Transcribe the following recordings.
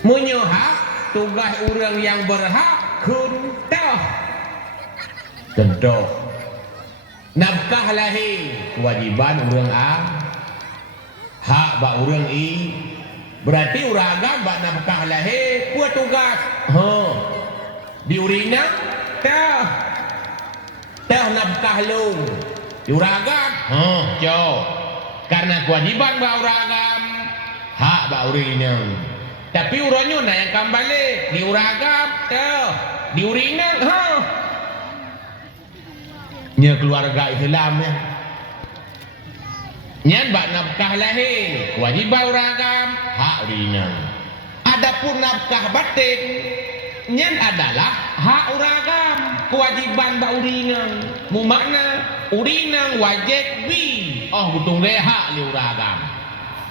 Munyo hak tugas orang yang berhak kuntoh kentoh nafkah lahir kewajiban orang A hak bak orang I berarti uragan bak nafkah lahir kuat tugas diurina tah nafkah lu diuragan jauh karena kewajiban bak uragam hak bak urina tapi uranya nak yang kembali diuragam diurina nya keluarga Islam ya nyan bak nafkah lahir kewajiban uragam hak urina adapun nafkah batin nyan adalah hak uragam kewajiban bak urina mu makna urina wajib bi butung hak li uragam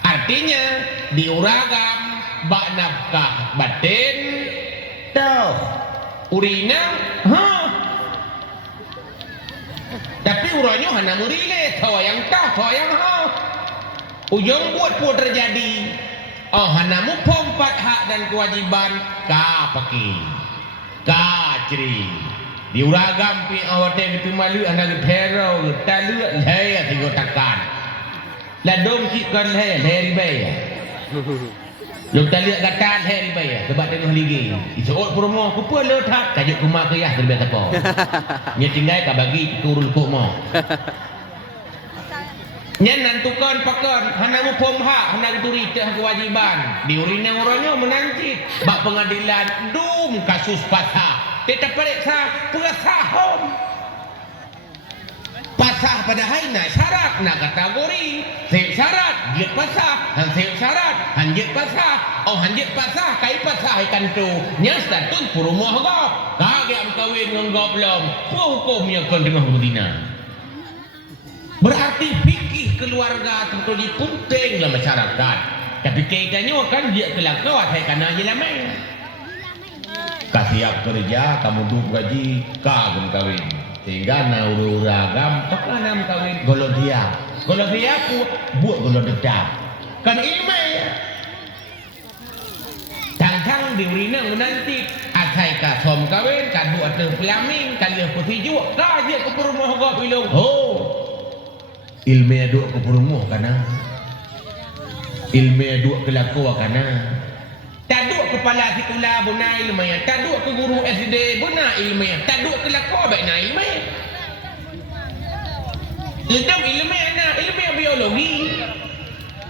artinya diuragam bak nafkah batin urina tapi uranya hanya merileh tawa yang ujung buat pun terjadi hanya mupompat hak dan kewajiban ka paki ka ceri diuragam pi awate itu malu anda terau talu leh tigo takan la dom ki kan leh ribai lu tak lihat kata hari bayar sebab tengah lagi isot promo ku pun letak kajuk rumah ke ya terbiar tako nya tinggal ka bagi turun kok mau nya nantukan pakon hana mu pom hak hana dituri teh kewajiban diurina orangnya menanti bak pengadilan dum kasus pasah kita periksa pengasahom pasah pada haina syarat nak kategori sep syarat jit pasah han sep syarat hanjit pasah hanjit pasah kai pasah ikan tu nya status perumoh gop kage am kawin ngonggop belum hukumnya kon tengah betina berarti fikih keluarga tentu penting dalam masyarakat tapi kaitannya kan dia kelakau saya kana je lamai kasiap kerja kamu duk gaji kagem kawin sehingga nauragam pakanam kawin golong dia ku buat golong dedap kan ilmu tang diurina menanti asai ka som kawin kan buat terpelaming kan dia putih juga kaje ke perumoh gak bilung ilmu duk ke perumoh kana ilmu duk ke laku kana taduk kepala sekolah buna ilmu ya taduk ke guru SD buna ilmu ya taduk ke laku baik na ilmu ya ledam ilmu na ilmu biologi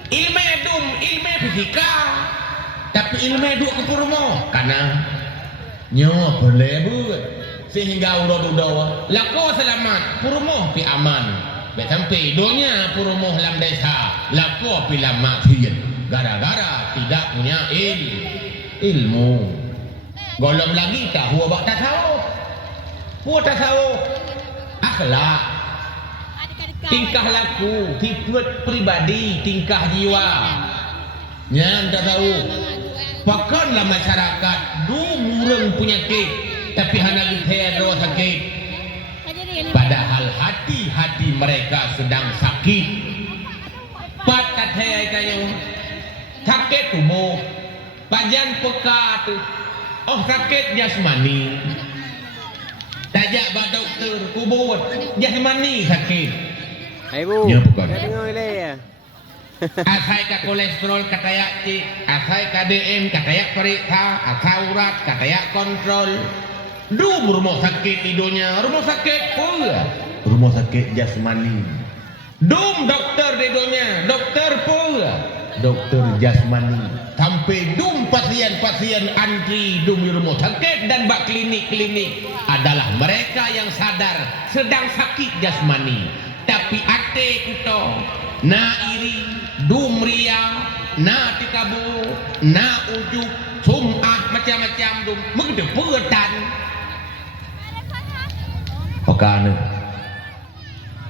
ilmu dum ilmu fisika tapi ilmu duk ke purmo karena nyo boleh buat sehingga urut udawa laku selamat purmo pi aman baik sampai donya purmo lam desa laku pi lama sien gara-gara tidak punya ilmu golong lagi tahu abak tasawuf buat tasawuf akhlak tingkah laku sifat pribadi tingkah jiwa yang tasawuf pakanlah masyarakat murung penyakit tapi hanya dipero sakit padahal hati mereka sedang sakit pakat hai kayu sakit tubuh bagian peka tu sakit jasmani tajak ba doktor kubur jasmani sakit hai bu ya bukan dengar le asai ka kolesterol katayak ci asai ka DM katayak periksa asai urat katayak kontrol rumah sakit idonya rumah sakit pula rumah sakit jasmani dokter idonya dokter pula dokter jasmani sampai pasien antri di rumah sakit dan bak klinik adalah mereka yang sadar sedang sakit jasmani tapi ate kuto na iri ria na tikabu na ujub sum'ah macam-macam dum mengedepetan pakane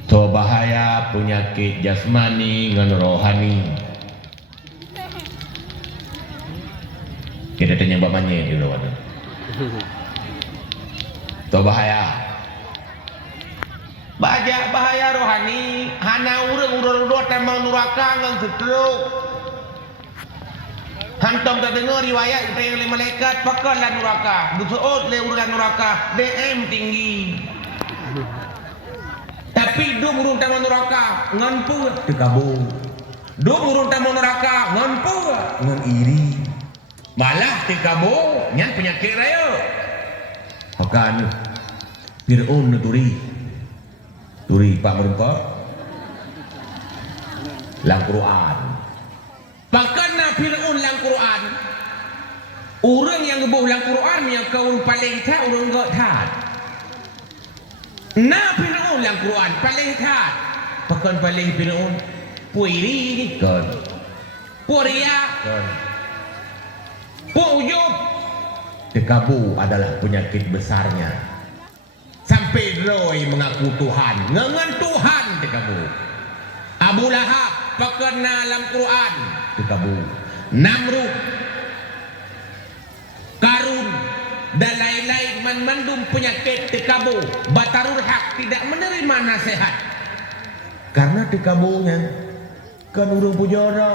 to bahaya penyakit jasmani dengan rohani. Kita tanya bapaknya di luar. Itu bahaya. Bahaya rohani. Hana urang tamang nuraka ngang setruk. Kantong tak dengar riwayat oleh malaikat pakarlah neraka. Busuot le urulan neraka. DM tinggi. Tapi dua murung tamu neraka ngampu tekabung. Dua murung tamu neraka ngampu ngan iri. Malah tekabung nyan penyakit raya. Pakan Fir'aun turi. Turi Pak Merempak. Lang Quran. Bahkan Fir'aun lang Quran. Orang yang ngebuh lang Quran yang kau paling tak orang gak tak. Fir'aun lang Quran paling tak. Bahkan paling Fir'aun puiri ni kan. Puria kan. Pujub. Tekabu adalah penyakit besarnya. Sampai Roy mengaku Tuhan. Ngangan Tuhan tekabu. Abu Lahab pakena dalam Quran tekabu. Namrud, Karun dan lain-lain mengandung penyakit tekabu. Batarul Haq tidak menerima nasihat. Karena tekabunya kan urung pujara.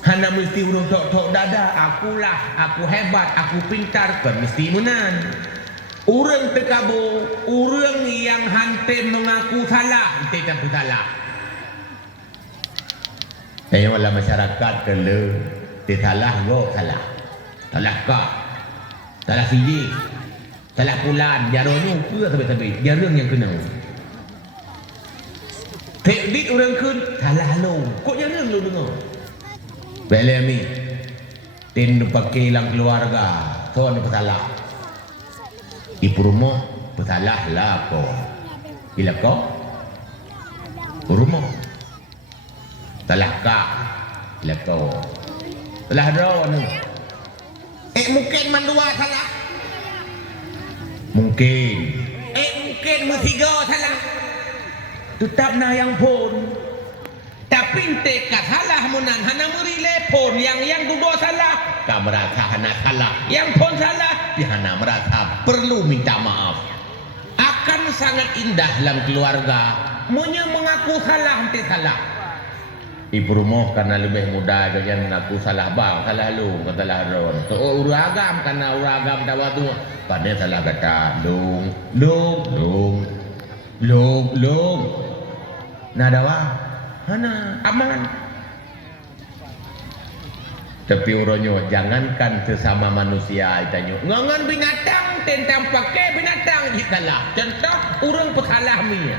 Hana mesti urung tok-tok dada. Akulah, aku hebat, aku pintar. Kan mesti menang. Urang tekabu, urang yang hantin mengaku salah, hantin tak salah. Saya wala masyarakat kalau dia salah, go salah. Salah kak, salah siji, salah pulan, jaronya ke tapi jarang yang kena. Teknik orang kun salah lo, kok jarang lo dengar. Bela mi, tin pakai lang keluarga, tuan salah. Ibu rumah bersalah lah kau. Bila kau rumah salah kak. Bila kau salah dah ni. Mungkin mandua salah. Mungkin. Mungkin bertiga salah. Tetap na yang pun. Tapi tekat salah menang. Hana merilai pun. Yang dua salah. Kau merasa hana salah. Yang pun salah. Hana merasa perlu minta maaf. Akan sangat indah dalam keluarga. Mengaku salah, nanti salah. Ibu rumah karena lebih muda jangan mengaku salah bang, salah lu, katalah ron. Oh uragam karena uragam tawatu. Pada salah kata lung. Nadawa. Hana aman. Tapi uronyo jangankan sesama manusia itanyo. Ngangan binatang tentang pakai binatang jikalah. Contoh urang pesalah mi.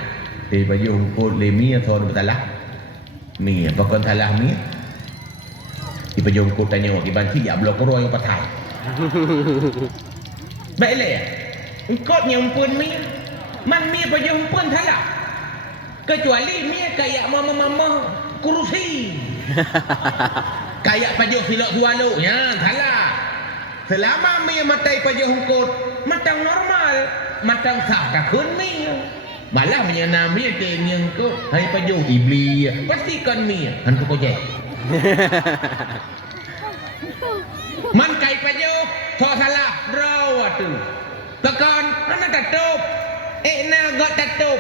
Di baju hukum lemi atau bersalah. Mi pakon salah mi. Di baju hukum tanyo di banci ya blok roy patai. Baiklah ya. Engkau nyampun mi. Man mi baju hukum salah. Kecuali mi kayak mama-mama kurusi. Kayak pajak silap sualu ya salah. Selama mi matai pajak hungkut matang normal, matang sah takun mi. Malah menyana mi yang ko hai pajak iblis pastikan mi hantu kojek. Man kai pajak so salah draw tu. Tekan mana tatup. Na got tatup.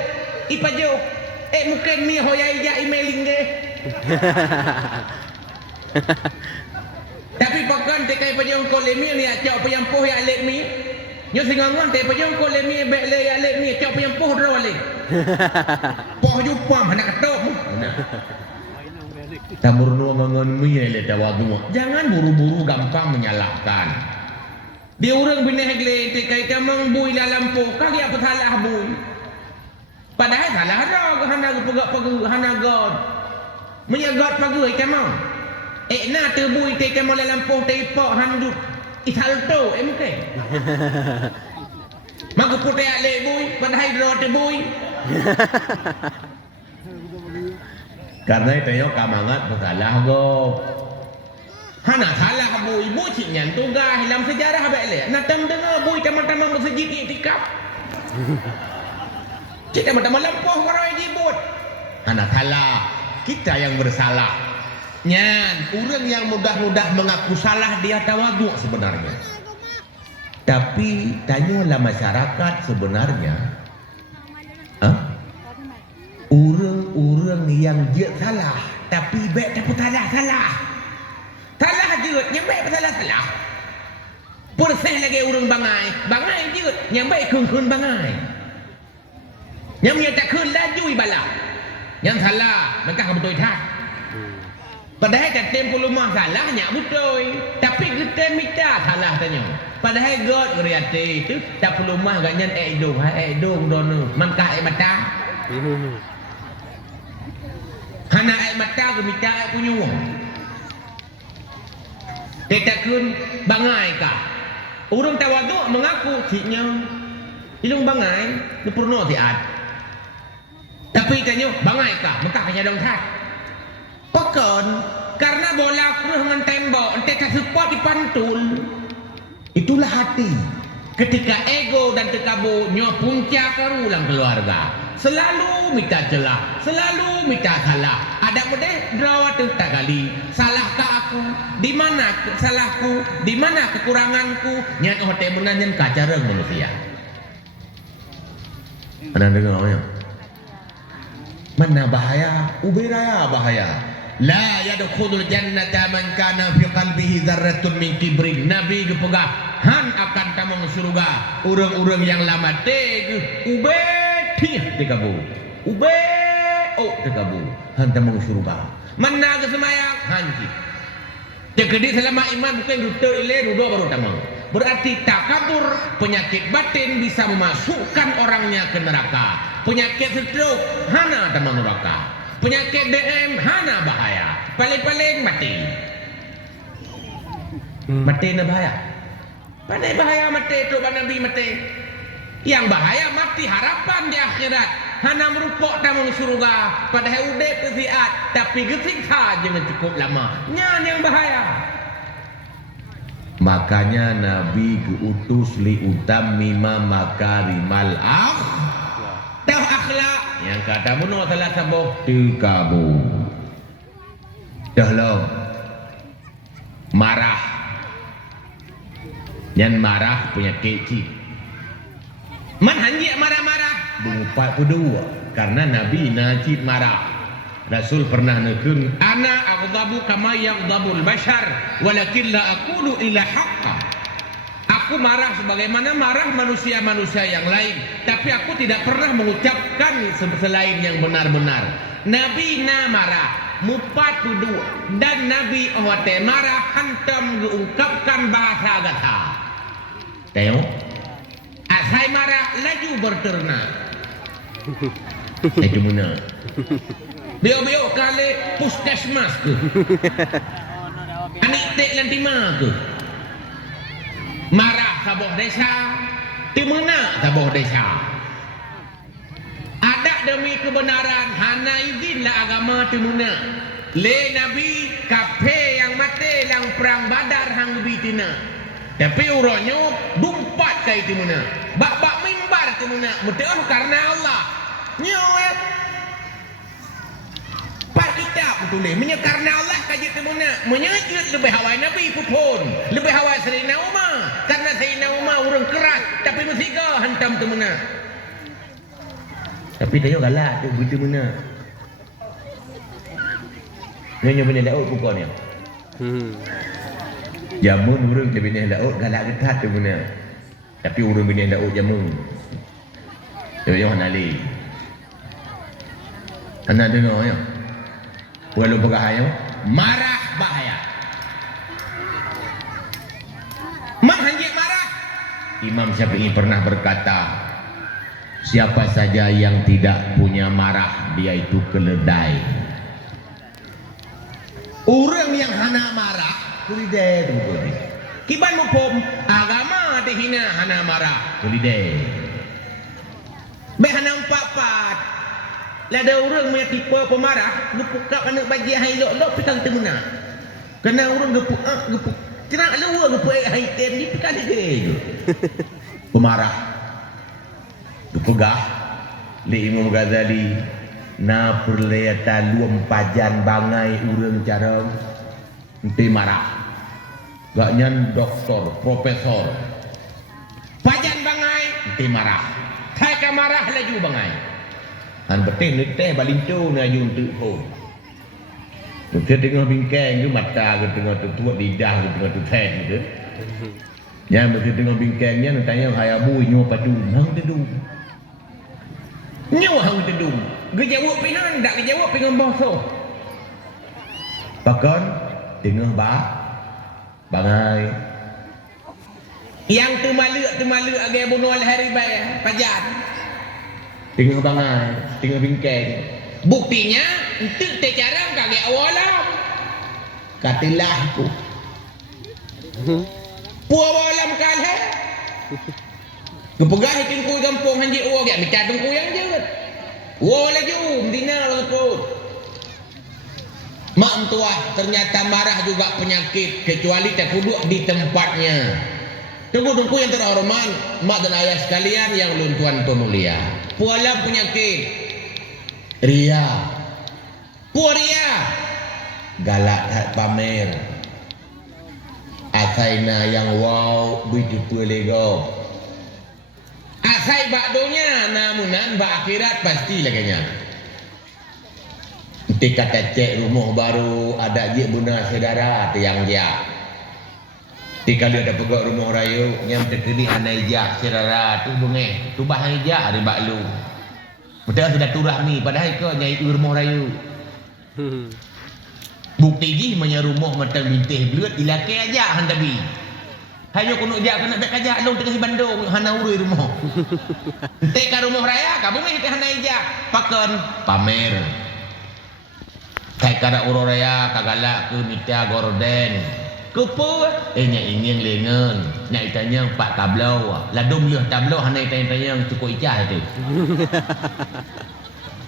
I pajak mungkin mi hoyai ja emailing ge. Tapi pakan tekai pajang ko lemi ni acak payampuh ya alek mi. Nyo singangon te pajang ko lemi bek le ya alek mi acak payampuh dro le. Poh jupam anak ketok. Tamur nu ngangon mi le tawadu. Jangan buru-buru gampang menyalahkan. Dia orang bineh gle tekai kamang bui dalam po kali apa salah bui. Padahal salah ro hana pegak hana god. Menyagot pagi kamang. Na terbui te kamu dalam poh te pok handuk isalto mungkin. Magu putih ale bui padahal ro terbui. Karena itu yo kamangat bersalah go. Hana salah bui cik nyan tugas dalam sejarah baik le. Na tam dengar bui tamam-tamam masjid iktikaf. Cik tamam-tamam lampuh warai dibut. Hana salah. Kita yang bersalah. Nyan, orang yang mudah-mudah mengaku salah dia tawaduk sebenarnya. Tapi tanyalah masyarakat sebenarnya. Orang-orang yang dia salah tapi baik tapi salah. Salah nyampe salah-salah. Persih lagi urang bangai juga nyampe kun bangai. Yang tak kun laju ibala. Yang salah mereka betul tak. Padahal katem pulumah salahnya betul. Tapi kita minta salah tanya. Padahal God ngeriati itu tak pulumah ganyan edong dono. Man ka mata. Hana mata ke minta punyu. Kita kun bangai ka. Urang tawadu mengaku ciknya ilung bangai ni purno tiat. Tapi tanya bangai ka maka kanya dong tak. Pokon karena bola keruh dengan tembok ente kasih support dipantul. Itulah hati. Ketika ego dan tekabu nyo puncak ulang keluarga. Selalu minta celah, selalu minta salah. Ada bedeh drawat tak kali. Salahkah aku? Di mana salahku? Di mana kekuranganku? Nyan hote menanyan kacareng manusia. Anda dengar ya? Mana bahaya? Ubiraya bahaya. La yadkhulul jannata man kana fi qalbihi dzarratun min kibrin. Nabi gepegah han akan tamang surga urang-urang yang lama teh ube tih tekabu. Ube tekabu han tamang surga. Mana ke semayang han ki. Jadi selama iman bukan ruto ile rudo baru tamang. Berarti takabur penyakit batin bisa memasukkan orangnya ke neraka. Penyakit stroke hana tamang neraka. Penyakit DM hana bahaya. Paling-paling mati. Mati na bahaya. Pandai bahaya mati tu Nabi mati. Yang bahaya mati harapan di akhirat. Hana merupok tamang surga. Padahal udah kesiat. Tapi kesiksa jangan cukup lama. Nyan yang bahaya. Makanya Nabi diutus li utammima makarimal tahu akhlak yang kata muno salah sabuh tikabu. Dah lo marah. Yang marah punya kecil. Man hanji marah-marah bungu 42 karena Nabi najib marah. Rasul pernah nekun ana aghdabu kama yaghdabul bashar walakin la aqulu illa haqqa. Aku marah sebagaimana marah manusia-manusia yang lain, tapi aku tidak pernah mengucapkan selain yang benar-benar. Nabi na marah 42 dan Nabi awate marah hantam diungkapkan bahasa gata. Tengok. Asai marah laju berternak. Itu mana? Bio-bio kali puskesmas ke. Anik tek lantima ke. Marah sabuh desa, timena sabuh desa. Ada demi kebenaran, hana izinlah agama timena. Le Nabi kafe yang mati yang perang Badar hang bitina. Tapi uronyo dumpat kai timena. Bak-bak mimbar timena. Muteon karena Allah. Nyoet. Pak kitab betul ni. Karena Allah kaji timena. Menyajut lebih hawai Nabi pun. Lebih hawai Sayyidina Umar. Karena Sayyidina Umar orang keras. Tapi mesti ke hantam timena. Tapi tanya galak tu begitu mana. Nyonya benda laut pokoknya. Jamun urang ke benda laut galak getat tu mana. Tapi urang benda laut jamun. Yo hanali. Anda dengar ya. Walau bahaya, marah bahaya. Menghanjik marah. Imam Syafi'i pernah berkata, siapa saja yang tidak punya marah, dia itu keledai. Orang yang hana marah, keledai tu. Kiban mupom agama dihina hana marah, keledai. Behana empat-empat. Lada orang punya tipe pemarah, gepuk kap anak bagi hai lok-lok pikang temuna. Kena orang gepuk cerak luar gepuk hai tem ni pikang dia. Pemarah. Gepegah li Imam Ghazali na perleta luam pajan bangai urang cara enti marah. Gak nyan doktor, profesor. Pajan bangai enti marah. Thai ka marah laju bangai. Han beting ni teh balintu na yun tu ho. Dia tengah bingkang ke mata ke tengah tutup lidah ke tengah tutup gitu. Yang mesti tengah bingkangnya nak tanya hai abu nyo padu hang tedung. Nyo hang tedung. Gejawab pinan dak gejawab dengan boso. Pakon tengah bangai. Yang tu malu age bunuh hari bay pajan. Tengah bangai, tengah bingkang. Buktinya entuk te carang kage awalam. Katilah ku. Puaw alam kalhe. Kepegah ikin ku kampung hanji uwa gak minta tungku yang jeut. Wo lagi dina lutut. Mak tua ternyata marah juga penyakit kecuali tak duduk di tempatnya. Tunggu yang terhormat, mak dan ayah sekalian yang luntuan pemulia. Pualam penyakit. Ria. Puria. Galak pamer. Asaina yang wow beautiful lego. Asai bakdonya namunan bak akhirat pasti laganya. Nanti kata cek rumah baru ada je bunda saudara tiang dia. Tika dia ada pegak rumah raya yang terkini anai jak saudara tu bengeh tu bahai jak ada baklu. Betul sudah turahmi padahal kau nyai rumah raya. Bukti ji punya rumah macam bintih belut dilaki aja han tabi. Hanya kuno jak kena tak ajak long tengah Bandung hana urui rumah. Tek ka rumah raya ka bumi teh hana ijak pakon pamer. Kai kada uro raya kagalak ke mita gorden. Kupu nya ingin lengan nya itanya pak tablau ladum leuh tablau hana itanya cukup ijah tu.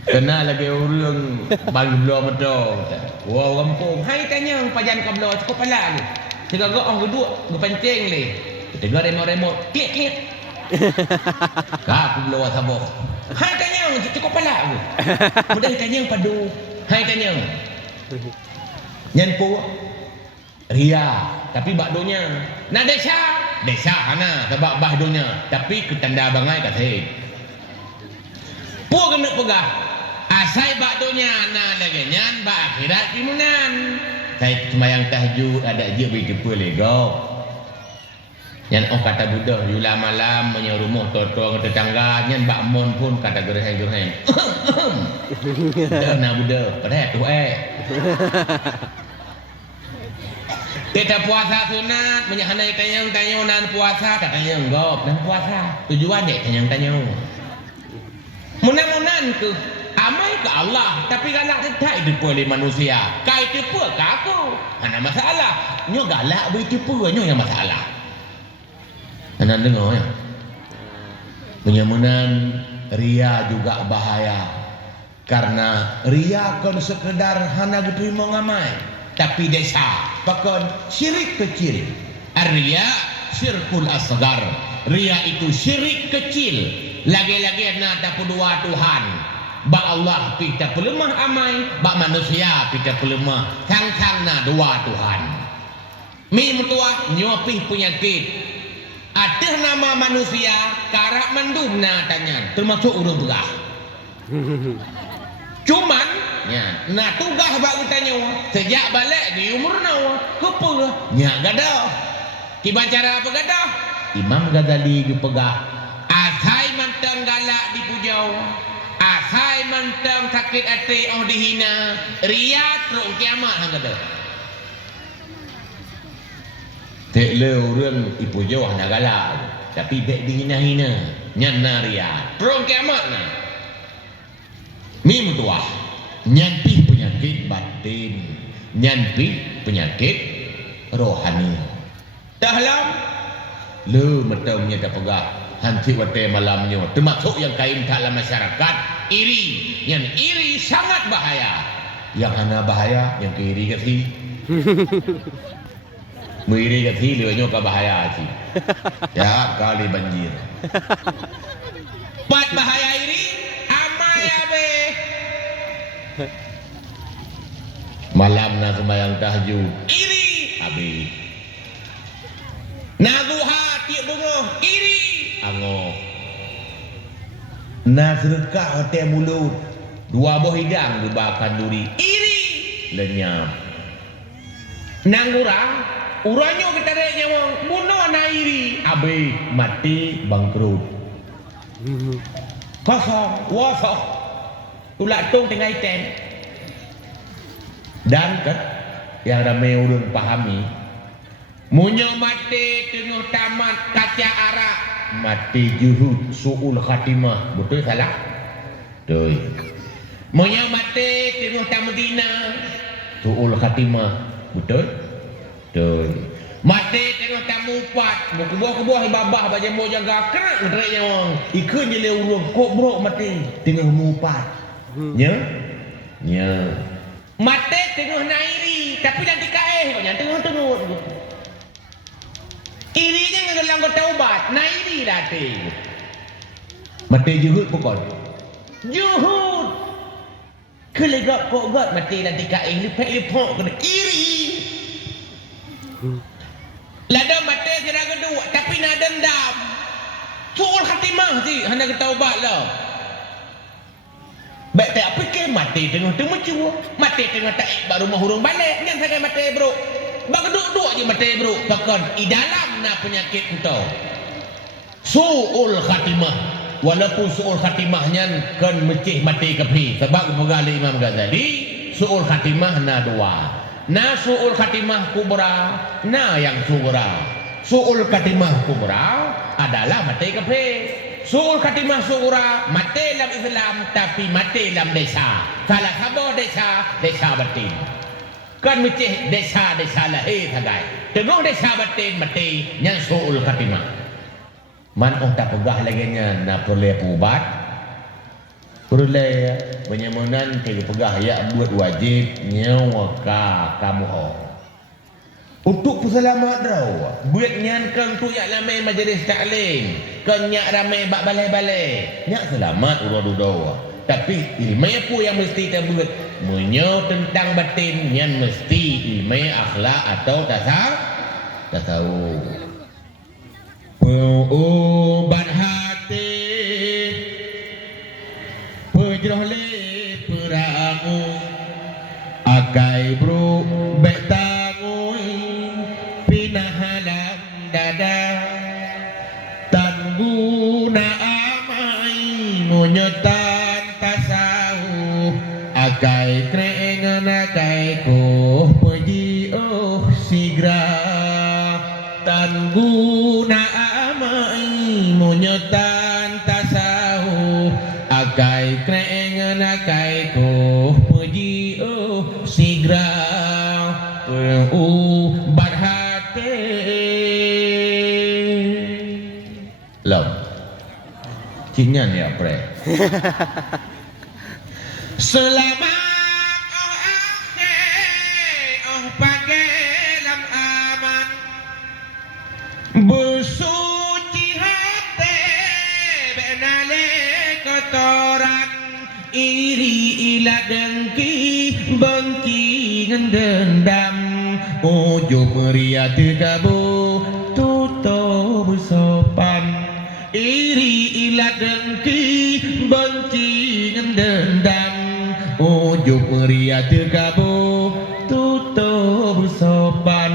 Kena lagi orang bagi belah medong. Wow kampung. Hai tanya pajan ka belah cukup pala ni. Tiga gak orang kedua gepancing le. Tiga remote klik. Ka aku belah saboh. Hai tanya cukup pala aku. Mudah tanya padu. Hai tanya. Nyan pu ria tapi bakdonya. Nah desa hana sebab bakdonya tapi ketanda bangai kasih. Pu kena pegah. Asai bakdonya na lagi nyan ba akhirat timunan. Saya semayang tahajud ada je beautiful lego. Yang kata Buddha yula malam punya rumah tua-tua dengan tetangga nyan bak mon pun kata gerhen. Dah Buddha padahal tu Kita puasa sunat menyahanai tanyang nan puasa tak tanyang gop dan puasa tujuan dek tanyang. Munan-munan ke amai ke Allah tapi galak tetap itu oleh manusia. Kai tipu ke aku. Mana masalah? Nyo galak beri tipu nyo yang masalah. Anak dengar ya. Penyamunan ria juga bahaya. Karena ria kan sekedar hana diterima ngamai. Tapi desa pakon syirik kecil. Ria syirkul asgar. Ria itu syirik kecil. Lagi-lagi nak tak dua Tuhan. Ba Allah kita pelemah amai, ba manusia kita pelemah. Sang-sang na dua Tuhan. Mi mutua nyopih penyakit. Ada nama manusia karak mandum na tanya, termasuk urang begah. Cuman nya na tugah ba tanya sejak balik di umur na kepa nya gadah. Kiban cara apa gadah? Imam Ghazali dipegah. Asai mantang galak dipujau. Asai mantang sakit hati oh dihina. Ria teruk kiamat hang kata. Tek le urang dipujau hang galak. Tapi dek dihina-hina. Nyan na ria. Teruk kiamat na. Mim tuah. Nyanti penyakit batin. Nyanti penyakit rohani. Dahlam le metamnya dah pegah. Hanti wate malamnya termasuk yang kain dalam masyarakat iri. Yang iri sangat bahaya. Yang hana bahaya yang iri kasi. Mengiri kasi lewanya ke bahaya kasi. Ya kali banjir. Pat bahaya iri amai abe. Malam na sembahyang tahajud iri abe. Nazuha tiap bunga iri ango. Na sedekah hotel mulut dua buah hidang dibakan duri iri. lenyap. Nang uranyo kita ada nyawang bunuh nairi abe mati bangkrut. Kosong, wasok. Ulak tung tengah item. Dan kan yang ramai orang pahami, munyo mati tengah tamat kaca arak, mati juhud su'ul khatimah. Betul salah? Betul. Munyo mati tengah tamat dina, su'ul khatimah. Betul? Betul. Mati tengah tamu upat, kebuah-kebuah babah baca mau jaga kerak ngereknya orang. Ikut je le urung kok bro mati tengah upat. Nya? Nya. Mati tengah nairi tapi nanti kaeh banyak tengah-tengah. Irinya ngegelang kau taubat, nairi dati. Mati juhud pokok. Juhud. Kelegak kok gat mati nanti kaeh lipat-lipat kena iri. Lada mati kira kedua tapi nak dendam. Suul khatimah sih hendak taubat lah. Baik tak fikir mati tengah cua. Mati tengah tak baru mau hurung balik. Jangan sangat mati bro. Bak duduk je mati bro. Takkan di dalam nak penyakit kita. Suul khatimah. Walaupun suul khatimahnya kan mecih mati kepi. Sebab pegali Imam Ghazali suul khatimah na dua. Na su'ul khatimah kubra, na yang sugra. Su'ul khatimah kubra adalah mati kepe. Su'ul khatimah sugra mati dalam Islam tapi mati dalam desa. Salah khabar desa batin. Kan mecih desa lahir sagai. Tengok desa batin mati yang su'ul khatimah. Man tak pegah lagi nya na perlu ubat. Perulai penyamanan kalau pegah ya buat wajib nyawa kamu untuk peselamat rau buat nyankan tu yak ramai majlis taklim kan nyak ramai bak balai-balai nyak selamat urut-urut tapi ilmu apa yang mesti kita buat menyo tentang batin yang mesti ilmu akhlak atau tasawuf obat hati pejroh le perangu akai bro betangui pinah halam dada tangguna amai munyotan tasawuf akai krengan akai ko peji sigra tangguna amai munyotan tasawuf akai krengan akai ko puji sigra ubat hati lom kinyan ya pre selamat pakai lam aman bersuci hati benale kotoran iri ila dengki bengki dendam ojo meria tegabo tuto bersopan iri ila dengki bengki dendam ojo meria tegabo tuto bersopan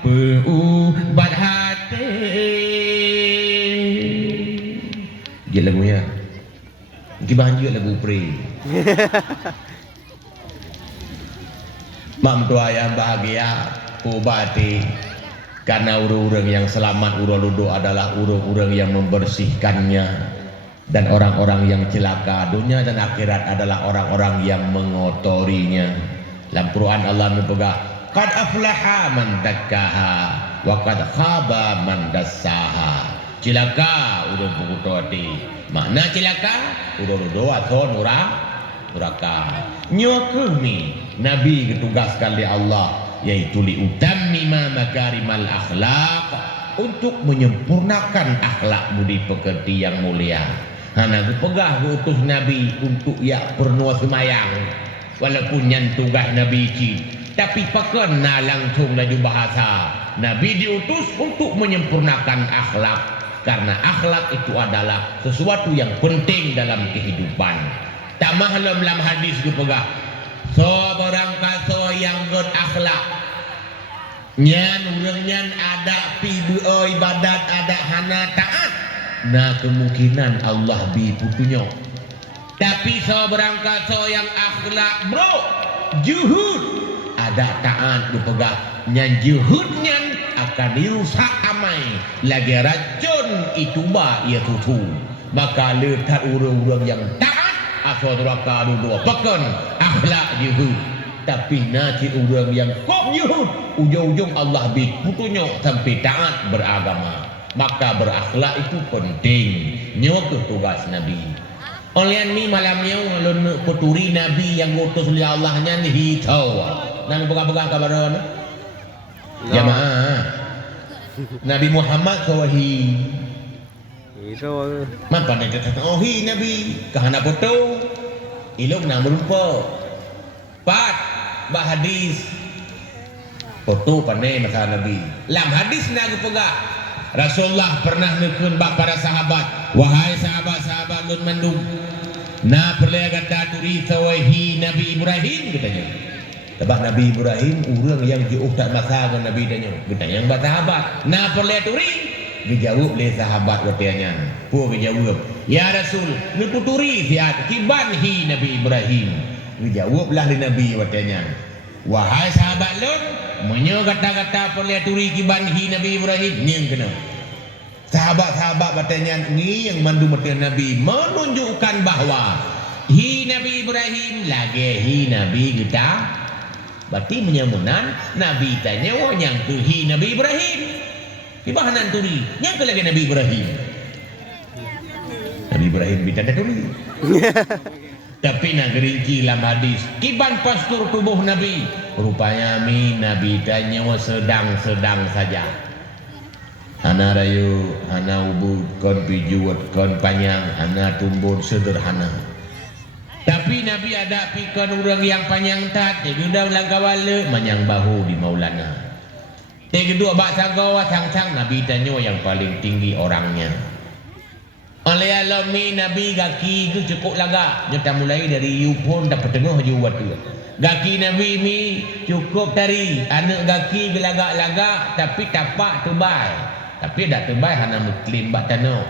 peubat hati dia lagunya Gibah juga lagu pre. Mam tua yang bahagia obati karena urang-urang yang selamat urang-ludo adalah urang-urang yang membersihkannya dan orang-orang yang celaka dunia dan akhirat adalah orang-orang yang mengotorinya. Dalam Quran Allah menyebut qad aflaha man zakkaha wa qad khaba man dassaha. Celaka urang pukutoti. Makna celaka udah atau nuraka nyokemi Nabi ditugaskan oleh Allah yaitu liutammima makarimal akhlaq untuk menyempurnakan akhlak budi pekerti yang mulia. Hana pegah utus Nabi untuk ya pernah semayang walaupun yang tugas Nabi cik tapi pakan langsung laju bahasa Nabi diutus untuk menyempurnakan akhlak. Karena akhlak itu adalah sesuatu yang penting dalam kehidupan. Tak mahlam dalam hadis ku pegah. So barang kaso yang berakhlak. Nyan urang nyan ada pi ibadat ada hana taat. Nah kemungkinan Allah bi putunyo. Tapi so berangkat so yang akhlak bro, juhud ada taat berpegang. Nyan juhud nyan akan dirusak amai. Lagi racun itu ba ia tutu. Maka letak urang-urang yang taat asal neraka dua pekan akhlak juhud. Tapi nanti orang yang kok juhud ujung-ujung Allah bi putunyo sampai taat beragama. Maka berakhlak itu penting. Nyo ke tugas Nabi. Oleh ni malamnya alun peturi Nabi yang ngutus oleh Allahnya ni hitau. Nang pegang-pegang kabaran. Jamaah. Nabi Muhammad sawahi. Itu Maka nak kata ohi Nabi kahana foto. Ilok nak merupa. Pat bah hadis. Foto pandai masa Nabi. Lam hadis nak pegang. Rasulullah pernah nekun bak para sahabat, wahai sahabat-sahabat lun mandung, na perlu kata turi sawahi Nabi Ibrahim katanya. Sebab Nabi Ibrahim orang yang jauh tak masa dengan Nabi tanya. Kita yang bersahabat, na perlu turi. Dijawab oleh sahabat katanya. Pu dijawab, ya Rasul, ni turi siat kiban hi Nabi Ibrahim. Dijawablah oleh Nabi katanya. Wahai sahabat lun, menyo kata-kata perlu turi kiban hi Nabi Ibrahim ni yang kena. Sahabat-sahabat bertanya ni yang mandu mata Nabi menunjukkan bahawa hi Nabi Ibrahim lagi hi Nabi kita. Berarti menyamunan Nabi tanya wah yang tu hi Nabi Ibrahim. Di bahanan turi, yang tu lagi Nabi Ibrahim. Nabi Ibrahim kita dah turi. Tapi nak gerinci dalam hadis kiban pastur tubuh Nabi. Rupanya Nabi tanya sedang-sedang saja. Hana rayu, hana ubud, kon pijuat, kon panjang, hana tumbun sederhana. Tapi Nabi ada pikon orang yang panjang tat, jadi udah langkawala manyang bahu di Maulana. Yang kedua bak sagawa sang-sang Nabi tanya yang paling tinggi orangnya. Oleh alam ni Nabi gaki itu cukup laga. Kita mulai dari you pun dapat tengah je waktu. Gaki Nabi ni cukup tari. Anak gaki gelagak-lagak tapi tapak tebal. Tapi dah tebal hana muklim bak tanah.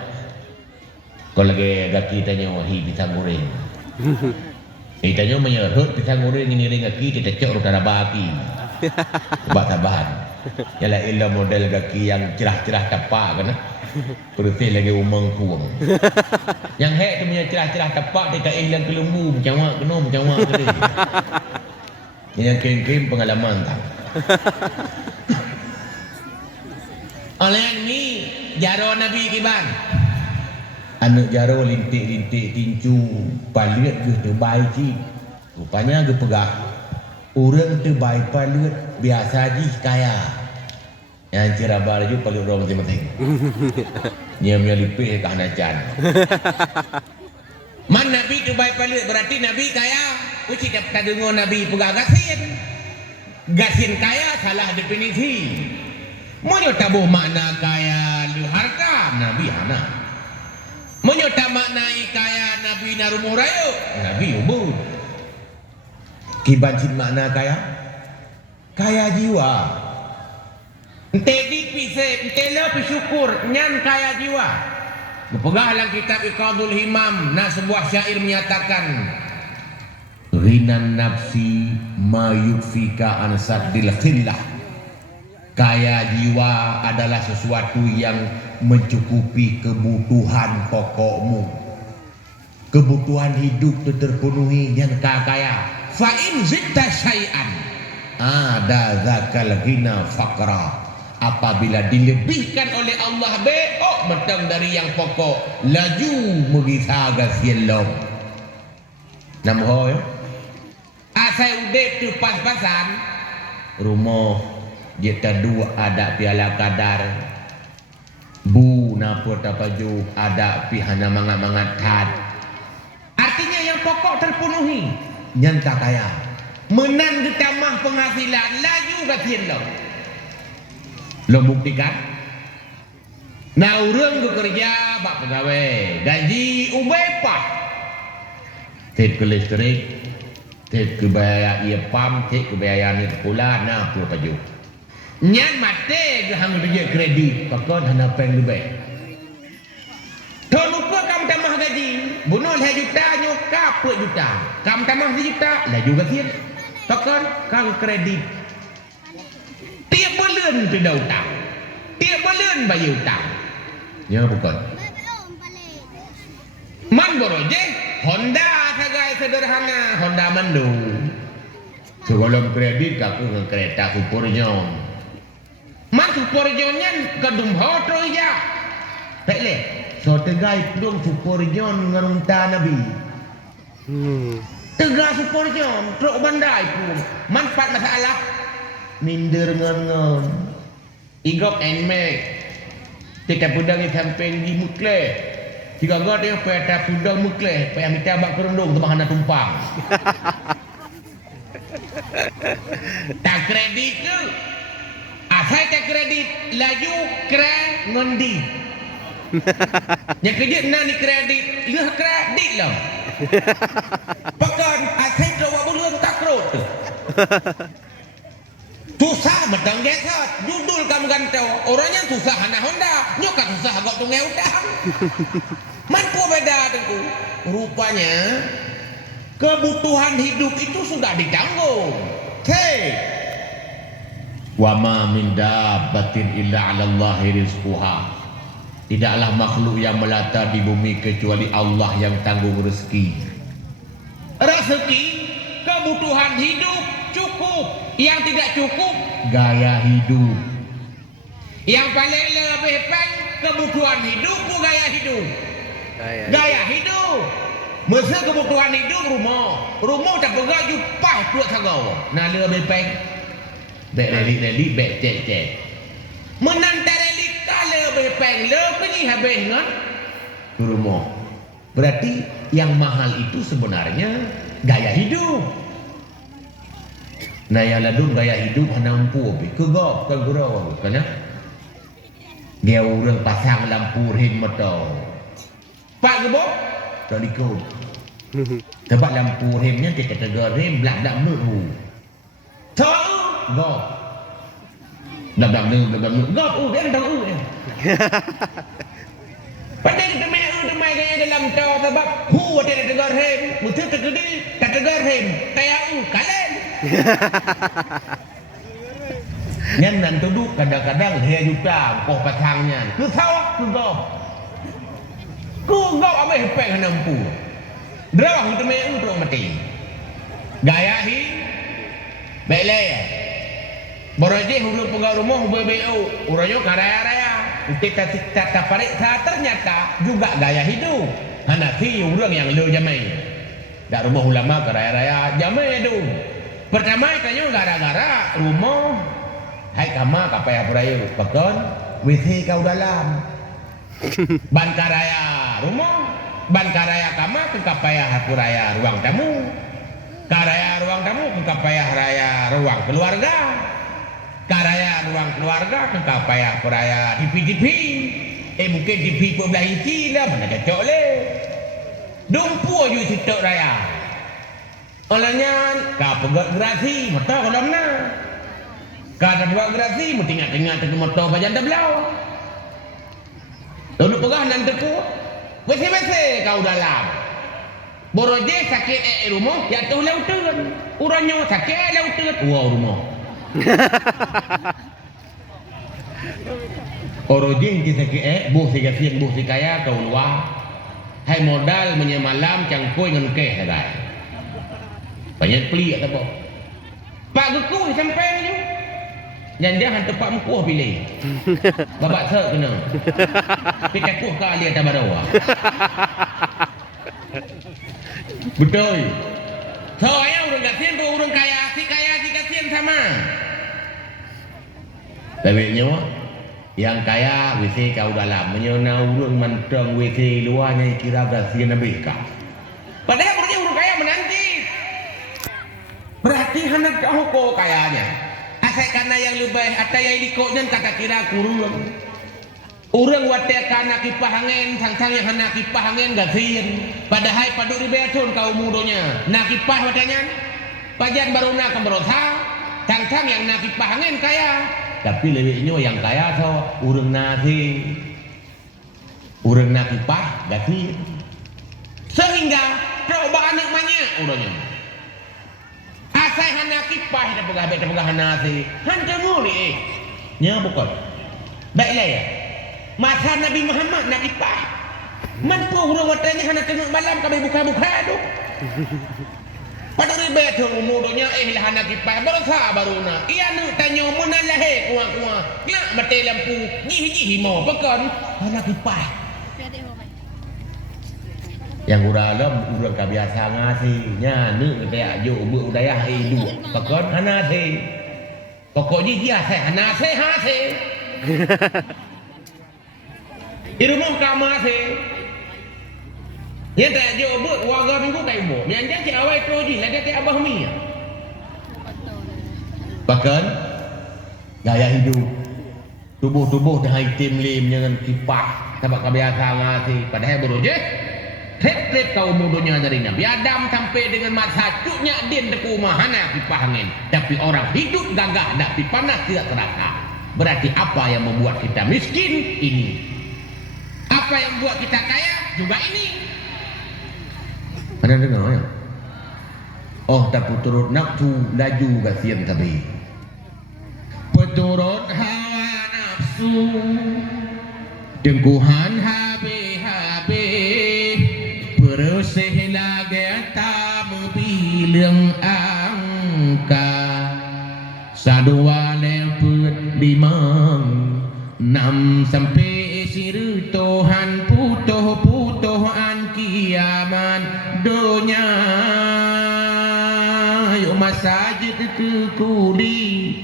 Kalau lagi gaki tanya wahi pisang goreng. Tanya menyerut pisang goreng ini ring gaki kita cek utara baki. Sebab tabahan. Yalah ilah model gaki yang cerah-cerah tapak kan. Perutnya lagi umang kuang. Yang hek tu punya cerah-cerah tapak dia tak hilang ke lembu macam wak kena macam wak tadi. Yang kering-kering pengalaman tak. Oleh ni jaro Nabi kiban. Anak jaro lintik-lintik tincu palit ke terbaik ji. Rupanya ke pegah. Orang terbaik palit biasa ji kaya. Yang cerabah lagi paling orang masing-masing. Nyamnya lipih ke hanacan. Man Nabi tu baik paling berarti Nabi kaya. Uci dapat dengar Nabi pegang gasin. Gasin kaya salah definisi. Monyo tabuh makna kaya lu harta Nabi hana. Monyo tak maknai kaya Nabi narumuh rayu Nabi ubud. Kibancin makna kaya? Kaya jiwa. Ente dipise, ente lo bersyukur, nyan kaya jiwa. Berpegang dalam kitab Iqadul Himam, nah sebuah syair menyatakan, Ghinan nafsi ma yukfika an saddil khillah. Kaya jiwa adalah sesuatu yang mencukupi kebutuhan pokokmu. Kebutuhan hidup terpenuhi yang kaya. Fa in zitta syai'an ada zakal ghina faqra. Apabila dilebihkan oleh Allah metang dari yang pokok laju mengisa gasielong. Namho ya. Asai udek tu pas-pasan rumah dia dua ada piala kadar. Bu napa tapaju ada pihana mangat-mangat tad. Artinya yang pokok terpenuhi. Nyanta kaya. Menang ditambah penghasilan laju gasielong. Lo buktikan. Nah orang bekerja bak pegawai gaji ubepah. Tip ke listrik, Thế kebaya ia pam, thế kebaya ni pula na pura paju. Nyan mate hang dia kredit, pakon hana peng lebih. Tuan lupa kamu tambah gaji, bunuh 2 juta, nyokap 2 juta. Kamu tambah 1 juta, lah juga kira. Pakon kamu kredit. Tiap bulan tu dah utang. Tiap bulan bayar utang. Ya bukan. Man boroje, Honda sagai sederhana, Honda Mando. Sebelum kredit aku ke kereta Superjon. Man Superjonnya kadum hoto ya. Baiklah, so tegai dong Superjon ngarunta Nabi. Tegak Superjon, truk bandai pun. Manfaat masalah minder ngon. Igok and make. Kita pudang ni samping di mukle. Jika kau dia peta pudang mukle, payah minta bak kerundung tu bahana tumpang. Tak kredit tu. Asal tak kredit, laju kredit ngondi. Yang kerja nak ni kredit, leh kredit lah. Pakan asal tu buat belum tak kerut tu. Susah medang gesot, judul kamu gantau. Orangnya susah hana Honda, nyokat susah agak tungai utang. Mampu beda tengku. Rupanya kebutuhan hidup itu sudah ditanggung. Hei. Wa ma min dabbatin illa 'ala Allahi rizquha. Tidaklah makhluk yang melata di bumi kecuali Allah yang tanggung rezeki. Rezeki, kebutuhan hidup cukup. Yang tidak cukup, gaya hidup. Yang paling lebih penting kebutuhan hidup bukan gaya hidup. Gaya hidup. Masa kebutuhan hidup rumah tak pegang jupah puak sagau. Nah lebih penting. Bek lelik, bek cek. Menantar lelik kala lebih penting. Lebih ni habis kan? Rumah. Berarti yang mahal itu sebenarnya gaya hidup. Nah yang ladung gaya hidup hana mampu kegop kan gurau kan ya. Dia orang pasang lampu rim motor. Pak gebok tak likut. Sebab lampu rimnya dia kategori rim belak-belak menut. Tahu gop. Belak-belak menut gop dia tahu dia. Padahal kita main gaya dalam tau sebab dia kategori rim, betul tergede kategori rim. Kayak kalen. Nhân nan tu duk kadang-kadang 2 juta kau pasangnya. Ku tahu ku gop. Ku gop apa hepek hana mampu. Drawang tu main untuk mati. Gaya hi. Baiklah ya. Boroje hulu pegawai rumah BBU. Uranyo karaya-raya. Kita parik ternyata juga gaya hidup. Hana si orang yang lu jamai. Dak rumah ulama karaya-raya jamai tu. Pertama kanyo gara-gara rumah hai kama kapaya purayu pakon WC kau dalam ban karaya rumah ban karaya kama ke kapaya puraya ruang tamu karaya ruang tamu ke kapaya raya ruang keluarga karaya ruang keluarga ke kapaya puraya TV mungkin TV pun belah inci lah mana cocok le dumpu ju sitok raya olehnya kau pegat gerasi motor kolam na kau ada pegat gerasi mu tinggal ke motor bajan belau lalu pegat nanti ku wese kau dalam boroje sakit rumah jatuh lautan uranyo sakit lautan wow rumah boroje yang sakit buh si gasian buh si kaya kau luar hai modal menyemalam cangkoi dengan keh sagai banyak pelik tak apa. Pak geku sampai je. Jangan tempat mukuh pilih. Babak sek kena. Kita kuh kali atas barawa. Betul. So ayah orang kasihan tu orang kaya si kasihan sama. Lebihnya yang kaya WC kau dalam menyona urun mantang WC luarnya kira kasihan lebih kau. Padahal orang kaya menanti. Berarti hendak kau kayanya. Asal karena yang lebih atau yang dikoknya kata kira kurung. Orang watak karena kipas angin, sang-sang yang hendak kipas angin gasian. Padahal paduk di beton kau mudonya. Nak kipas watanya. Pajan baru nak berusaha, tang-tang yang nak kipahangin kaya. Tapi lebihnya yang kaya so urang nasi, urang nak kipah gati. Sehingga coba anak banyak urangnya. Asai hana kipah dah pegah nasi, hantar muli nya bukan. Baiklah ya. Masa Nabi Muhammad nak kipah. Mampu urang watanya hana tengok malam kami buka-buka tu. Pada ribet tu umurnya lah anak kipah berusaha baru nak. Ia nak tanya mana lahir kuah-kuah. Nak mati lampu jih-jih mau pekan anak kipah. Yang urang kebiasa ngasih nya ni dia yo budaya hidu. Pekan anak si. Pokoknya dia anak si hase. Di rumah kamar si. Ya tak jo buat warga minggu kai bo. Yang dia cik awai tu je lagi tak abah mi. Bahkan gaya hidup tubuh-tubuh dah itim lim dengan kipah sebab kebiasa ngasih padahal baru je. Trip kau mudunya dari Nabi Adam sampai dengan masa cuknya din deku mahana kipah angin. Tapi orang hidup gagah dak panas tidak terasa. Berarti apa yang membuat kita miskin ini? Apa yang membuat kita kaya juga ini. Ada dengar ya? Oh tak turut nafsu laju gasian tapi peturut hawa nafsu dengkuhan habe-habe bersih lagi tak bilang angka sadua lepet limang 6 sampai siru Tuhan putuh-putuhan kiaman dunia yuk masajid ke kuli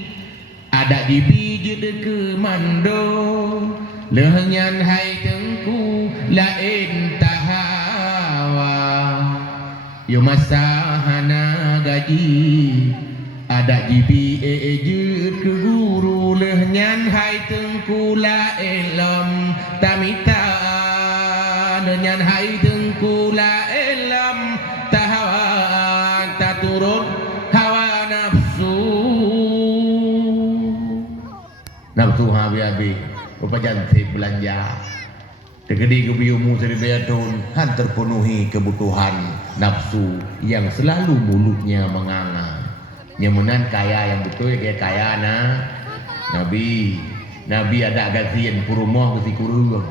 ada di bijid ke mando lehnyan hai tengku lain tahawa yuk masahana gaji ada di bijid ke guru lehnyan hai tengku lain lam tamita lehnyan hai tengku lain lam tahawa tak turun hawa nafsu habi-habi berpajanti belanja tegedi kebiumu seribayatun han terpenuhi kebutuhan nafsu yang selalu mulutnya menganga nyemenan kaya yang betul kayak kaya Nabi ada gazian purumah ke si kurung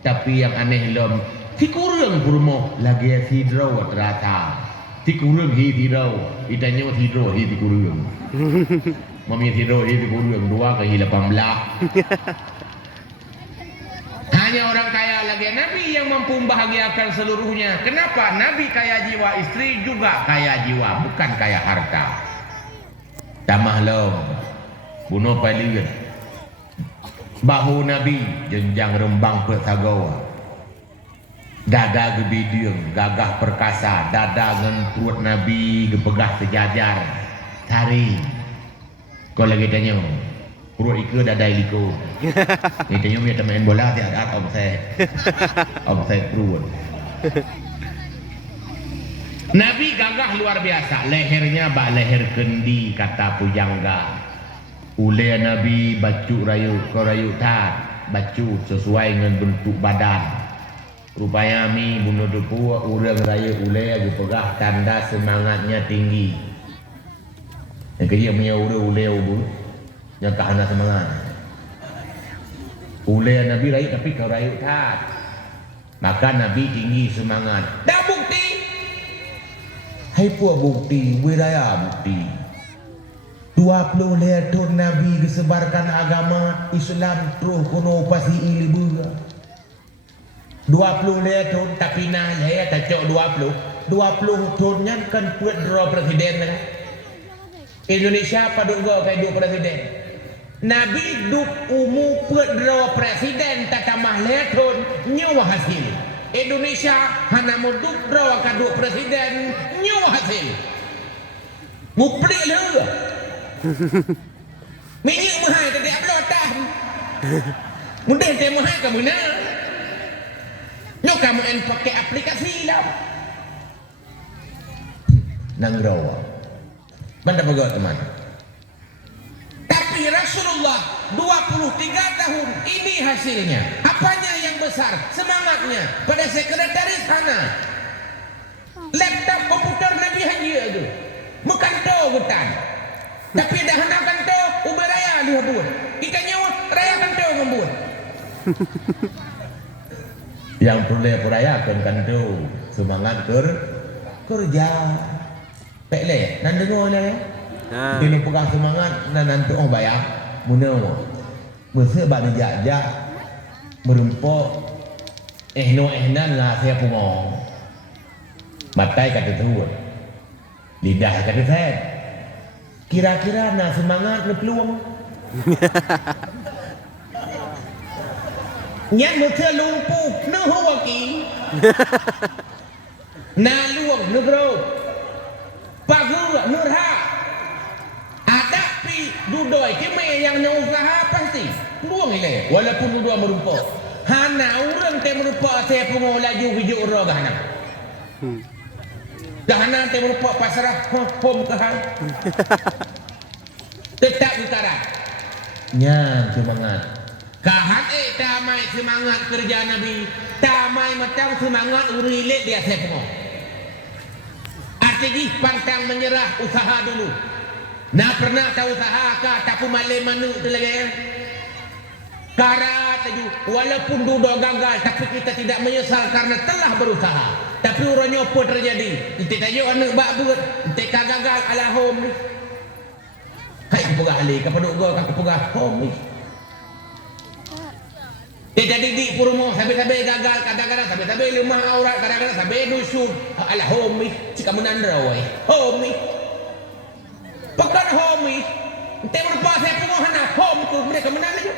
tapi yang aneh lom si kurung purumah lagi si draw terasa si kurung hi draw itanya si draw hi kurung mami si draw hi kurung 2 ke 18 hanya orang kaya lagi Nabi yang mampu membahagiakan seluruhnya. Kenapa? Nabi kaya jiwa, istri juga kaya jiwa, bukan kaya harta. Tamah long bunuh palian bahu Nabi jenjang rembang persagawa dada gebidiung gagah perkasa dada dengan perut Nabi gepegah sejajar tari kau lagi tanya perut ika dada iliko ni tanya dia main bola dia ada om saya perut Nabi gagah luar biasa, lehernya bak leher kendi kata pujangga. Ule Nabi bacu rayu tat, bacu sesuai dengan bentuk badan. Rupanya mi bunuh depu urang rayu ule agi pegah tanda semangatnya tinggi. Yang kerja punya ule ubu, yang kahana semangat. Ule Nabi rayu tapi kau rayu tat, maka Nabi tinggi semangat. Dah bukti. Hai puak bukti, wilayah bukti 20 tahun Nabi disebarkan agama Islam terus kono pasti ili buga 20 tahun tapi nah saya tak cok 20 tahunnya kan buat draw presiden kan Indonesia padung go kayak 2 presiden Nabi duk umu buat draw presiden tak tambah tahun nyawa hasil Indonesia hanya muduk draw kaduk presiden nyawa hasil nguplik lah minyak mahal tadi ablotan mudah dia mahal kamu nak nyok kamu pakai aplikasi lah nang rawa Benda pegot teman. Tapi Rasulullah 23 tahun ini hasilnya. Apanya yang besar? Semangatnya pada sekretaris sana. Laptop komputer Nabi Haji itu. Mekanto hutan. Tapi dah hendak kanto ubah raya dia buat. Kita nyawa raya kanto ngembut. Yang perlu perayakan kanto semangat kerja. Pekle, nan dengar lah ya. Dia pegang semangat nan nanti orang bayar. Muna mo. Mesti bani jajak merempok ehnan lah saya pungong. Matai kata tu. Lidah kata saya. Kira-kira nak semangat nak peluang. Nyan mesti lumpuh nak hawaki. Nak luang nak bro. Pagu nurha. Ada pi dudoi kime yang nak usaha pasti. Luang ile walaupun dudoi merumpok. Hana orang te merumpok saya pungong laju hijau orang hana. Dahana te merumpok pasrah hom ke hal. Tetap utara. Nyan semangat. Kahan damai semangat kerja Nabi. Damai macam semangat urilit dia saya pungong. Artinya pantang menyerah usaha dulu. Nak pernah tahu usaha kah tapi malai manu tu lagi. Karat tadi walaupun duduk gagal tapi kita tidak menyesal karena telah berusaha. Tapi orangnya apa terjadi? Kita tajuk anak bak buat, kita gagal ala home ni. Hai kepegah ali, kepada gua kan kepegah home ni. Dia jadi di purmo sampai-sampai gagal kadang-kadang sampai-sampai lemah aurat kadang-kadang sampai nusuk ala home ni. Cika menandra wai. Home ni. Pekan home ni. Ente merupakan saya pengohana home ku mereka menandra.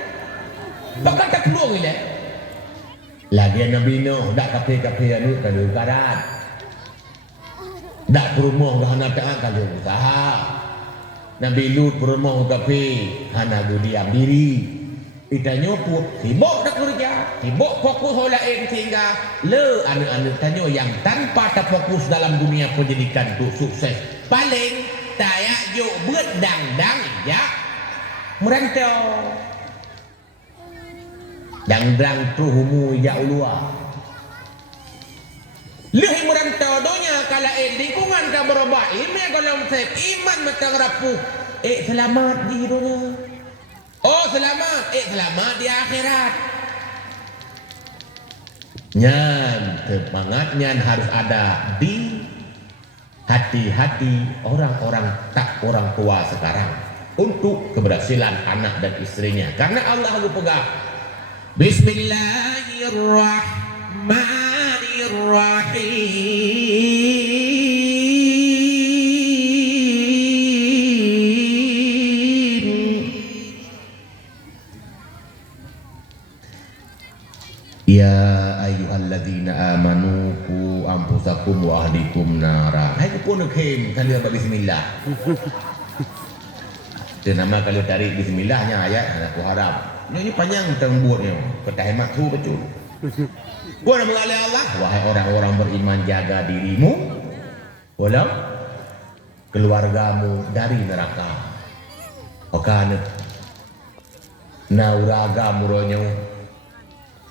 Pekan tak peluang ni lah. Lagi Nabi Nuh dak kafe-kafe anu kalau karat. Dak purmo hana tak kalau usaha. Nabi Lut purmo kafe hana diam diri. Itanya pun sibuk dak kerja, sibuk fokus olain sehingga le anak-anak tanyo yang tanpa terfokus dalam dunia pendidikan untuk sukses. Paling tayak yo buat dang-dang ya. Merantau. Dang-dang tuhumu ya ulua. Lih merantau donya kala lingkungan ka berubah. Ime kalau sep iman matang rapuh. Selamat di dunia. Oh selamat, selamat di akhirat. Nyan semangatnya harus ada di hati-hati orang-orang tak orang tua sekarang untuk keberhasilan anak dan istrinya. Karena Allah aku pegang. Bismillahirrahmanirrahim. Ya ayyuhalladzina amanu qu anfusakum wa ahlikum nara. Hai ku pun kem kalau baca bismillah. Itu nama kalau tarik bismillahnya ayat aku harap. Ini panjang tembutnya. Kata hemat tu betul. Gua nama Allah, wahai orang-orang beriman jaga dirimu walau keluargamu dari neraka. Okane nauraga muronyo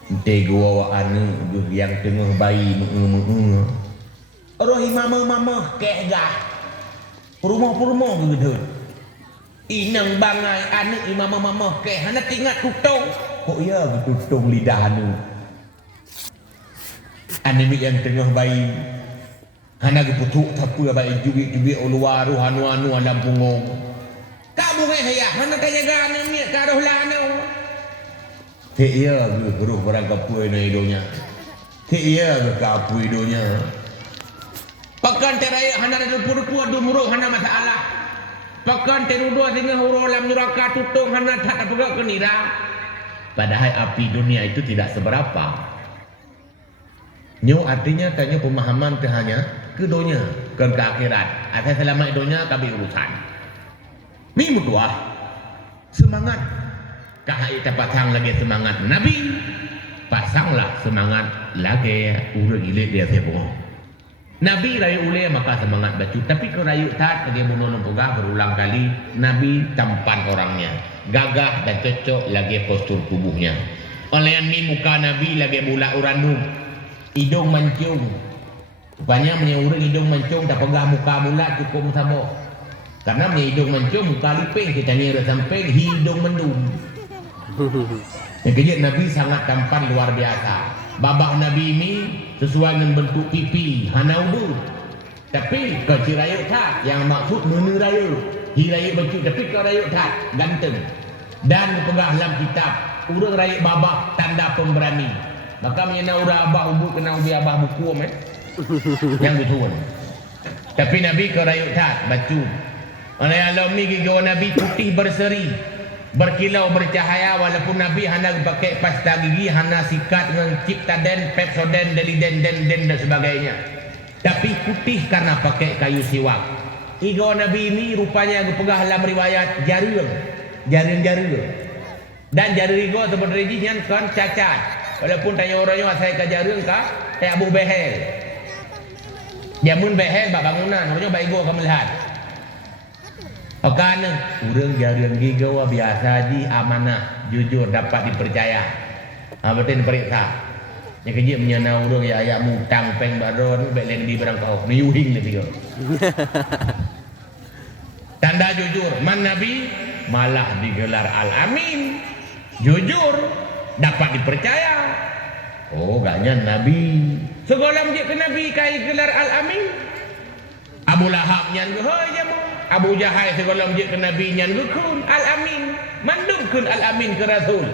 ente gua anu yang tengah bayi rohi mama kek gah rumah gitu inang bangai anu mama kek hana tingat tutung kok ya tutung lidah anu anu yang tengah bayi hana geputuk tapi bayi jubi uluwaru anu alam punggung kamu ya hana kaya gana ni karoh lana iya guru orang kapui na idonya. Iya kapui idonya. Pakan terai hana ada purpur dumuruk hana masalah. Pakan terudua dengan urolam neraka tutung hana tak ada kenira. Padahal api dunia itu tidak seberapa. Nyu artinya tanya pemahaman ke hanya ke dunia ke akhirat. Asal selama idonya kami urusan. Ni mutuah semangat. Kahai kita pasang lagi semangat Nabi, pasanglah semangat lagi urut ilit dia siapa. Nabi rayu ule maka semangat batu. Tapi ke rayu tat dia bunuh pegah berulang kali. Nabi tampan orangnya, gagah dan cocok lagi postur tubuhnya. Oleh ni muka Nabi lagi mula urandu, hidung mancung. Rupanya menyuruh hidung mancung tak pegah muka mula cukup sabok. Karena punya hidung mancung muka liping kita nyerah sampai hidung mendung. Yang kejut Nabi sangat tampan luar biasa. Babak Nabi ini sesuai dengan bentuk pipi hanaubu. Tapi ke cirayuk tak yang maksud nunu rayu. Hirayu bentuk tapi ke rayu tak ganteng. Dan pegah dalam kitab urang rayu babak tanda pemberani. Maka menyena urang abah ubu kena ubi abah buku yang betul. Tapi Nabi ke rayu tak bacu. Oleh Allah ni gigau Nabi putih berseri, berkilau bercahaya, walaupun Nabi hanya pakai pasta gigi, hanya sikat dengan Ciptaden, Pepsodent, Deliden, den dan sebagainya. Tapi putih karena pakai kayu siwak. Gigau Nabi ini rupanya pegah dalam riwayat jaring. Dan jaring gigau sebenarnya kan cacat. Walaupun tanya orangnya saya ke jaring kah? Kayak Abu Behel. Jamun Behel bak bangunan, orangnya baik gua kamu lihat. Karena urang jaring gigau biasa ji amanah, jujur dapat dipercaya. Betul periksa. Yang kejip menyana urang ya ayak mutang peng baron belen di barang kau. Meyuhing lebih kau. Tanda jujur, man Nabi malah digelar Al-Amin. Jujur dapat dipercaya. Oh, gaknya Nabi. Segolam dia ke Nabi kai gelar Al-Amin. Abu Lahab nyan ke hoi jamu. Abu Jahal segolam je ke Nabi nyan gukun Al-Amin. Mandum kun Al-Amin ke Rasul.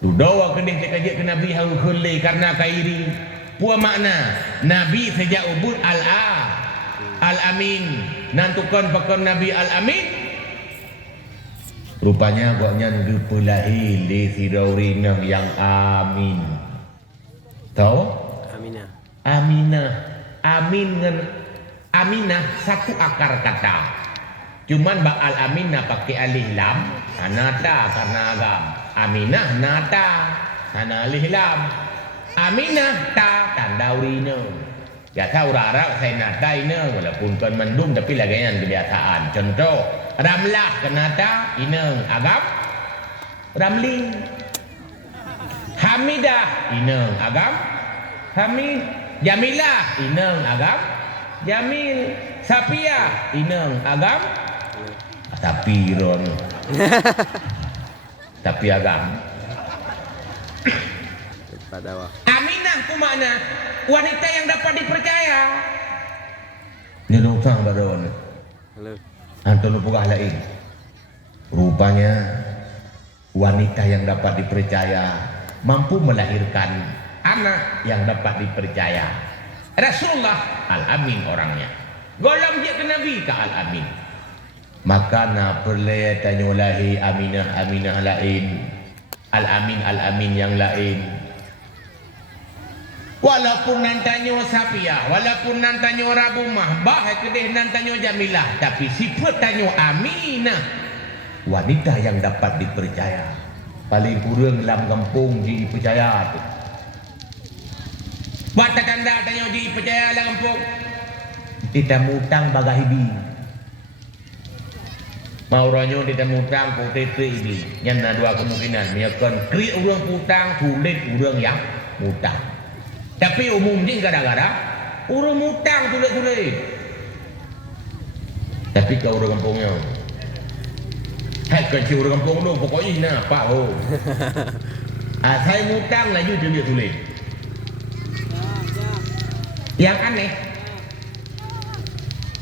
Dudawa kedih tekajik ke Nabi hau khulli karena kairi. Pua makna Nabi sejak ubud Al-Amin. Nantukan pakon Nabi Al-Amin. Rupanya kok nyan gepulahi li siraurina yang amin. Tahu? Aminah. Aminah. Amin ngan Aminah satu akar kata. Cuman bak al-aminah pakai alih lam, nata karena agam. Aminah nata karena alih lam. Aminah ta tanda urina. Ya tahu rara saya nata ini walaupun kan mendung tapi lagian kebiasaan. Contoh ramlah kenata ineng agam ramling. Hamidah ineng agam Hamid. Jamilah ineng agam Jamil. Sapia ineng agam tapi ron tapi agam Aminah itu makna wanita yang dapat dipercaya. Ini dong baron anton pugah lain. Rupanya wanita yang dapat dipercaya mampu melahirkan anak yang dapat dipercaya. Rasulullah Al-Amin orangnya. Golam dia ke Nabi ke Al-Amin. Maka na perle tanyolahi Aminah lain. Al-Amin yang lain. Walaupun nantanyo Sapia, walaupun nantanyo Rabumah, bah kedeh nantanyo Jamilah, tapi sifat tanyo Aminah. Wanita yang dapat dipercaya. Paling kurang dalam kampung dipercaya tu. Buat tanda tanya di percaya dalam kampung. Tidak mutang bagahibi. Mauranyo tidak mutang PTT ini. Yang ada dua kemungkinan. Misalkan kri orang putang, kulit orang yang mutang. Tapi umumnya kadang-kadang orang mutang tulis-tulis. Tapi kau orang kampungnya. Hai kecil orang kampung tu pokoknya ini apa oh. Saya mutang lagi dia tulis. Yang aneh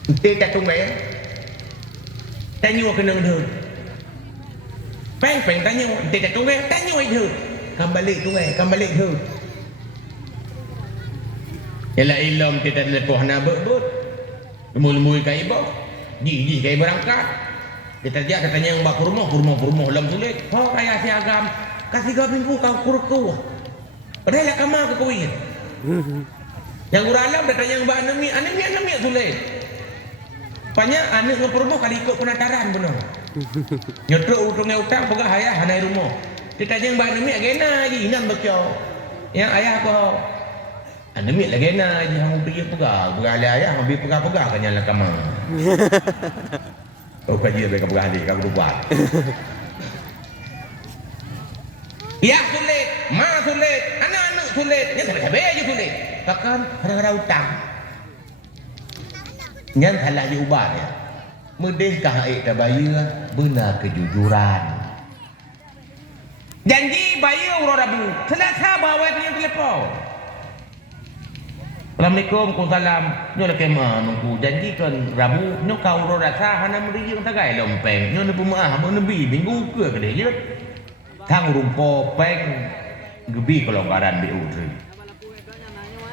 Ente tak tunggu ya Tanya kena ngedut Peng tanya Ente tak tunggu ya Tanya ngedut Kembalik tunggu Kembalik ngedut Yalah ilom kita lepoh na bet-bet Lemui-lemui kai ibu Gigi kai berangkat Kita jatuh tanya yang bak kurma Lam tulis Oh kaya si agam Kasih kau minggu kau kurku Padahal lah kamar ke kuih Yang uralam datang yang mbak anemi sulit. Banyak anak ngepromo kali ikut penataran benar. Nyotrok utangnya utang pegah ayah hanai rumah. Kita yang mbak anemi agena lagi inan bekyo. Yang ayah kau Anemik lagi na je hang pergi pegang ayah hang pergi pegang kan nyala kamang. Oh kaji mereka pegang adik kau buat. Ya sulit, ma sulit, anak-anak sulit, ya sampai aja sulit. Bahkan kadang-kadang utang. Yang salah diubah ya. Merdeka tak bayar benar kejujuran. Janji bayar urut rabu. Selasa bawa dia telefon. Assalamualaikum, Waalaikumsalam. Nyo nak kemah nunggu janjikan rabu nyo kau urut rasa hana meriang tagai lompeng. Nyo nak pemaah nabi minggu ke dia. Thang rumpo peng gebi kelonggaran di utri.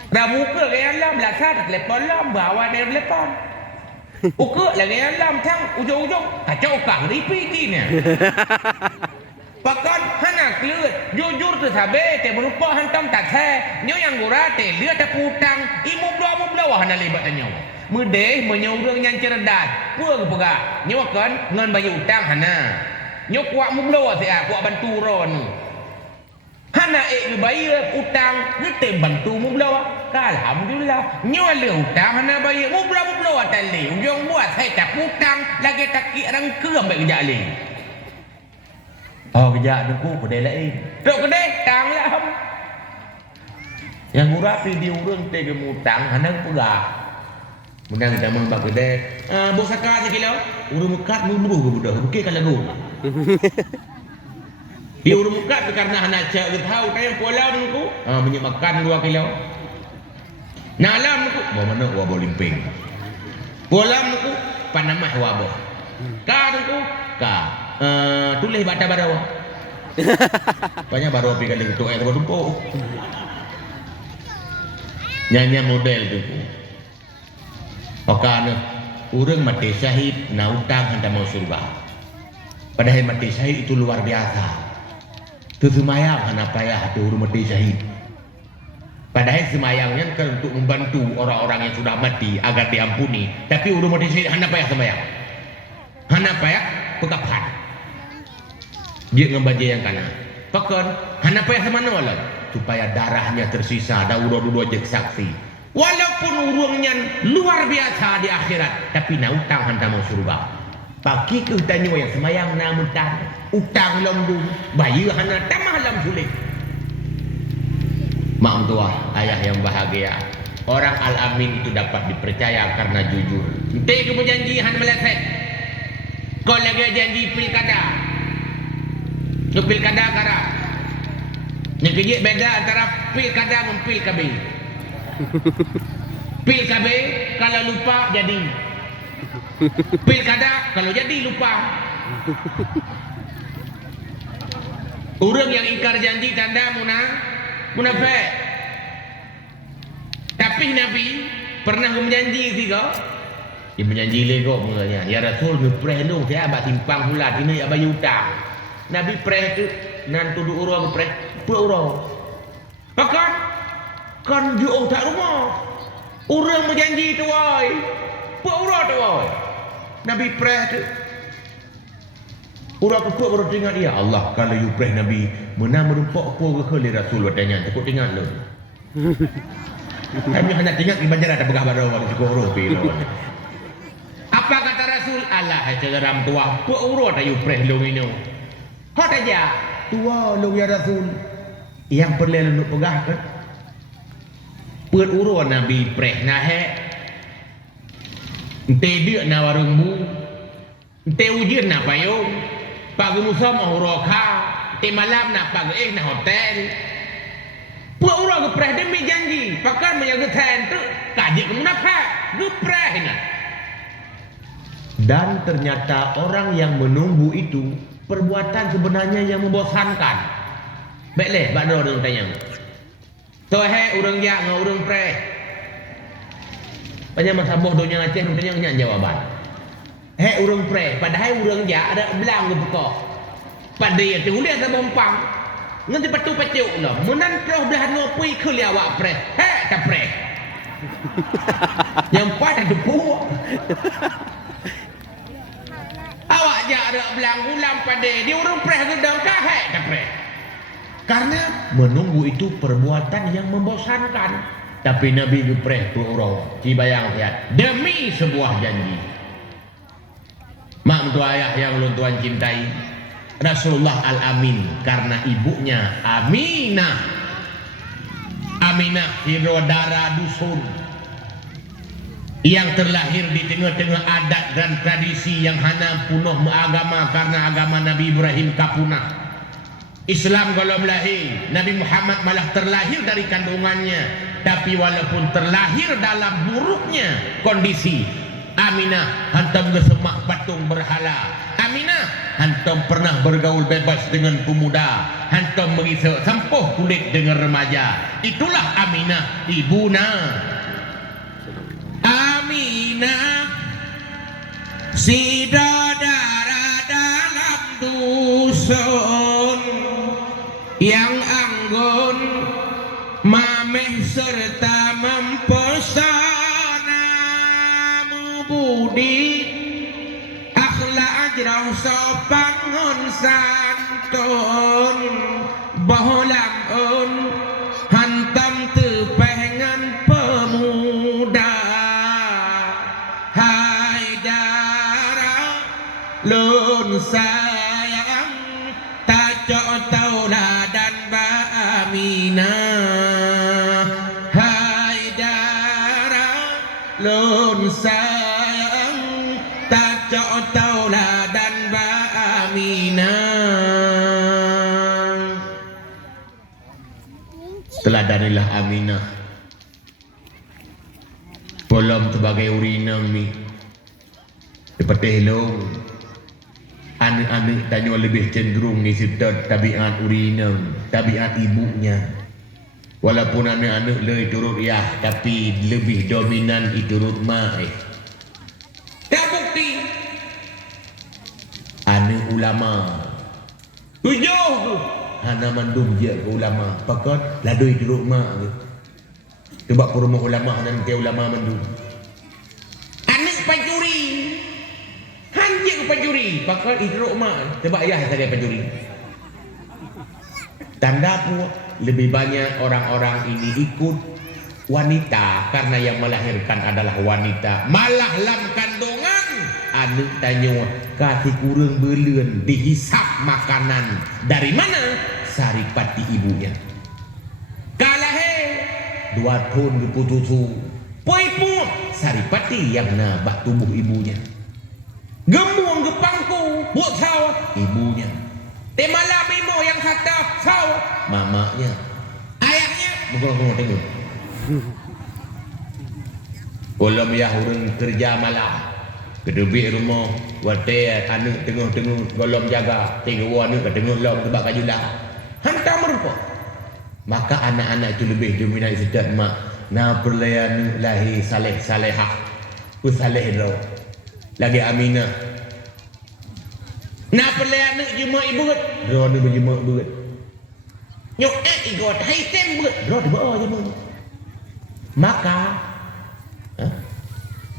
Rabu ke alam lasa tak telepon lam bawa dia telepon. Uke lagi alam thang ujung-ujung kacau kang ripi ni. Pakan hana kelut jujur tu sabe te berupa hantam tak saya nyo yang gurate dia tak putang imu belawa hana libat nyo. Mudeh menyurung yang cerdas. Puang pegak nyo kan ngan bayu utang hana. Nyo kuat mu belawa sia kuat bantu ron. Hana bayar utang ngetem bantu mu belawa. Alhamdulillah nyo le utang hana bayar mu belawa tali. Ujung buat saya tak putang lagi tak kirang ke ambek kerja li. Oh kerja aku kedai lain. Dok kedai tang lah. Yang murah pi diurang te ke mutang hana pegah. Menang kita membak kedai. Bos saka sekilo. Urang mekat mu ke budak. Okey kan lagu. Dia urang mekat karena hana cak tahu kaya pulau aku. Banyak makan 2 kilo. Nalam aku bawa mana wabo limping. Pulau aku panamah wabo. Ka aku ka tulis bata barawa. Banyak baru pergi kali itu air bertumpuk. Nyanyi model tu. Okana urang mati syahid na utang hendak mau surga. Padahal mati syahid itu luar biasa. Tu semayang hana payah tu urang mati syahid. Padahal semayangnya kan untuk membantu orang-orang yang sudah mati agar diampuni. Tapi urang mati syahid hana payah semayang. Hana payah pekapan. Dia ngambaje yang kanan. Pakan hana payah semana lah supaya darahnya tersisa ada urut-urut je saksi. Walaupun urungnya luar biasa di akhirat tapi na utang hanta mau surga. Pagi ke utanyo yang semayang na mentah utang lombu bayi hana tamah lam sulit. Mak tua, ayah yang bahagia. Orang al-amin itu dapat dipercaya karena jujur. Ente kamu janji hana meleset. Kau lagi janji pilkada. Pilkada kara. Yang kejik beda antara pilkada dan pilkab. Pilkab kalau lupa jadi. Pilkada kalau jadi lupa. Orang yang ingkar janji tanda munafik. Tapi Nabi pernah berjanji sih kau. Dia berjanji lego mulanya. Ya Rasul ngepreh dong saya abak timpang pula ini abak utang. Nabi preh tu nan tuduh urang preh pura urang. Pakan kan juong tak rumah. Urang berjanji tu wai. Pura urang tu wai. Nabi preh tu. Urang tu baru teringat dia Allah kalau you preh Nabi menang merumpak apa ke khali Rasul wadanya takut ingat lu. Kami hanya ingat di banjar ada pegah baru waktu cukup urang pi. Apa kata Rasul? Allah cegeram tua. Pura urang tak you preh lu ini. Hot aja tua lu ya Rasul yang perlu lu pegah kan put urun Nabi preh nahe ente dia na warungmu ente ujir na payung pagi musa mau roka ente malam na pagi na hotel put urun ke preh demi janji pakan menjaga ten tu kaji ke munafik lu preh na. Dan ternyata orang yang menunggu itu perbuatan sebenarnya yang membosankan. Baiklah, bak do orang tanya. So he urang ya ngau urang preh. Banyak masa boh donya Aceh orang tanya nyak jawaban. He urang preh, padahal urang ya ada belang ke pekok. Padai tu uliah ta bompang. Ngan patu pacuk lo. Munan proh dah no pui ke li awak preh. He ta preh. Yang pat ada buah. Awak je ada belang ulang pada dia orang preh gedang kahek tak preh. Karena menunggu itu perbuatan yang membosankan. Tapi Nabi gepreh tu orang. Ci bayang lihat. Demi sebuah janji. Mak mentua ayah yang ulun tuan cintai. Rasulullah Al-Amin. Karena ibunya Aminah. Aminah hero darah dusun. Yang terlahir di tengah-tengah adat dan tradisi yang hana punuh agama. Karena agama Nabi Ibrahim kapunah. Islam kalau melahir, Nabi Muhammad malah terlahir dari kandungannya. Tapi walaupun terlahir dalam buruknya kondisi, Aminah hantam bersemak patung berhala. Aminah hantam pernah bergaul bebas dengan pemuda. Hantam mengisau sempuh kulit dengan remaja. Itulah Aminah ibuna. Aminah si darah dalam dusun yang anggun mameh serta mempesona budi akhlak ajrah sopan santun bohlam hantam tepengan pemuda haidara lun sayang tajok tauladan ba Aminah haidara lun sayang tajok tauladan ba Aminah. Teladanilah Aminah. Polom sebagai urinang mi seperti hello. Anak-anak tanya lebih cenderung ni serta tabiat urinang, tabiat ibunya. Walaupun anak-anak lebih turut ya, tapi lebih dominan itu turut mak. Tak bukti. Anak ulama. Tujuh. Hana mandum je ke ulama. Pakot ladui turut mak. Coba ke rumah ulama dan ke ulama mandum. Anak pencuri. Hanjir pencuri. Pakal idruk mak. Coba ayah saya pencuri. Tanda pun lebih banyak orang-orang ini ikut wanita karena yang melahirkan adalah wanita. Malah lam kandungan anak tanya kasih kurang belian dihisap makanan. Dari mana? Saripati ibunya. Kalah 2 tahun keputusu. Poipun saripati yang nabah tubuh ibunya. Gemuang gepangku buat sawah ibunya. Temala mimo yang kata sawah mamanya. Ayahnya begong-begong tengok. Kalau ya orang kerja malam kedebik rumah wate anak tengok-tengok golong jaga tengok anak tengok lom sebab kajulah hantar merupa. Maka anak-anak itu lebih dominan sedap mak. Na perlayan lahir saleh-salehah. Ku saleh ro. Lagi Aminah. Na perlayan nak jemaah ibu kat. Ro ni berjemaah ibu kat. Nyok igot hai tem kat. Ro di bawah jemaah. Maka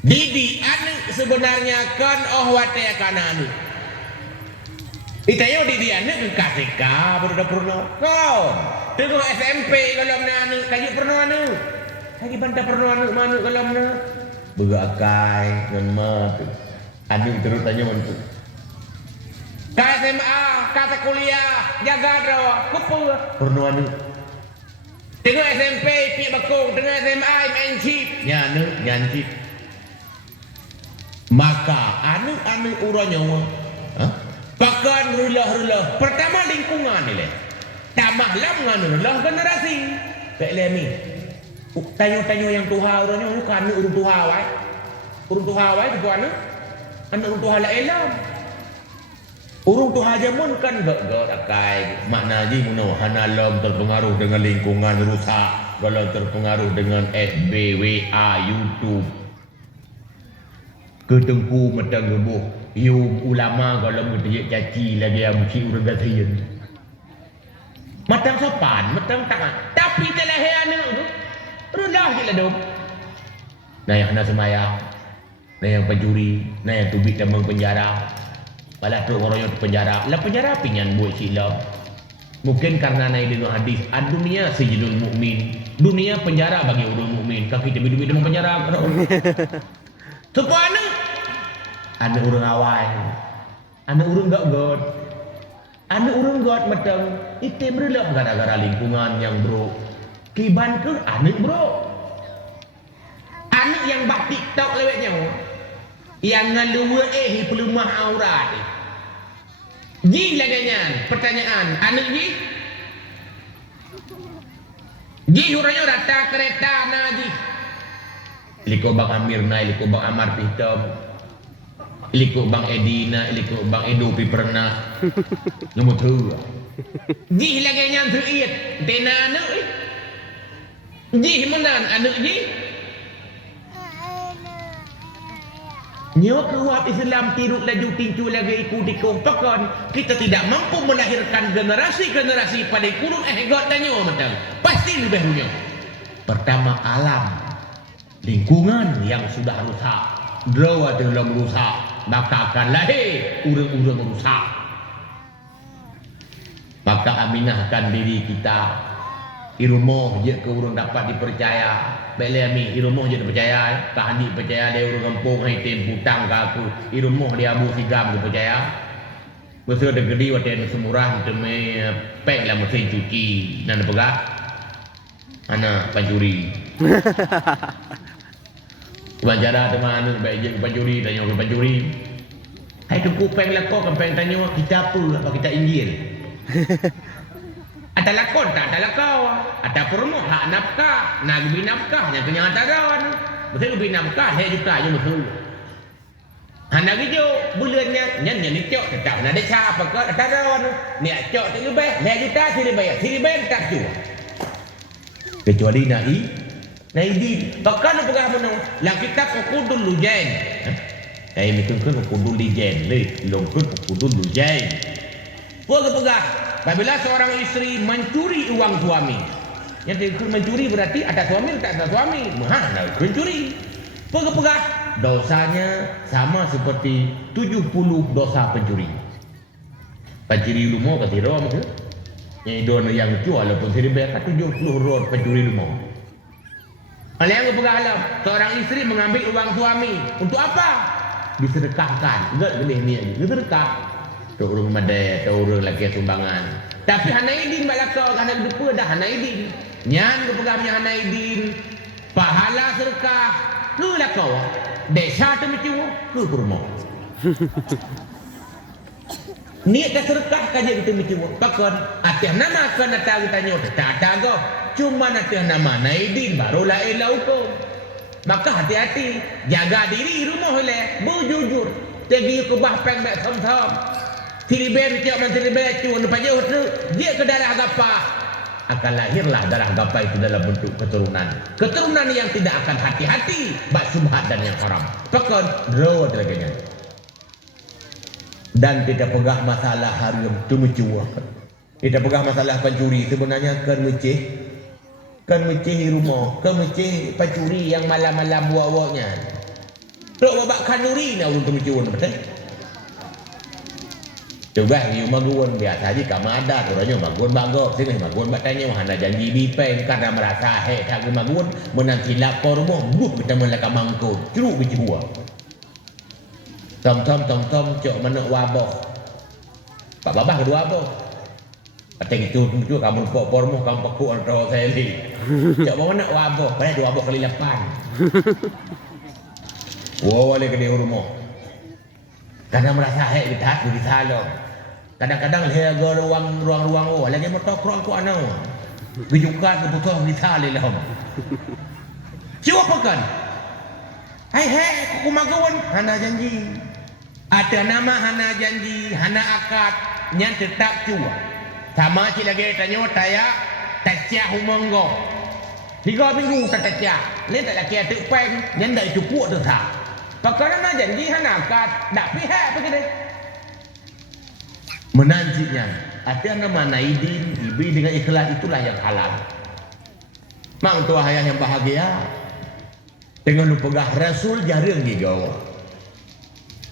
Didi anak sebenarnya kan wate akan anak. Itayo Didi anak ke KTK berada purno. Kau tengok SMP kalau anak kaji purno anak. Kaji bantah purno anak mana kalau anak. Begakai dan mat. Anak terus tanya mantu. Ka SMA, kata kuliah, jaga draw, kupu purno anak. Tengok SMP pi bakung, tengok SMA main chip. Ya anak, jangan chip. Maka anu-anu uranya bahkan rulah-rulah pertama lingkungan ni tambah lam nganu rulah generasi tak lemi tanya-tanya yang tuha uranya bukan urung tuha wai tu anu urung tuha la elam urung tuha jamun kan gak akai makna ji muno hana lom terpengaruh dengan lingkungan rusak kalau terpengaruh dengan FB WA YouTube ketengku matang gebuh yu ulama kalau mesti caci lagi yang mesti urang gasian matang sopan matang tangan tapi telah anak tu rulah je lah dong nah yang nak semaya nah yang pencuri nah yang tubik tambang penjara malah tu orang yang penjara lah penjara pinyan buat silap Mungkin karena naik dino hadis, dunia sejidul mukmin, dunia penjara bagi orang mukmin. Kaki tiba-tiba dalam penjara. Supaya anu orang awal, anu orang gak god, anu orang god macam itu merelap gara-gara lingkungan yang bro. Kiban ke anak bro, anak yang bak TikTok lewatnya, yang ngeluar pelumah aurat. Ji laganya pertanyaan, anak ji? Ji huranya rata kereta na ji. Liko bang Amir na, liko bang Amar Pitom, liko bang Edina, liko bang Edo pi pernah. Nomor tu. Ji laganya tu iat, dena anak. Ji menan anak ji? Nyawa kuat Islam tiruk laju tincu lagi ikuti kompakon. Kita tidak mampu melahirkan generasi-generasi pada kurun god dan nyawa macam. Pasti lebih punya. Pertama alam, lingkungan yang sudah rusak. Draw dalam rusak, maka akan lahir urang-urang rusak. Maka aminahkan diri kita. Irumoh je ke urang dapat dipercaya. Baiklah mi irumoh je percaya, tak andi percaya dia urang kampung hai tem putang ke aku. Irumoh dia Abu Sigam ke percaya. Besar de gede waten semurah tu me pek lah mesin cuci dan pegak. Ana pancuri. Wawancara teman baik je pancuri tanya ke pancuri. Hai tu kupeng lah kau kampeng tanya kita apa kita Injil. Ada lakon tak ada lakau, ada permu hak nafkah, nak lebih nafkah yang kenyang antarawan. Betul lebih nafkah, saya juga je betul. Hanya gitu bulannya nyanyi cok tetap nak ada siapa ke antarawan. Ni cok tu lebih, saya juga sini tak tu. Kecuali naidi, bahkan pegang mana? Lah kita kukudul lujen. Saya mikir kukudul lujen, longkut kukudul lujen. Pegang. Apabila seorang istri mencuri uang suami, yang diukur mencuri berarti ada suami tak ada suami, mana mencuri? Pegah-pegah dosanya sama seperti 70 dosa pencuri. Pencuri rumah kata rom ke? Yang jual walaupun saya bayar 70 rod pencuri rumah. Oleh yang pegah alam, seorang istri mengambil uang suami untuk apa? Disedekahkan. Enggak boleh niat, disedekah. Tu urung madai, tu urung lagi sumbangan. Tapi Hanaidin balakau, Hana lupa dah Hanaidin. Nyan ke pegangnya Hanaidin. Pahala sedekah. Lu lakau. Desa tu macam lu ke rumah. Niat dah sedekah kaja kita macam pakon. Atih nama kan datang kita tanya, tak ada go. Cuma atih nama Hanaidin barulah elah hukum. Maka hati-hati, jaga diri rumah oleh berjujur. Tegi ke bahpeng mek thom-thom. Tiriben tiap mentiriben cun depan jauh tu dia ke darah gapa akan lahirlah darah gapa itu dalam bentuk keturunan yang tidak akan hati-hati bak subhat dan yang haram pakon draw lagi dan kita pegah masalah haram tu mencuah kita pegah masalah pencuri sebenarnya kan meceh rumah kan meceh pencuri yang malam-malam buat-buatnya tok babak kanuri nak untuk mencuah betul. Coba you maguan biasa aja kamu ada turunnya maguan bagok sini maguan batanya mana janji bipeng karena merasa tak maguan menanti lapor mo kita melaka mangko ceruk biji buah tom cok mana waboh pak babah kedua aboh atau itu kamu por mo kamu paku antara saya ni cok mana waboh pada dua aboh kali 8 wow wale ke rumah karena merasa kita di salon. Kadang-kadang dia ada ruang-ruang lagi motor krong ku anau. Bijukan kebutuhan di salin lah. Siapa kan? Hai aku magawan hana janji. Ada nama hana janji, hana akad yang tetap cua. Sama cik lagi tanya taya tacah humonggo. 3 minggu tak tacah. Ni tak laki atuk peng, yang dah cukup tu tak. Perkara hana janji hana akad, dak pihak begitu. Menanjinya ada nama Naidin diberi dengan ikhlas itulah yang halal. Mak untuk ayah yang bahagia dengan lu pegah Rasul jarang digawa.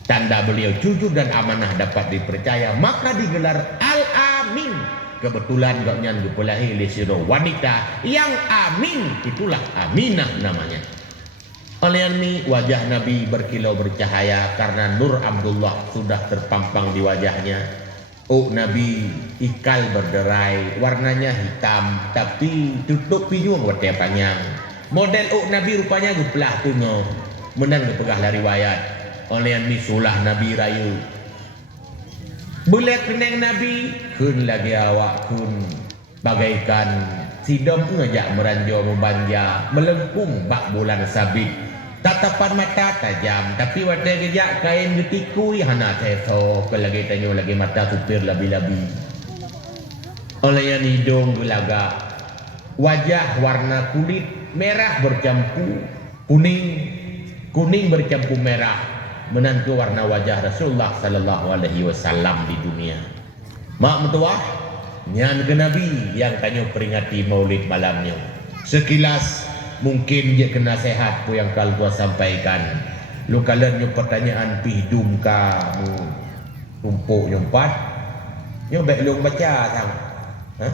Tanda beliau jujur dan amanah dapat dipercaya maka digelar Al-Amin kebetulan gak nyan dipulahi li siro wanita yang amin, itulah Aminah namanya. Oleh ini wajah Nabi berkilau bercahaya karena Nur Abdullah sudah terpampang di wajahnya. Nabi ikal berderai, warnanya hitam tapi tutup pinyung wate panjang. Model Nabi rupanya guplah tungo, menang gepegah lah riwayat. Oleh ini sulah Nabi rayu. Bulat peneng Nabi kun lagi awak kun bagaikan sidom ngejak meranjo membanja melengkung bak bulan sabit. Tatapan mata tajam tapi wadah gejak kain getikui hana teso ke lagi tanyo lagi mata supir labi-labi. Oleh yang hidung gelaga, wajah warna kulit merah bercampur kuning bercampur merah, menantu warna wajah Rasulullah sallallahu alaihi wasallam di dunia. Mak mentua nyan ke Nabi yang tanyo peringati Maulid malamnya. Sekilas mungkin je kena sehat pu yang kal gua sampaikan. Lu kalian nyo pertanyaan pidum kamu tumpuk nyompat. Nyo baik long baca sang. Ha?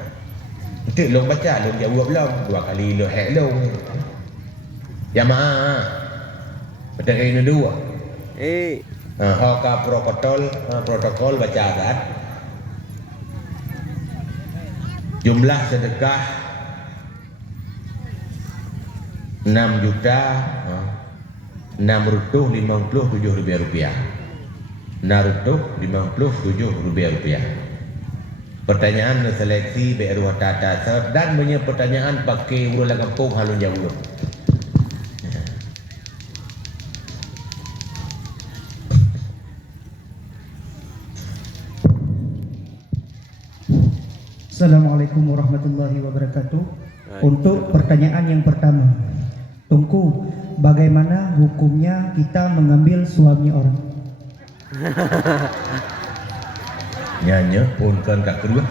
Itu long baca, long jawab long. Dua kali lo hek long. Jamaah. Betul ini dua. Hoka protokol baca kan. Jumlah sedekah 6.657.000 rupiah. Rupiah. Pertanyaan seleksi BRU Tata dan banyak pertanyaan pakai urulan kampung halun jauh. Assalamualaikum warahmatullahi wabarakatuh. Untuk pertanyaan yang pertama, Tungku, bagaimana hukumnya kita mengambil suami orang? Nyanyi pun kan tak kedua.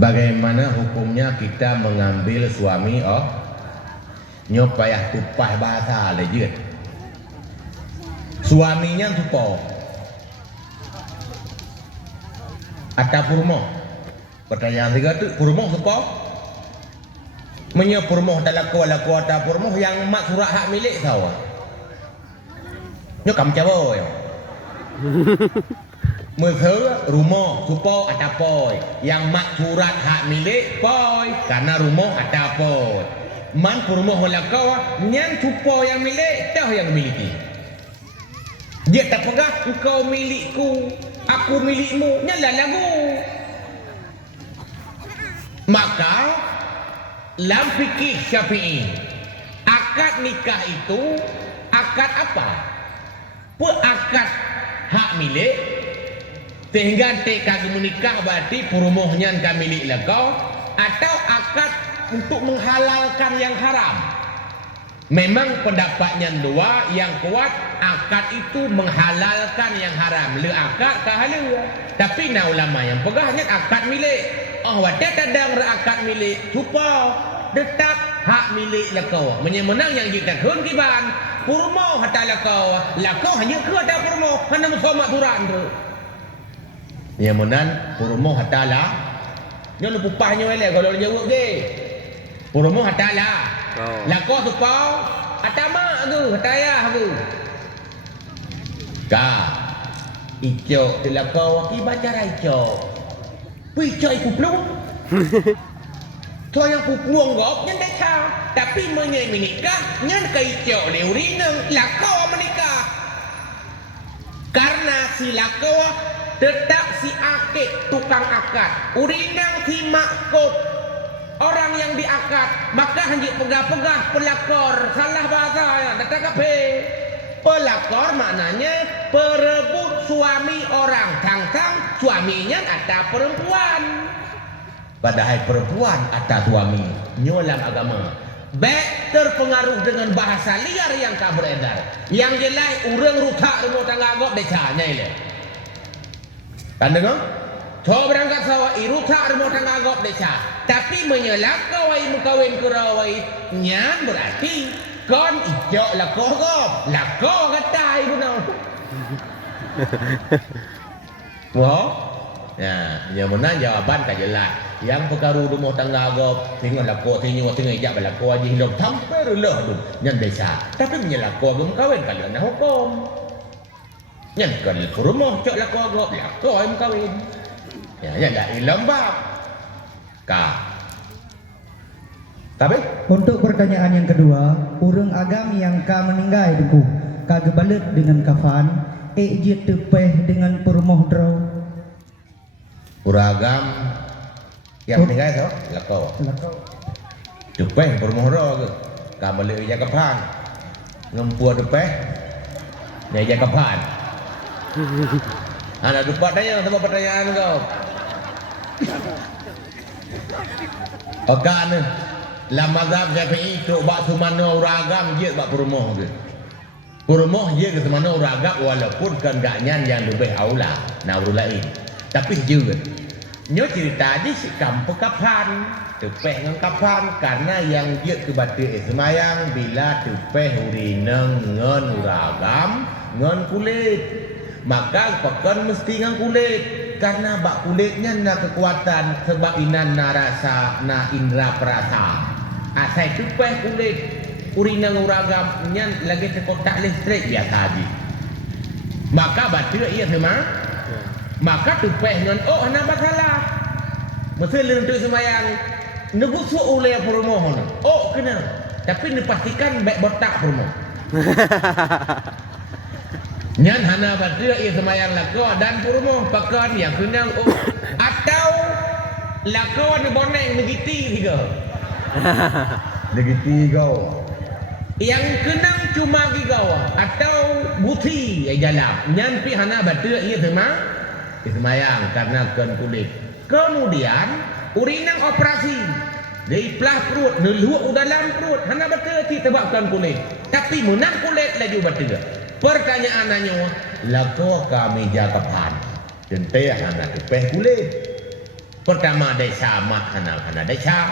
Bagaimana hukumnya kita mengambil suami nyopayah tupah bahasa lejit. Suaminya tupo Ata purmo. Pertanyaan tiga tu purmo tupo. Menye purmo laku ata purmo yang mak surat hak milik tahu. Nyo kam cawo yo. Metheu rumah tupo ata poi. Yang mak surat hak milik poi karena rumah ata poi. Man purmo laku nyan tupo yang milik tahu yang miliki. Dia tak pegah engkau milikku, aku milikmu, nyala lagu. Maka dalam fikih Syafi'i, akad nikah itu akad apa? Akad hak milik. Sehingga teka menikah berarti perumohnya kan milik kau, atau akad untuk menghalalkan yang haram. Memang pendapatnya dua, yang kuat akad itu menghalalkan yang haram. Le akad kahala. Tapi na ulama yang pegahnya akad milik. Wadah tadang re akad milik. Tupa tetap hak milik lakau. Menang yang kita kun kiban. Purmo hata lakau. Lakau hanya ke hata purmo. Hanya musomak turan tu. Yang menang purmo hata lah. Nyo lupupahnya wala kalau jawab ke. Purmo hata lah. Lakau supau atama aku hataya aku ka ijo dilakau ki baca ijo ijo iku plung to yang pupuang gop nyen deka tapi menyai menikah nyen ke ijo leurineng lakau menikah karena si lakau tetap si akik tukang akad urinang si makut orang yang diakad, maka hanya pegah-pegah pelakor. Salah bahasa ya, datang kape. Pelakor maknanya perebut suami orang. Tang-tang suaminya ada perempuan. Padahal perempuan ada suami. Nyolam agama. Baik terpengaruh dengan bahasa liar yang tak beredar. Yang jelas urang rutak rumah tangga agak decanya ini. Kan dengar? Coba berangkat sawah irutak rumah tangga agak deca. Tapi menyelak kawai mengkawin kerawai nyan berarti kon ijok lako gop lako kata ibu nau Wah, ya, yang mana jawaban tak jelas. Yang perkara rumah tangga agak tinggal laku tinggal ijak berlaku aja hilang sampai relah tu yang desa. Tapi menyelaku agak kawin kalau nak hukum. Yang kalau rumah cak laku agak berlaku ayam kawin. Ya, yang dah hilang bab. Tapi Untuk pertanyaan yang kedua, urang agam yang ka meninggal tengku, ka gebalet dengan kafan, je tepeh dengan permoh draw. uragam yang meninggal tu laku. Lakau. Depeh bermohro ke. Kamale ija kapan. Ngempua depeh. Nya ija kapan. Ana lupa tanya sama pertanyaan kau. Okan la mazhab Syafi'i tu bak sumano uragam je bak permoh ke. Permoh je ke sumano uragam walaupun kehendaknya yang lebih aula na lain. Tapi juga nyo cerita di si kampung kapan tepeh dengan kapan karena yang dia kebatu semayang bila tepeh urineng ngen uragam ngen kulit maka pekan mesti ngen kulit karena bak kulitnya na kekuatan sebab inan na rasa na indra perasa asai tepeh kulit urineng uragam nyen lagi sekotak listrik biasa aja maka batu ia memang maka tupeh dengan oh ana masalah mesti lentuk semayang negusuk oleh permohon oh kena tapi dipastikan baik botak permoh nyan hana batria ia semayang lako dan permoh pakan yang kena oh atau lako ni boneng negiti tiga negiti kau yang kenang cuma gigau atau buti yang jalan nyan pi hana batria ia semayang semayang karena ken kulit. Kemudian urinang operasi. Dari pelah perut, neluak dalam perut. Hana betul ti tebakkan kulit. Tapi menang kulit laju betul. Pertanyaan nanya, laku kami jakapan. Jenteh hana tepeh kulit. Pertama desa mat hana desa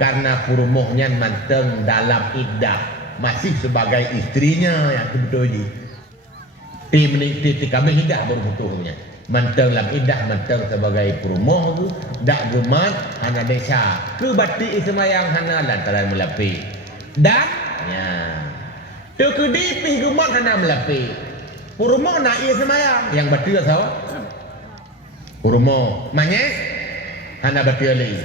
karena purmohnya manteng dalam iddah masih sebagai istrinya yang betul ji. Ti kami hidah baru betul-betulnya. Manteng lam idah manteng sebagai perumoh tu dak gemat hana desa ke bati semayang hana lantaran melapi dan ya tu kedi pi gemat hana melapi perumoh na ia semayang yang bati sawa perumoh manyet hana bati ali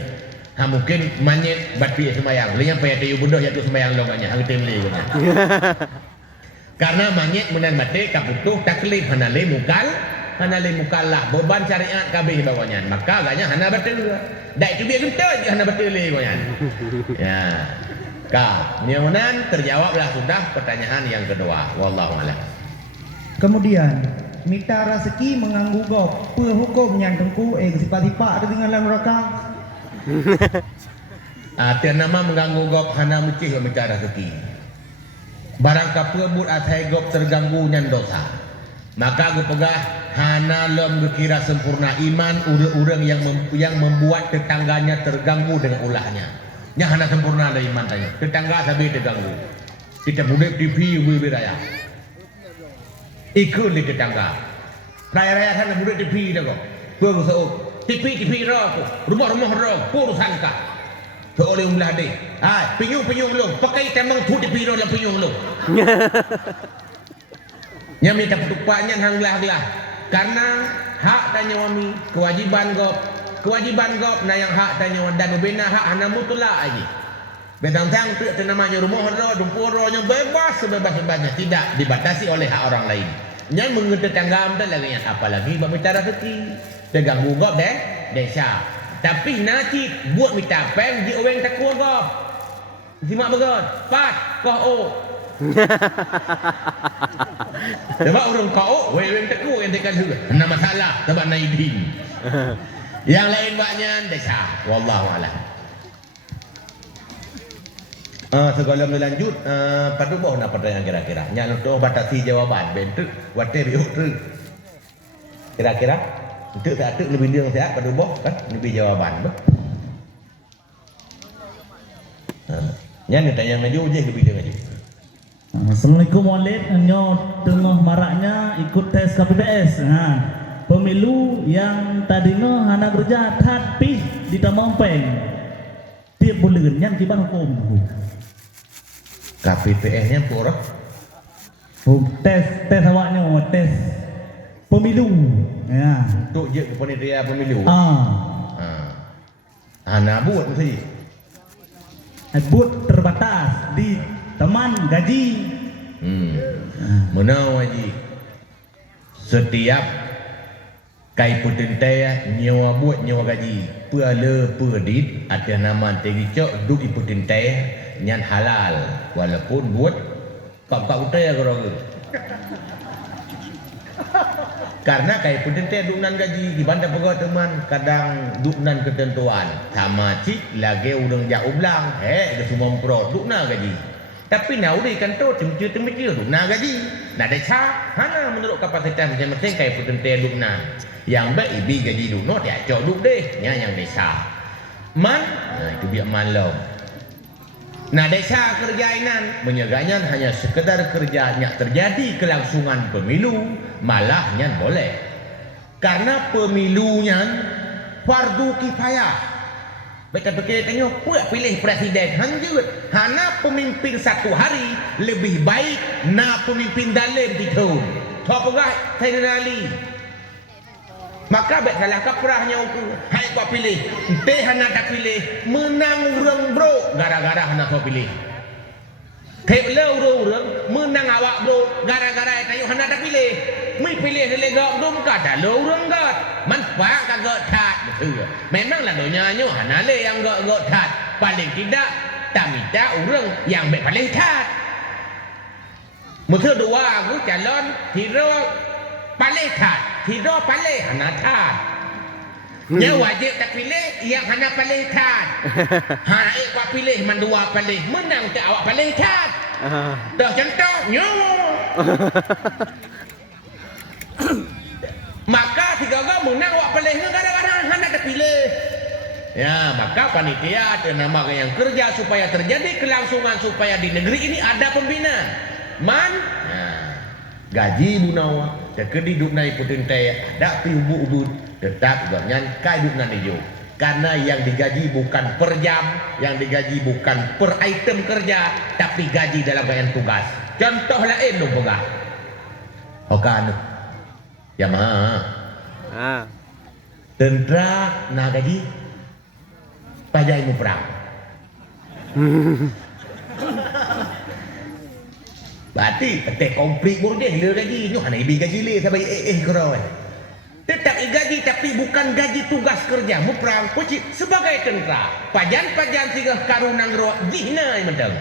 ha mungkin manyet bati semayang liang payah tayu budoh yaitu semayang loganya hang temli karena manyet menan bati kaputuh taklif hana le mukal hana le mukallaf beban syariat kabeh bawanya maka agaknya hana betul dak itu dia gentol je hana betul le bawanya ya nyamunan terjawablah sudah pertanyaan yang kedua wallahu a'lam. Kemudian minta rezeki mengganggu gop pe hukum yang tengku sifat-sifat dengan dalam neraka. Tiada nama mengganggu gop hana mesti minta rezeki barang kapebut atai gop terganggu nyan dosa maka aku pegah hana lom berkira sempurna iman urang-urang yang membuat tetangganya terganggu dengan ulahnya. Nya hana sempurna lah iman tanya. Tetangga sabi terganggu. Kita budek TV wiraya. Ikut di tetangga. Raya-raya sana budek TV dah kok. Tuang seuk. TV ro aku. Rumah-rumah ro urusan ka. Seoleh umlah deh. Pinyung lu. Pakai temang tu TV ro dalam pinyung lu. Nya minta petupaknya hanglah-hanglah karena hak tanya wami kewajiban gop na yang hak tanya dan ubena hak hana mutulak aja bedang-tang tu namanya rumah ro dumpur ro yang bebas sebebas-bebasnya tidak dibatasi oleh hak orang lain yang mengerti tanggam tu lagi yang apalagi berbicara rezeki terganggu gop desa tapi nanti buat minta pen di orang takut gop simak begot pat koh sebab orang kau weng teku yang tekan juga ada masalah sebab naidin yang lain banyak desa wallahu a'lam. Segala berlanjut pada bawah nak pertanyaan kira-kira yang untuk batasi jawaban bentuk water biuk tu kira-kira untuk tak lebih dia sihat pada bawah kan lebih jawaban yang ditanya maju je lebih dia maju. Assalamualaikum Walid, nyo tengah maraknya ikut tes KPPS. Pemilu yang tadinya hana kerja tapi di Tamampeng tiap bulan yang kibar hukum. KPPS-nya pura. Tes awaknya tes pemilu. Ya. Untuk je panitia pemilu. Hana buat mesti. Buat terbatas di teman gaji. Menau haji. Setiap kai putintaya nyawa buat nyawa gaji. Puala pudit ada nama tegi cok duk iputintaya nyan halal walaupun buat kap utaya kerana. Karena kai putintaya duknan gaji di bandar pegawai teman kadang duknan ketentuan sama cik lagi udang jak ublang ke semua pro dukna gaji. Tapi nak udah ikan tu temicir dukna gaji. Nak ada ca hana menurut kapasitas macam penting kai putintaya dukna. Yang baik ibi gaji dukno dia cok duk deh yang desa. Man itu biar man lo. Nah desa kerjainan menyegaknya hanya sekedar kerjanya terjadi kelangsungan pemilu malahnya boleh karena pemilunya fardu kifayah. Mereka tengok puak pilih presiden hanjut hana pemimpin satu hari lebih baik na pemimpin dalam itu topegah generali. Maka baik salah kaprahnya ukur hai kau pilih teh hana tak pilih menang urang bro gara-gara hana kau pilih teh lo urang menang awak bro gara-gara tayo hana tak pilih mai pilih delegak dom kata lo urang gat manfaat kagak tat betul memanglah donyanya hana le yang gak tat paling tidak tamita urang yang baik paling tat mesti dua aku calon hero paling tat hero paling hana tat. Nya wajib tak pilih yang hana paling tat. Hana kau pilih mandua paling menang tak awak paling tat. Dah contoh nyo. Maka tiga menang awak paling kadang-kadang hana tak pilih. Ya, maka panitia ada nama yang kerja supaya terjadi kelangsungan supaya di negeri ini ada pembinaan. Gaji bunawa terkedi dukna iputin teh ada pi ubu tetap ganyan kai dukna nijo karena yang digaji bukan per jam yang digaji bukan per item kerja tapi gaji dalam bagian tugas contoh lain dong pegah okan Yamaha tentara na gaji pajai mu perang berarti teh komplit burdeh le gaji nyu hana ibi gaji le sampai keroi tetap gaji tapi bukan gaji tugas kerja mu perang pucit sebagai tentara pajan tiga karunang ro dihna mentang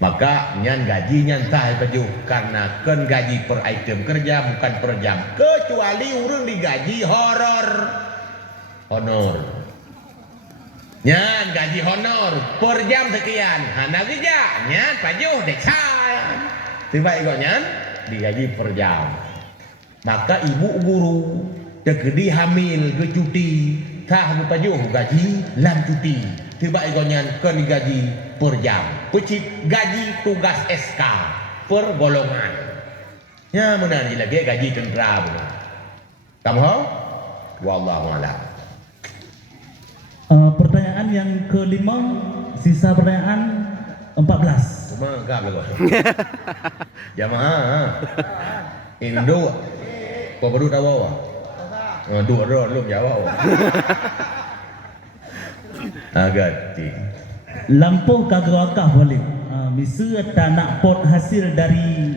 maka nyan gaji nyan sah peju karena kan gaji per item kerja bukan per jam kecuali urang digaji honor nyan gaji honor per jam sekian hana kerja nyan pajuh deksa tiba ikut nyan digaji per jam maka ibu guru tergedi hamil ke cuti tah pajuh gaji lam cuti tiba ikut nyan kan digaji per jam pucit gaji tugas SK per golongan ya benar lagi gaji tentera benar kamu ho wallahu a'lam. Pertanyaan yang kelima, sisa pertanyaan 14. Cuma enggak loh. Jamaah. Indo. Kau baru tahu apa? Dua ron belum jawab. Agak. Lampu kagak wakaf balik. Misal tak nak pot hasil dari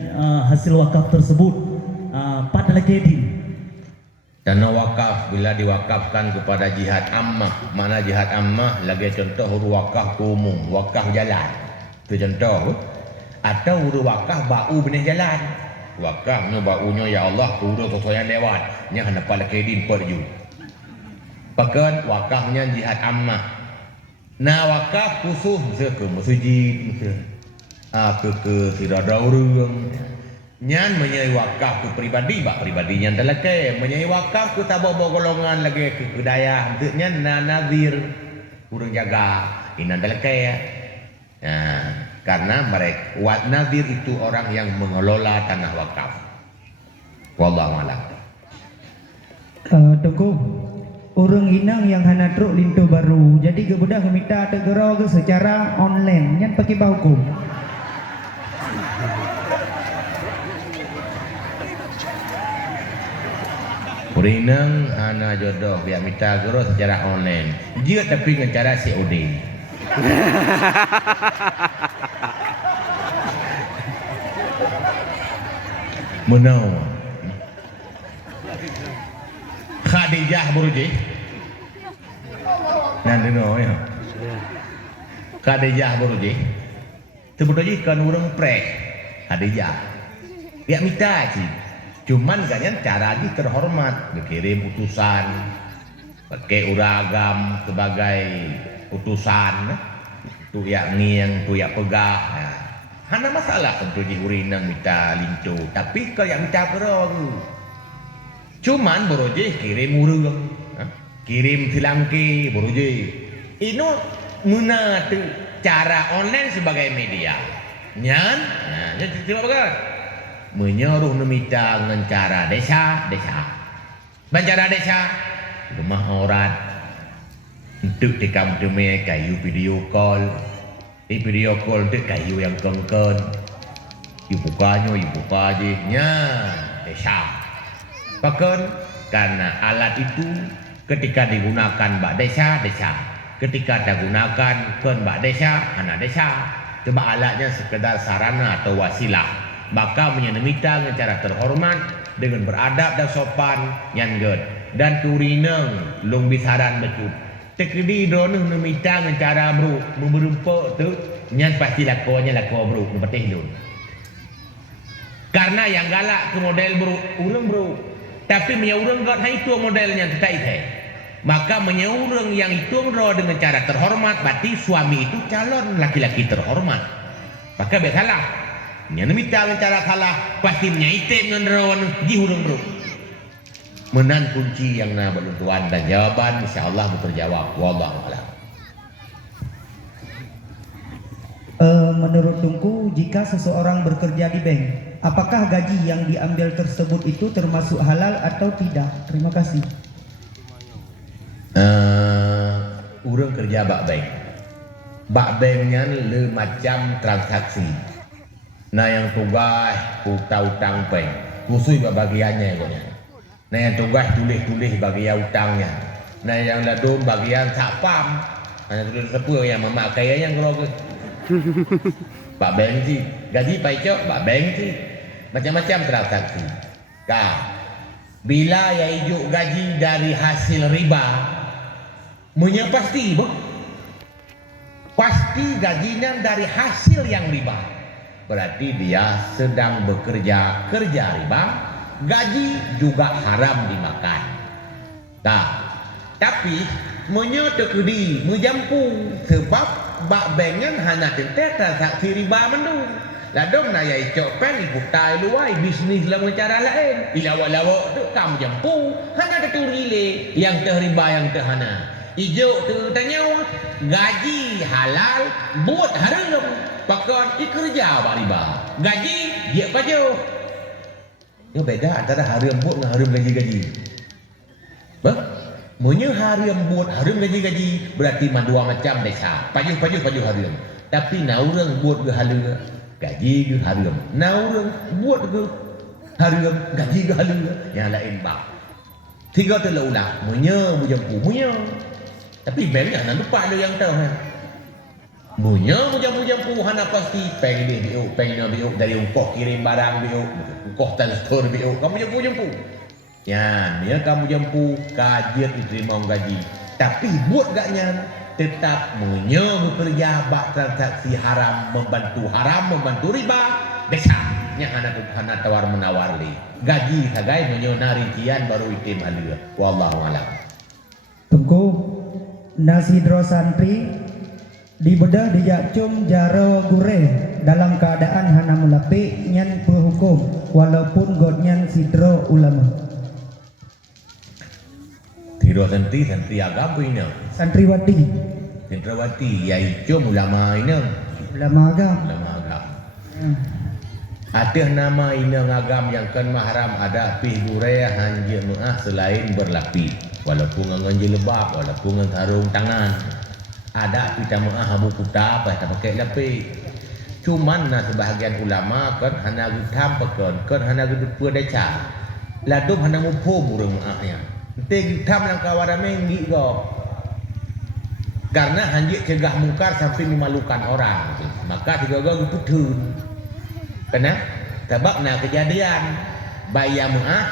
hasil wakaf tersebut. Pada lagi Dana wakaf bila diwakafkan kepada jihad ammah. Mana jihad ammah? Lagi contoh huru wakaf umum, wakaf jalan. Itu contoh. Atau huru wakaf bau benih jalan. Wakafnya baunya ya Allah huru sesuai yang lewat. Nya hendak pada kedin perju. Pakan wakafnya jihad ammah. Nah wakaf khusus ke masjid ke tidak ada orang. Nyan menyai wakaf ke pribadi bak pribadi nyan telake menyai wakaf ke tabawa golongan lagi ke daya nyan nazir urang jaga inan telake nah karena mereka nadir itu orang yang mengelola tanah wakaf. Wallahu a'lam. Tunggu, orang inang yang hana truk lintu baru, jadi kebudah minta tegera ke secara online, yang pakai hukum. Urinang hana jodoh biar minta gero secara online. Dia tapi dengan cara COD. Menau. Khadijah Buruji. Nanti no ya. Khadijah Buruji. Sebetulnya kan orang prek Khadijah. Biar minta sih. Cuman ganyan cara ini terhormat, dikirim utusan, pakai uragam sebagai utusan, tu yang niang, tu yang pegah. Ya. Hana masalah tentu di urinang minta lincu, tapi kalau yang minta kerong. Cuman boroje kirim urung, kirim silangki boroje. Ini muna tu cara online sebagai media. Nyan, jadi tiba bagus. Menyuruh memita dengan cara desa. Cara desa, rumah orang untuk tikam demi kayu video call. Di video call itu kayu yang kengken. Ibu buka aja, nya desa. Bahkan karena alat itu ketika digunakan bak desa, ketika digunakan kon bak desa, anak desa. Coba alatnya sekedar sarana atau wasilah. Maka menyenamita dengan cara terhormat, dengan beradab dan sopan yang good. Dan turineng long bisaran betul. Tekedi droneng nemita dengan cara bro memberumpa tu nyan pasti lakonya lako bro nepatih lu. Karena yang galak ke model bro, urang bro. Tapi menyaurang god hai itu modelnya tetai teh. Maka menyaurang yang itu bro dengan cara terhormat, berarti suami itu calon laki-laki terhormat. Maka biasalah. Yang minta cara kalah pasti menyaitim dengan rawan dihurung bro. Menan kunci yang nak beruntuan dan jawaban insyaAllah terjawab. Wallahu a'lam. Menurut Tungku, jika seseorang bekerja di bank, apakah gaji yang diambil tersebut itu termasuk halal atau tidak? Terima kasih. Urang kerja bak bank. Bak banknya le macam transaksi. Nah yang tugas utang bank khusus bagiannya konya. Nah yang tugas tulis bagian utangnya. Nah yang ladum bagian sapam. Nah tulis sepuluh yang mamak kayaknya ngerok. Pak bank sih gaji paicok Pak bank sih macam-macam transaksi. Kah bila ya ijuk gaji dari hasil riba, punya pasti boh. Pasti gajinya dari hasil yang riba. Berarti dia sedang bekerja kerja riba, gaji juga haram dimakan. Nah, tapi menyotok di menjampu sebab bak bengen hana tente transaksi riba mendung. Ladong na yai copen ibu tai luai bisnis lah cara lain. Ilawa-lawa tu kamu jampu hana tu rile yang terriba yang terhana. Ijo tu tanya gaji halal buat haram. Pakon kerja bak riba. Gaji dia paju. Ini beda antara haram buat dengan haram gaji-gaji. Bah, munnya haram buat haram gaji-gaji berarti dua macam desa. Paju haram. Tapi naurang buat ke halal gaji ke haram. Naurang buat ke haram gaji ke halal yang lain bak. Tiga tu ulah. Munnya bujampu munnya. Tapi banknya nak lupa ada yang tahu. Munya jampu hana pasti peng dia biu, peng dia biu dari ungkoh kirim barang biu, ungkoh transfer biu, kamu jampu. Ya, dia kamu jampu kajian diterima gaji. Tapi buat gaknya tetap munya bekerja bak transaksi haram, membantu riba, desa. Nya hana tawar menawar li. Gaji sagai munya narikian baru itim halia. Wallahu a'lam. Tunggu nasi dro santri dibedah dijacum jaro gure dalam keadaan hana mulapi nyan berhukum walaupun godnyan sidro ulama. Sidro santri agama ini. Santriwati. Santriwati ya icum ulama ini. ulama agam. Ulama agam. Hmm. Ada nama ina ngagam yang kan mahram ada pih guraya hanja maah selain berlapis. Walaupun ngan jilbab, walaupun ngan sarung tangan. Ada pita maah abu kuta apa tak pakai lapis. Cuman na sebahagian ulama kan hana gutam pekon, kan hana gudupur deca. Ladum hana mupo burung maahnya. Ente gutam lang kawarame ngi go. Karena hanya cegah mungkar sampai memalukan orang. Maka tiga-tiga putun. Kenapa? Sebab nak kejadian bayar muah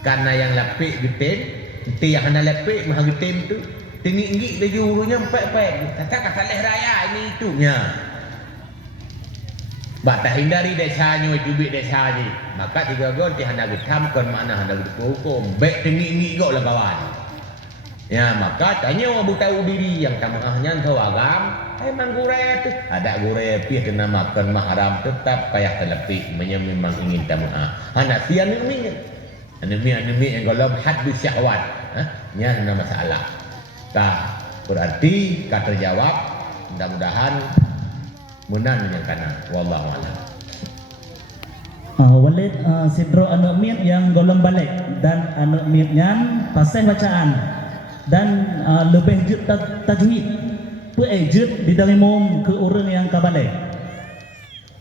karena yang lapik getem, nanti yang hana lapik mah getem tu tinggi-tinggi dia jurunya empek-empek. Kata leh raya ini itu nya. Bata hindari desanya jubik desa ni. Maka tiga-tiga nanti hana getam kan mana hana hukum. Baik tinggi-tinggi gak lah kawan. Ya maka tanya abu tahu diri yang tamahnya tahu agam. Memang guraya tu ada guraya pih kena makan mahram tetap payah terlepih memang ingin tamuah. Hana sian ni yang kalau had syahwat, nya ada masalah. Tah berarti kata terjawab mudah-mudahan menang yang kana wallahu a'lam. Walid sidro anak miat yang golong balik dan anak miatnya pasih bacaan dan lebih tajwid. Ejut di dalam umum ke orang yang kabalik.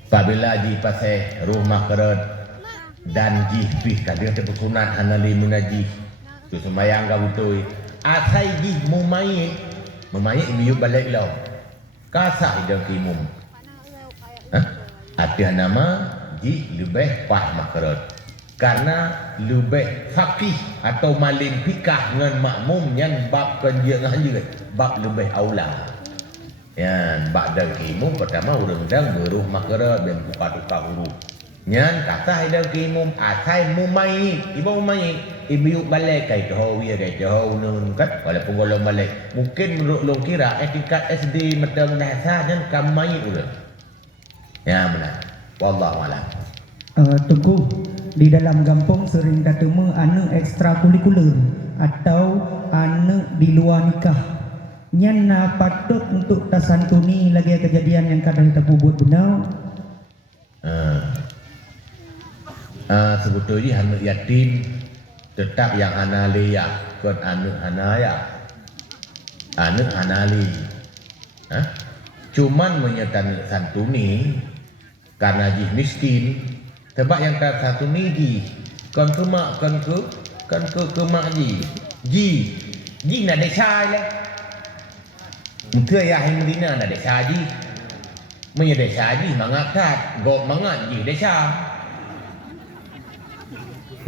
Apabila di pasai rumah kerut dan jih pih kadir terpesunat hanali munaji tu semayang kau betul. Asai jih mumayik biu balik lau. Kasah hidang kimum. Ada nama jih lebih pah makrut. Karena lebih fakih atau maling fikah dengan makmum yang bab kenjangan juga bab lebih aula. Yan ba'dal kimum pertama urang dang beruh makara ben buka-buka huruf. Nyan kata hidang kimum asai mumai, ibu mumai, ibu balik kai jauh ya kai jauh nun kat walaupun golong balik. Mungkin menurut lo kira tingkat SD medang dasar dan kamai urang. Ya benar. Wallahu a'lam. Tunggu di dalam kampung sering ketemu anak ekstrakurikuler atau anak di luar nikah. Nyana patut untuk tasantuni lagi kejadian yang kadang terbubut benar. Sebetulnya anak yatim tetap yang analia kon anak anaya. Anak anali. Cuman menyatakan santuni karena jih miskin. Sebab yang tak santuni jih kon ke mak kon ke mak ji nak desai lah. Mungkin ayah yang Medina nak desa haji. Punya desa haji mengangkat gop mangat ji desa.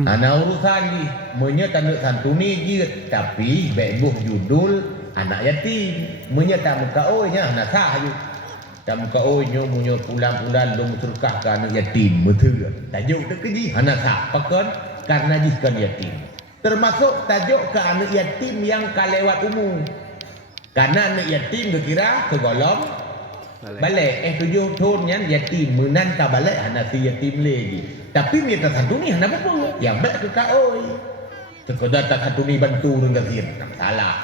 Ana urusan ji punya tanda santuni ji tapi bebuh judul anak yatim. Punya tak muka nya nak sah ju. Tak muka nya punya pulang-pulang lu surkah ke anak yatim betul. Tajuk tu ke ji anak sah pakon karena ji kan yatim. Termasuk tajuk ke anak yatim yang kalewat umum. Karena anak yatim kira kegolong balik 7 tahun yang yatim menan ka balik anak si yatim lagi. Tapi minta satu ni anak apa? Yang baik ke kaoi. Sekedar tak satu ni bantu dengan sir, tak salah.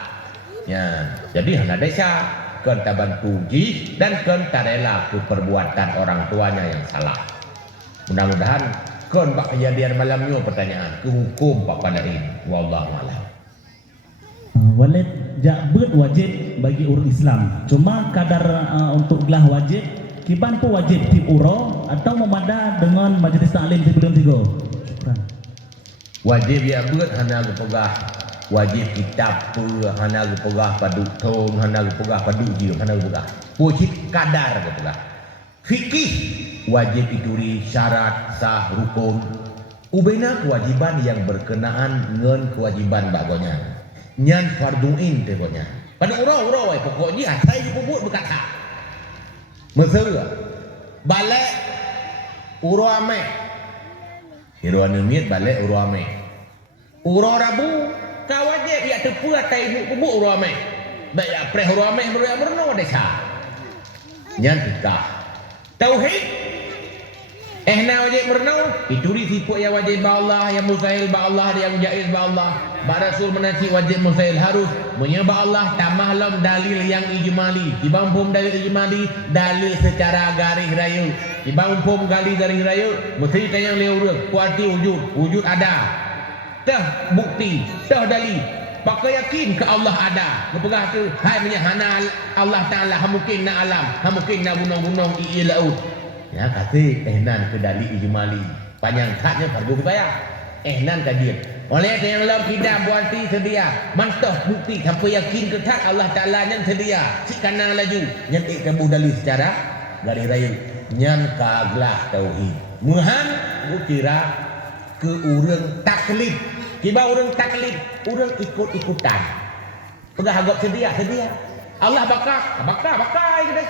Ya, jadi anak desa kan tak bantu ji dan kan tak rela ke perbuatan orang tuanya yang salah. Mudah-mudahan kan bak kejadian malamnya pertanyaan ke hukum Pak Padain. Wallahu a'lam. Walid jabut wajib bagi orang Islam. Cuma kadar untuk gelah wajib, kiban tu wajib tip uro atau memada dengan majlis taklim sebelum tiga. Syukran. Wajib ya buat hana gepegah wajib kitab pu hana gepegah paduk tong hana gepegah paduk jiu hana gepegah. Wajib kadar gepegah. Fikih wajib ituri syarat sah rukun. Ubena kewajiban yang berkenaan dengan kewajiban bagonya. Nyan farduin tegonya. Pada urau-urau pokoknya saya dibubut berkata. Mesra. Balik urau ame. Hiro anemit balik urau ame. Urau Rabu kawajib ya tepu atai bubuk urau ame. Baik apreh urau ame berno desa. Nyan tikah. Tauhid Na wajib merenung dituri sipuk yang wajib ba Allah, yang mustahil ba Allah, yang jaiz ba Allah. Ba Rasul menasi wajib mustahil harus menyembah Allah tamah lam dalil yang ijmali. Tibang pum dalil ijmali, dalil secara garis raya. Tibang pum gali garis raya, mesti tayang leureuh kuati wujud ada. Tah bukti, tah dalil. Pakai yakin ke Allah ada. Ngepegah tu, hai menyahana Allah Ta'ala hamukin na alam, hamukin na gunung-gunung i'lau. Ya kata ehnan ke dalil ijmali. Panjang katnya fardu kifayah. Ehnan kadir. Oleh yang lam kidam buanti sedia. Mantah bukti sampai yakin ke tak Allah Ta'ala yang sedia. Si kanang laju. Yang kamu dalil secara garis raya. Yang kaglah tauhid. Muhan kira ke urang taklid. Kiba urang taklid, urang ikut-ikutan. Pegah agak sedia. Allah bakar gitu.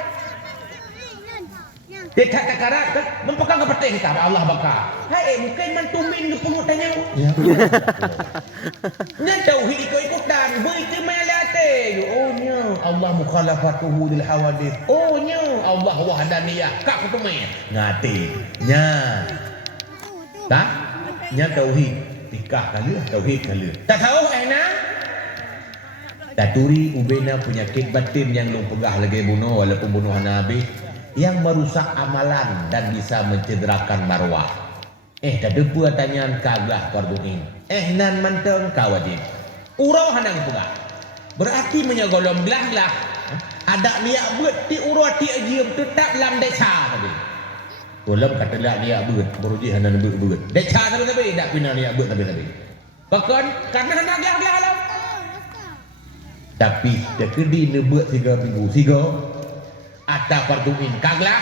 Dia tak karat kan mempegang kepercayaan kita Allah bakar. Hai mungkin mantumin ke pengut tanya. Ya. Nya tauhid ikut-ikutan, begitu melate. Oh nya Allah mukhalafatuhu lil hawadith. Oh nya Allah wahdaniyah. Kak kutumai. Ngati. Nya. Tak? Nya tauhid. Tikah kali tauhid kali. Tak tahu nah. Taturi ubena penyakit batin yang lu pegah lagi bunuh walaupun bunuh Nabi. Yang merusak amalan dan bisa mencederakan marwah. Tak debu tanyaan kaglah farduin. Nan manteng kawajib. Urau hanang pula. Berarti menyagolom gelah-gelah. Ada niat buat ti urau ti ajiam tetap dalam desa tadi. Golom kata lah niat buat beruji hanang buat. Desa tapi tak pina niat buat tapi. Bahkan karena hanang gelah-gelah alam. Tapi dekedi nebuat 3 minggu 3 atau farduin kaglah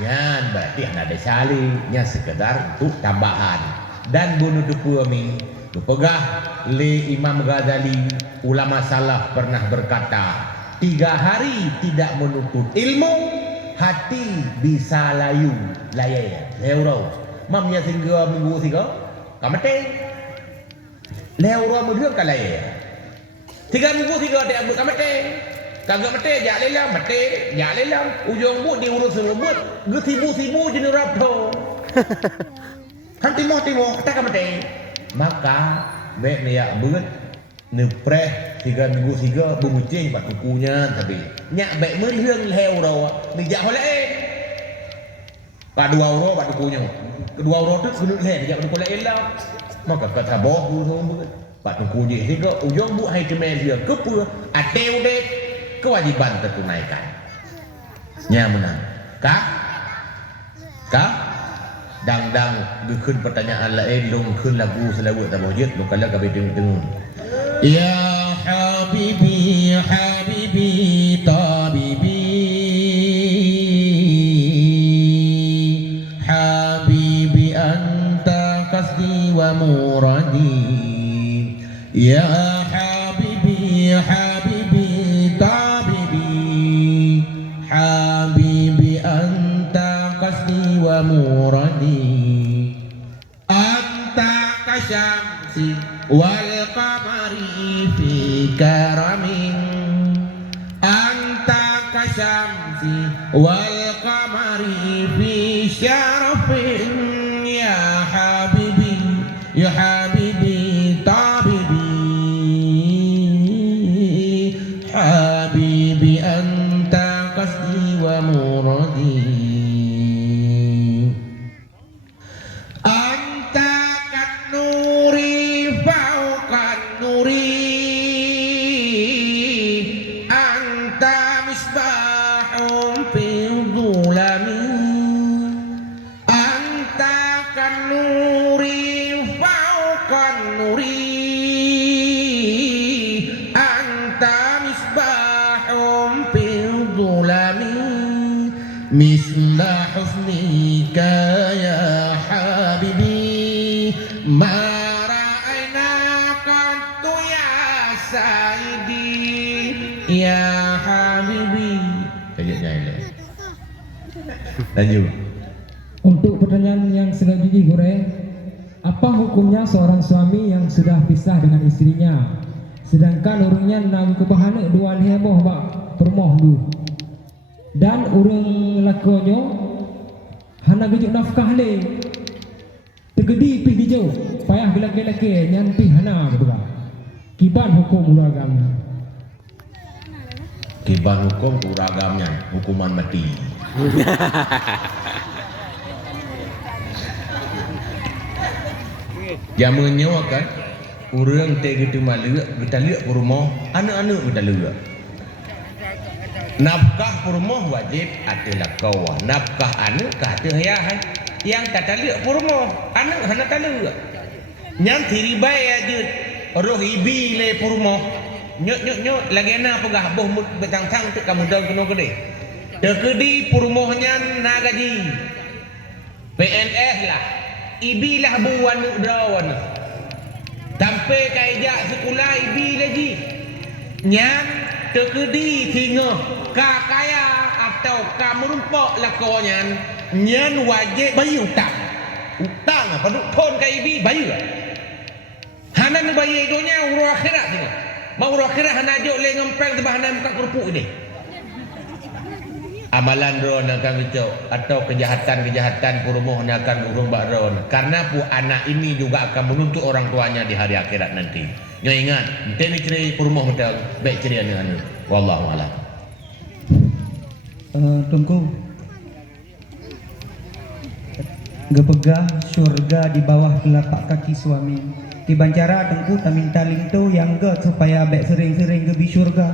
nyan berarti ada sali nya sekedar untuk tambahan dan bunuh dupuami pegah le Imam Ghazali ulama salaf pernah berkata 3 hari tidak menuntut ilmu hati bisa layu layai leurau mamnya singga minggu siga kamate leurau mudhun kalai 3 minggu siga dia abut kamate kagak mati jak lelam ujung but diurus sebut gesibu-sibu jenis rapto kan timo tak mati maka baik niat bet nepreh 3 minggu 3 bemucing pak kukunya tapi nyak baik melihang lehau rawa dijak oleh pak 2 euro pak kukunya kedua euro tu kena leh dijak oleh elah maka kata boh tu pak kukunya 3 ujung but hai cemen dia kepu ateu dek kewajiban tertunaikan. Nya menang. Kak? Dang gekun pertanyaan lain lungkeun lagu selawat ta wujud bukan lagu dengung. Ya habibi tabibi habibi anta qasdi wa muradi ya habibi Habibi anta qasdi wa muradi anta kasyamsi wal qamari fi karamin anta kasyamsi wal qamari fi syarafin ya habibi tabibi habibi anta qasdi wa muradi anta kan nuri fauqan nuri anta misbahum fi dhulami anta kan nuri fauqan nuri anta misbahum fi dhulami misla husnika ya habibi ma ra'ainaka tu ya saidi ya habibi kayaknya ini lanjut. Untuk pertanyaan yang selanjutnya Gore, apa hukumnya seorang suami yang sudah pisah dengan istrinya sedangkan orangnya nak kebahana dua heboh bak permoh dulu dan orang lakonyo hana gujuk nafkah ni tegedi pi hijau payah gelak-gelak nyan pi hana berdua kiban hukum uragamnya Kiban hukum uragamnya hukuman mati. Jamannya kan orang teh gitu malu kita lihat rumah anak-anak kita lihat. Nafkah rumah wajib adalah kawan. Nafkah anak kata hayah yang tak lihat rumah anak hana tak lihat. Yang tiribai aja roh ibi le rumah. Nyok lagi na pegah boh betang-tang tu kamu dah kena gede. Dekedi rumahnya na gaji. PNS lah. Ibi lah buan drawan. Sampai kaijak sekolah ibi lagi. Nyang tekedi tinggal kakaya atau kamu rumpok lakonyan nyan wajib bayar utang. Utang apa duk thon kai ibi bayar. Hanan bayar donya urus akhirat ni. Mau urus akhirat hana jok le ngempeng tebah hana muka kerupuk ni. Amalan ron akan kecok atau kejahatan-kejahatan purumuh akan urung bak ron. Karena pu anak ini juga akan menuntut orang tuanya di hari akhirat nanti. Nyo ingat, ente ni ceri purumuh betul, baik ceri anu. Wallahu a'lam. Tunggu. Gepegah syurga di bawah telapak kaki suami. Di bancara tengku tak minta lintu yang ge supaya baik sering-sering ge bi syurga.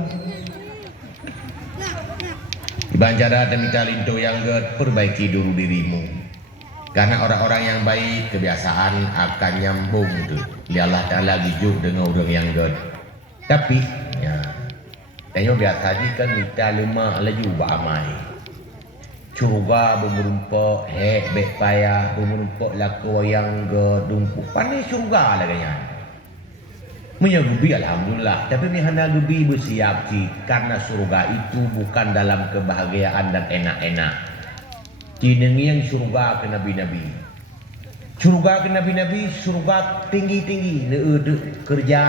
Banjara dan minta lintu yang perbaiki dulu dirimu. Karena orang-orang yang baik kebiasaan akan nyambung tu. Allah Ta'ala gijuk dengan orang yang good. Tapi ya, tengok biasa je kan minta lemah laju bamai. Curga bermerumpok, bek payah bermerumpok laku yang good dumpuk. Panis curga lah kayaknya. Menyegubi alhamdulillah, tapi ni hana gubi bersiap ci karena surga itu bukan dalam kebahagiaan dan enak-enak. Cinengi yang surga ke nabi-nabi. Surga ke nabi-nabi, surga tinggi-tinggi, kerja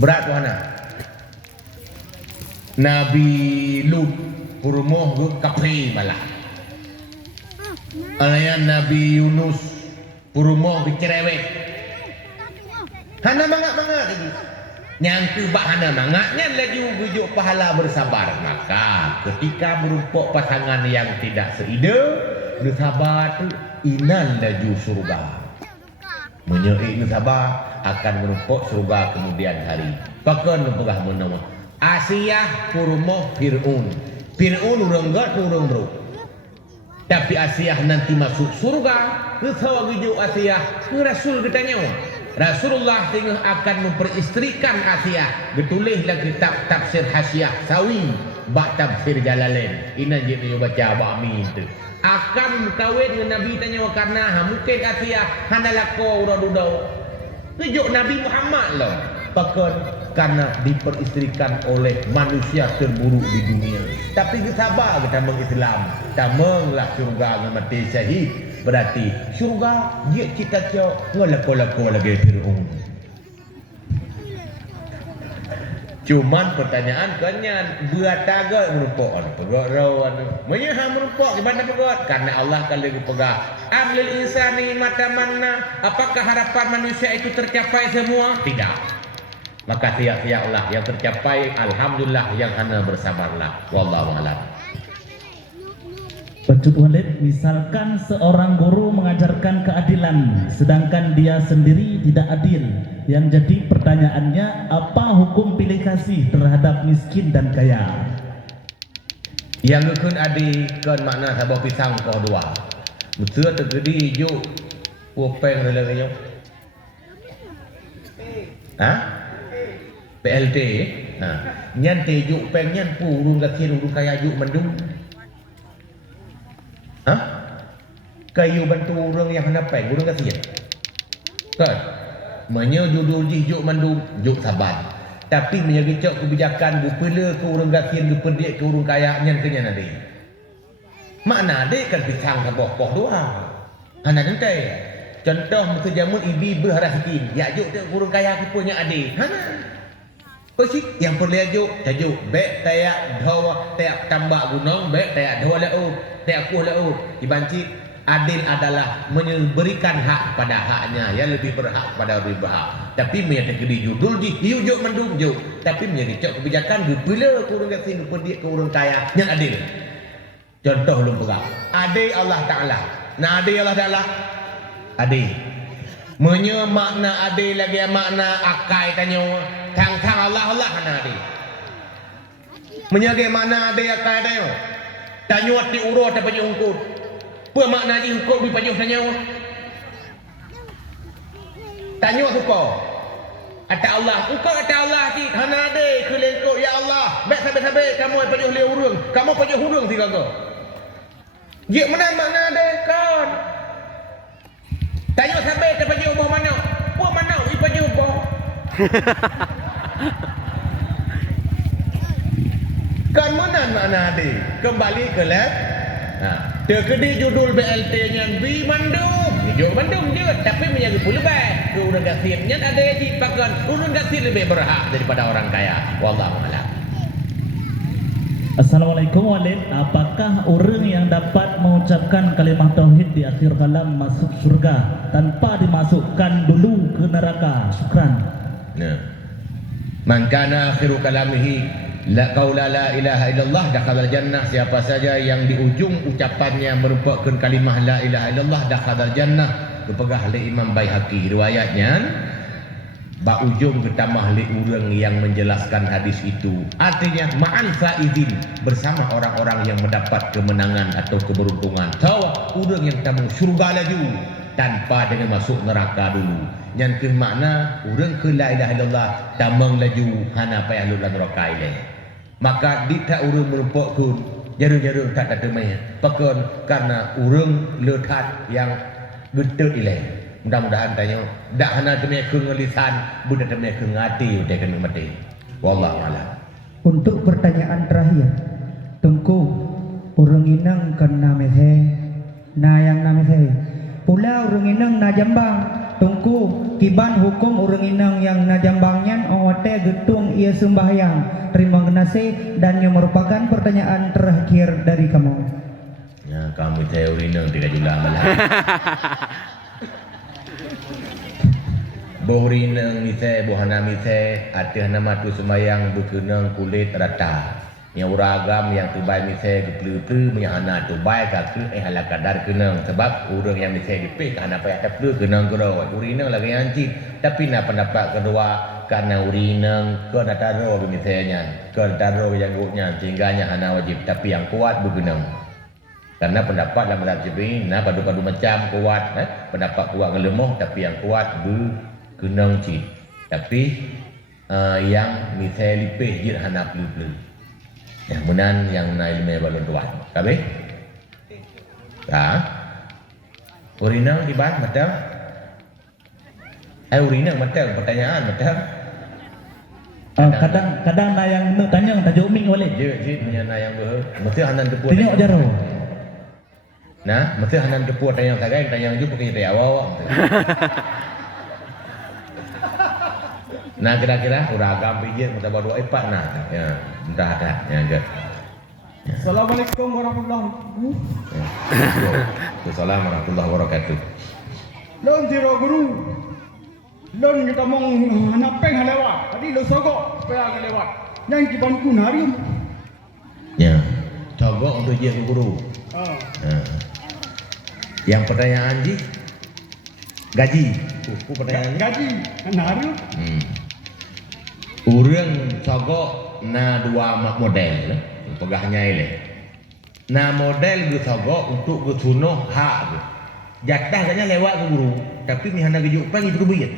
berat tu hana. Nabi Lut purmoh kapri malah. Alayan Nabi Yunus purmoh cerewet. Hana mangat-mangat lagi. Nyangka bak hana mangatnya lagi gujuk pahala bersabar. Maka ketika merumpok pasangan yang tidak seide, bersabar tu inan laju surga. Menyeri bersabar akan merumpok surga kemudian hari. Pakan pegah menama. Asiyah purmoh Fir'un. Fir'un urang gat urang bro. Tapi Asiyah nanti masuk surga. Kesawa gujuk Asiyah ke Rasul ketanya. Rasulullah tengah akan memperistrikan Asiyah. Betulihlah kitab tafsir Hasyiah Sawi bak tafsir Jalalain. Ina je dia baca bak amin tu. Akan kahwin dengan Nabi tanya karena mungkin Asiyah hana lako urang dudau. Tujuk Nabi Muhammad lah. Bahkan karena diperistrikan oleh manusia terburuk di dunia. Tapi kita sabar kita mengislam. Kita menglah surga dengan mati syahid. Berarti syurga dia kita cok ngelako-lako lagi Fir'un. Cuman pertanyaan kanyan buat agak merupakan pegot rawan. Menyaham merupakan di mana pegot? Karena Allah kalau pegah. Amlil insani mata mana? Apakah harapan manusia itu tercapai semua? Tidak. Maka sia-sia Allah yang tercapai alhamdulillah yang hana bersabarlah. Wallahu a'lam. Pecut Walid, misalkan seorang guru mengajarkan keadilan sedangkan dia sendiri tidak adil. Yang jadi pertanyaannya, apa hukum pilih kasih terhadap miskin dan kaya? Yang ikut adil kan makna sabah pisang kau dua. Betul terjadi hijau wopeng lelaki. PLT. Nyan tejuk peng nyan pu urung kaki urung kaya juk mendung. Kayu bantu orang yang hendak peng, orang kasihan. Kan? Menyejudul juk mandum, juk sabar. Tapi menyegecok kebijakan bupela ke orang kasihan, bupedik ke orang kaya, nyan kenyan ada. Makna ada kan pisang ke bokoh doang. Hana nanti. Contoh, masa jamun ibi berharasikin. Ya juk tu orang kaya ke punya ada. Hana. Pasti yang perlu tajuk bek tayak dhawa tayak tambak gunung bek tayak dhawa lau tayak kuh lau dibanci adil adalah memberikan hak pada haknya yang lebih berhak pada lebih berhak tapi menyatakan di judul di hiujuk mendung juk tapi menyericok kebijakan bila kurang kasih kepedik ke orang kaya yang adil contoh belum pegang adil Allah Ta'ala nah adil Allah Ta'ala adil makna adil lagi makna akai tanya tang Allah hana adil menyaga makna adil akai tanya tanyuat di urut apa ungkut apa makna di ungkut bi panyuh tanya tanyuat apa kata Allah engkau kata Allah ti hana adil kelengkok ya Allah baik sabar kamu panyuh le urung kamu panyuh urung ti kau dia mana makna adil kan tanya sampai ke pagi ubah mana? Ubah mana? I pagi ubah. Kan mana ada? Kembali ke lab. Terkedi judul BLT nya Bi Mandum. Judul Mandum je tapi menjaga pula baik. Urang gasirnya ada di pakan. Urang gasir lebih berhak daripada orang kaya. Wallahu a'lam. Assalamualaikum Walid, apakah orang yang dapat mengucapkan kalimah tauhid di akhir kalam masuk surga tanpa dimasukkan dulu ke neraka? Syukran. Nah. Man kana akhiru kalamihi la qaula la ilaha illallah dakhala jannah, siapa saja yang di ujung ucapannya merupakan kalimah la ilaha illallah dakhala jannah. Dipegah oleh Imam Baihaqi riwayatnya ba ujung ketambah li urang yang menjelaskan hadis itu artinya ma'an faizin bersama orang-orang yang mendapat kemenangan atau keberuntungan tahu urang yang tamu surga laju tanpa dengan masuk neraka dulu yang ke makna urang ke la ilaha illallah tamang laju hana payah lu neraka ile maka dita urang merupakan jarung-jarung tak ada maya pakon karena urang lekat yang getut ile mudah-mudahan tanya dak hana temeh keung lisan budak temeh keung hati udah kena mati wallahu a'lam. Untuk pertanyaan terakhir tungku urang inang kena mehe na yang na mehe pula urang inang na jambang tungku kiban hukum urang inang yang na jambangnya ote getung ia sembahyang terima kasih dan yang merupakan pertanyaan terakhir dari kamu ya kamu teori nang tiga jula malah Bohri nang misai, bohana misai, atih nama tu sembayang berkenang kulit rata. Yang uragam yang tubai misai kepelu-pelu menyahana tubai kaki halak kadar kenang sebab urang yang misai dipik hana payah tepelu kenang gero. Urinang lagi anci tapi nak pendapat kedua karena urinang ke nataro misainya, ke nataro janguknya sehingganya hana wajib tapi yang kuat berkenang. Karena pendapat dalam mazhab Syafi'i nah padu-padu macam kuat pendapat kuat ngelemah tapi yang kuat kenang cik tapi yang misal lipih je hana pelu-pelu yang menan yang na ilmu balon tuan kabeh urinang dibahas macam urinang macam pertanyaan macam kadang na yang tanya tajuk ming boleh je punya na yang mesti hanan tepuk tengok jaro nah mesti hanan tepuk tanya sagai tanya ju pakai tanya awak nah kira-kira uragam pijit mutabah dua epat nah ya mudah ada ya enggak Assalamualaikum warahmatullahi wabarakatuh. Assalamualaikum warahmatullahi wabarakatuh. Lon tiro guru lon kita mau hanapeng lewat tadi lo sogok supaya lewat yang kibanku narium ya sogok untuk dia guru yang pertanyaan ji gaji pertanyaan gaji narium urang sogok na dua model pegahnya ile na model gue sogok untuk gue sunuh hak jatah kanya lewat ke guru tapi ni hana gejuk pang itu buyat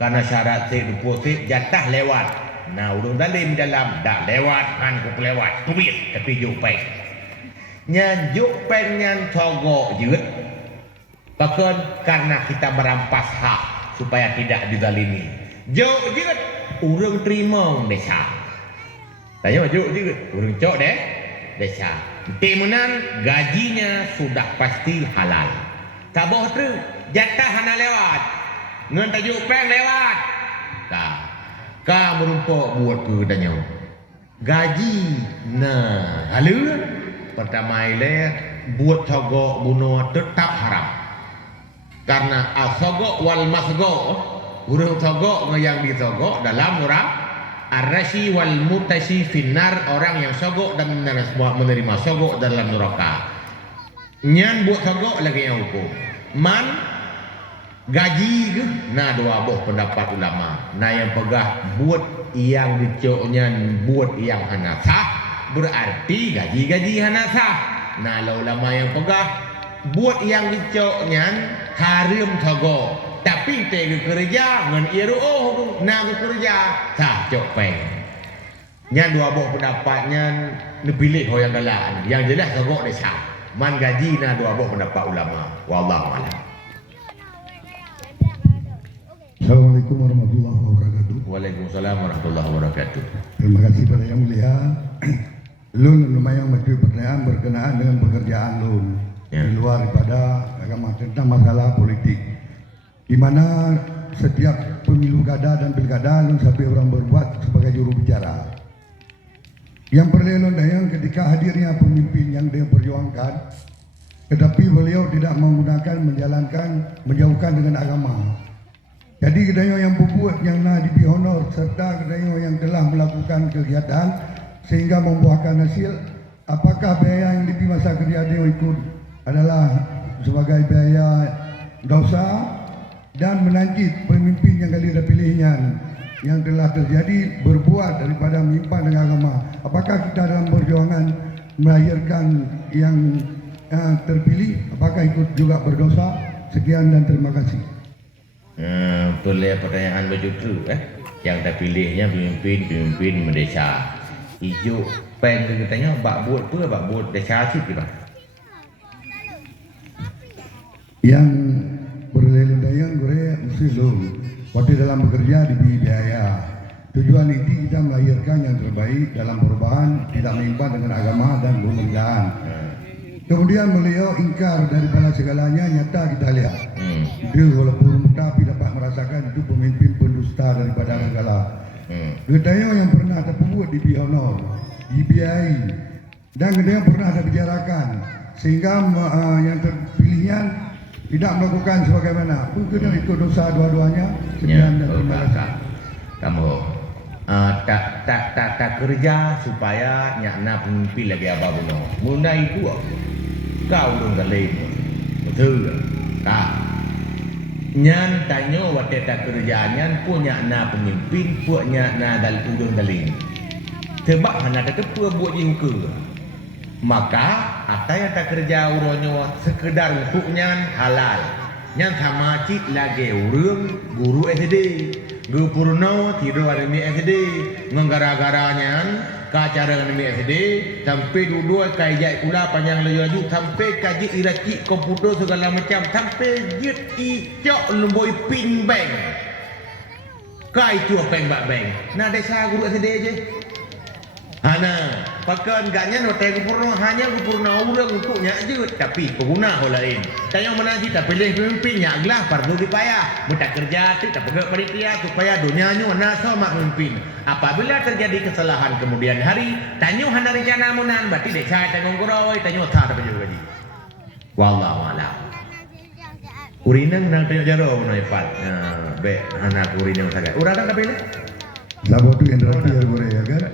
karena syarat se deposit jatah lewat nah urang dalim dalam dak lewat han ku lewat tu buyat tapi juk pang nya juk pang nyan sogok jeut bahkan karena kita merampas hak supaya tidak dizalimi juk jeut urang terima desa tanya juk jeut urang cok deh desa timunan gajinya sudah pasti halal taboh tu jatah hana lewat ngan tajuk peng lewat ka merumpa buat ke danyo gaji nah halu pertama ile buat sogok bunuh tetap haram karena asogok wal masgok urang sogok yang disogok dalam orang arasi wal mutasi finnar orang yang sogok dan menerima sogok dalam neraka nyan buat sogok lagi yang hukum man gaji ke nah dua buah pendapat ulama nah yang pegah buat yang dicoknya buat yang hanasah berarti gaji hanasah nah ulama yang pegah buat yang dicoknya haram sogok tapi te kerja ngan iruh nah kerja sah cok peng nya dua buah pendapatnya dipilih yang galaan yang jelas sogok dia sah man gaji nah dua buah pendapat ulama wallahu a'lam. Assalamualaikum warahmatullahi wabarakatuh. Waalaikumsalam warahmatullahi wabarakatuh. Terima kasih pada yang mulia. Lun lumayan maju pertanyaan berkenaan dengan pekerjaan lun Ya. di luar daripada agama tentang masalah politik. Di mana setiap pemilu kada dan pilkada lun sampai orang berbuat sebagai juru bicara. Yang perlu lun dayang ketika hadirnya pemimpin yang dia perjuangkan, tetapi beliau tidak menggunakan menjauhkan dengan agama. Jadi kedayo yang pembuat yang nak diberi honor serta kedayo yang telah melakukan kegiatan sehingga membuahkan hasil, apakah biaya yang diberi masa kerja dia ikut adalah sebagai biaya dosa dan menanjit pemimpin yang kali dipilihnya yang telah terjadi berbuat daripada menyimpang dengan agama. Apakah kita dalam perjuangan melahirkan yang terpilih, apakah ikut juga berdosa? Sekian dan terima kasih. Betul ya pertanyaan begitu yang terpilihnya pemimpin desa hijau pen katanya bak buat tu bak buat desa sih kita yang berlelu dayang gue mesti lo waktu dalam bekerja diberi biaya tujuan ini kita melahirkan yang terbaik dalam perubahan tidak menyimpang dengan agama dan pemerintahan. Kemudian beliau ingkar daripada segalanya nyata kita lihat. Dia walaupun tapi dapat merasakan itu pemimpin pendusta daripada segala. Gedaya yang pernah terpembuat di honor, dibiayai dan gedaya pernah terbicarakan sehingga yang terpilihnya tidak melakukan sebagaimana. Mungkin ikut dosa dua-duanya. Sekian dan terima kasih. Kamu tak kerja supaya nyakna pemimpin lagi apa buno. Munda itu kau dong kali betul tak nyan tanyo wate tak kerja nyan punya na pemimpin punya na dal udun dalin sebab hana ada ketua buat jingke maka apa yang tak kerja uronyo sekedar untuknya halal nyan sama cik lagi urang guru SD guru purno tidur ada mi SD menggara-garanya kacara dengan SD sampai dua kaijai pula panjang laju sampai kaji iraki komputer segala macam sampai jit icok lemboi pin bank kai tu bank bank nah desa guru SD aje hana pakan gaknya no teh gubernur hanya gubernur urang untuknya aja tapi pengguna hal lain tanya mana kita pilih pemimpinnya adalah fardu kifayah buta kerja tidak pegawai panitia supaya dunianya naso mak pemimpin apabila terjadi kesalahan kemudian hari tanya hana rencana munan berarti desa tanggung kuroi tanya tak ada baju gaji wallahu a'lam urinang nang tanya jaro menoi pat be anak urinang sangat urang tak pilih Sabotu Endrati ya kan?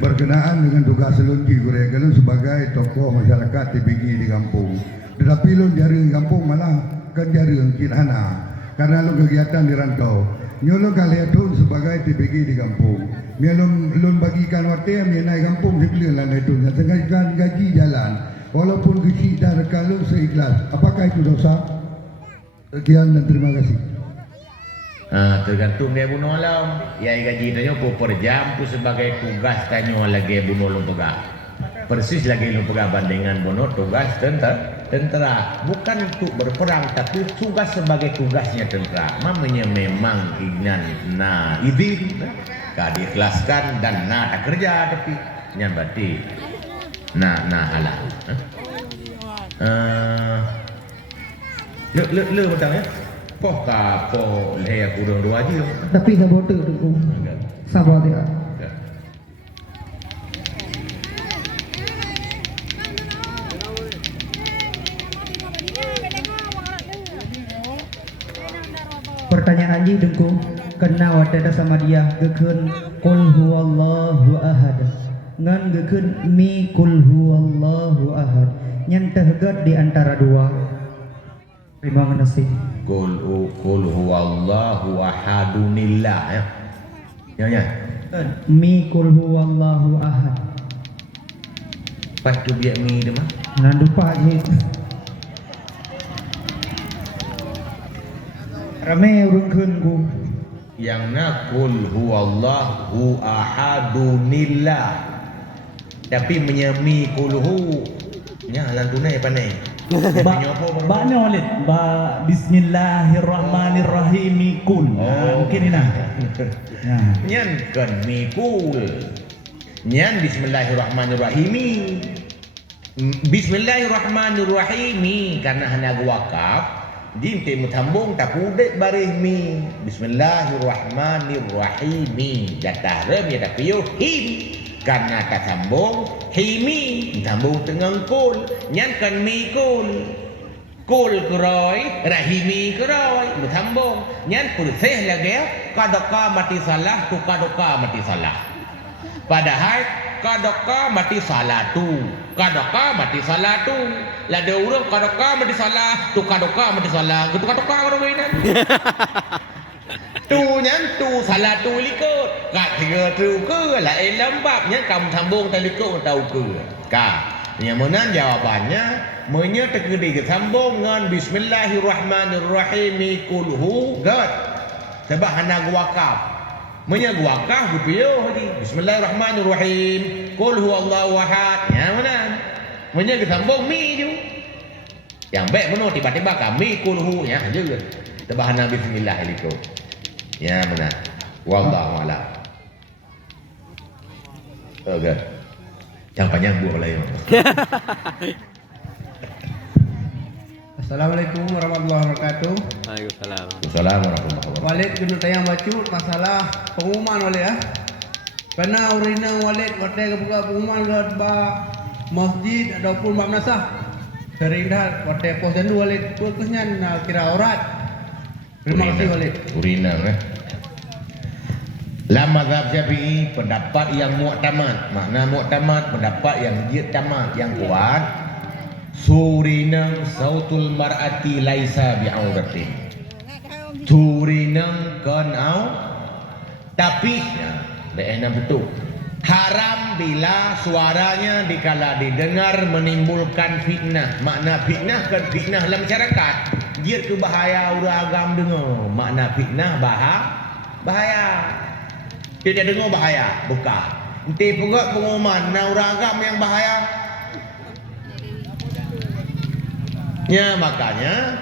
Berkenaan dengan tugas selunji Goregalun sebagai tokoh masyarakat TPG di kampung. Tetapi lun jari kampung malah kan jari kirana karena lun kegiatan di rantau. Nyolo kalian sebagai TPG di kampung. Lun bagikan waktu yang naik kampung sebelum lah itu. Sengaja gaji jalan. Walaupun kecil dan kalau seikhlas. Apakah itu dosa? Sekian dan terima kasih. Tergantung dia bunuh alam ya gaji tanya per jam tu sebagai tugas tanya lagi bunuh lembaga persis lagi lembaga bandingan bunuh tugas tentera bukan untuk berperang tapi tugas sebagai tugasnya tentera mamanya memang ingin izin diikhlaskan dan tak kerja tapi nyambati halal le betul ya Poh kapo leher aku dua aja. Tapi sabar tu Tengku. Sabar dia. Pertanyaan ji Tengku. Kena wadada sama dia gekeun qul huwallahu ahad. Ngan gekeun mi qul huwallahu ahad. Nyen tehged di antara dua. Terima kasih. Qul huwallahu ahadunillah ya. Ya. Mi qul huwallahu ahad. Pas tu biar mi dia mah. Nan lupa je. Rame urung keun ku. Yang na qul huwallahu ahadunillah. Tapi menyami qulhu nya lan tunai pandai. Baknya Walid, ba Bismillahirrahmanirrahim kul. Mungkin ini nah. Nyan kan mi qul. Nyan Bismillahirrahmanirrahim. Bismillahirrahmanirrahim karena hanya wakaf. Di temu tambung tak pudek barih mi. Bismillahirrahmanirrahim. Jatah rem ya tak piu him. Karena tak sambung himi sambung tengah kul nyankan mi kul keroi rahimi keroi sambung nyan purseh lagi kadoka mati salah tu kadoka mati salah padahal kadoka mati salah tu lah ada orang kadoka mati salah tu kadoka mati salah gitu kadoka orang ini tu nyan tu salah tu likut kat tiga tu ke lah lembab nyan kamu sambung tak likut tahu ke yang mana jawabannya menya terkedi sambung dengan Bismillahirrahmanirrahim kulhu gad sebab hana wakaf menya wakaf gupiyo hadi Bismillahirrahmanirrahim qul huwallahu ahad yang mana menya sambung mi tu yang baik mana tiba-tiba kami kulhu ya je sebab hana bismillah likut. Ya benar. Wallahu a'lam. Okey. Yang panjang buat lain. Assalamualaikum warahmatullahi wabarakatuh. Waalaikumsalam. Assalamualaikum warahmatullahi wabarakatuh. Walid kena tayang baca masalah pengumuman Walid ya. Karena urina Walid waktu buka pengumuman ke masjid ataupun madrasah. Sering dah waktu posyandu Walid khususnya kira aurat. Terima kasih Walid. Urina Dalam mazhab Syafi'i pendapat yang mu'tamad. Makna mu'tamad pendapat yang tamat yang kuat. Surinang sautul mar'ati laisa bi'auratin. Surinang kanau tapi ya betul. Haram bila suaranya dikala didengar menimbulkan fitnah. Makna fitnah kan fitnah dalam masyarakat. Dia tu bahaya orang agam dengar. Makna fitnah bahaya. Dia dengar bahaya, bukan. Nanti pegat pengumuman na orang agam yang bahaya. Ya makanya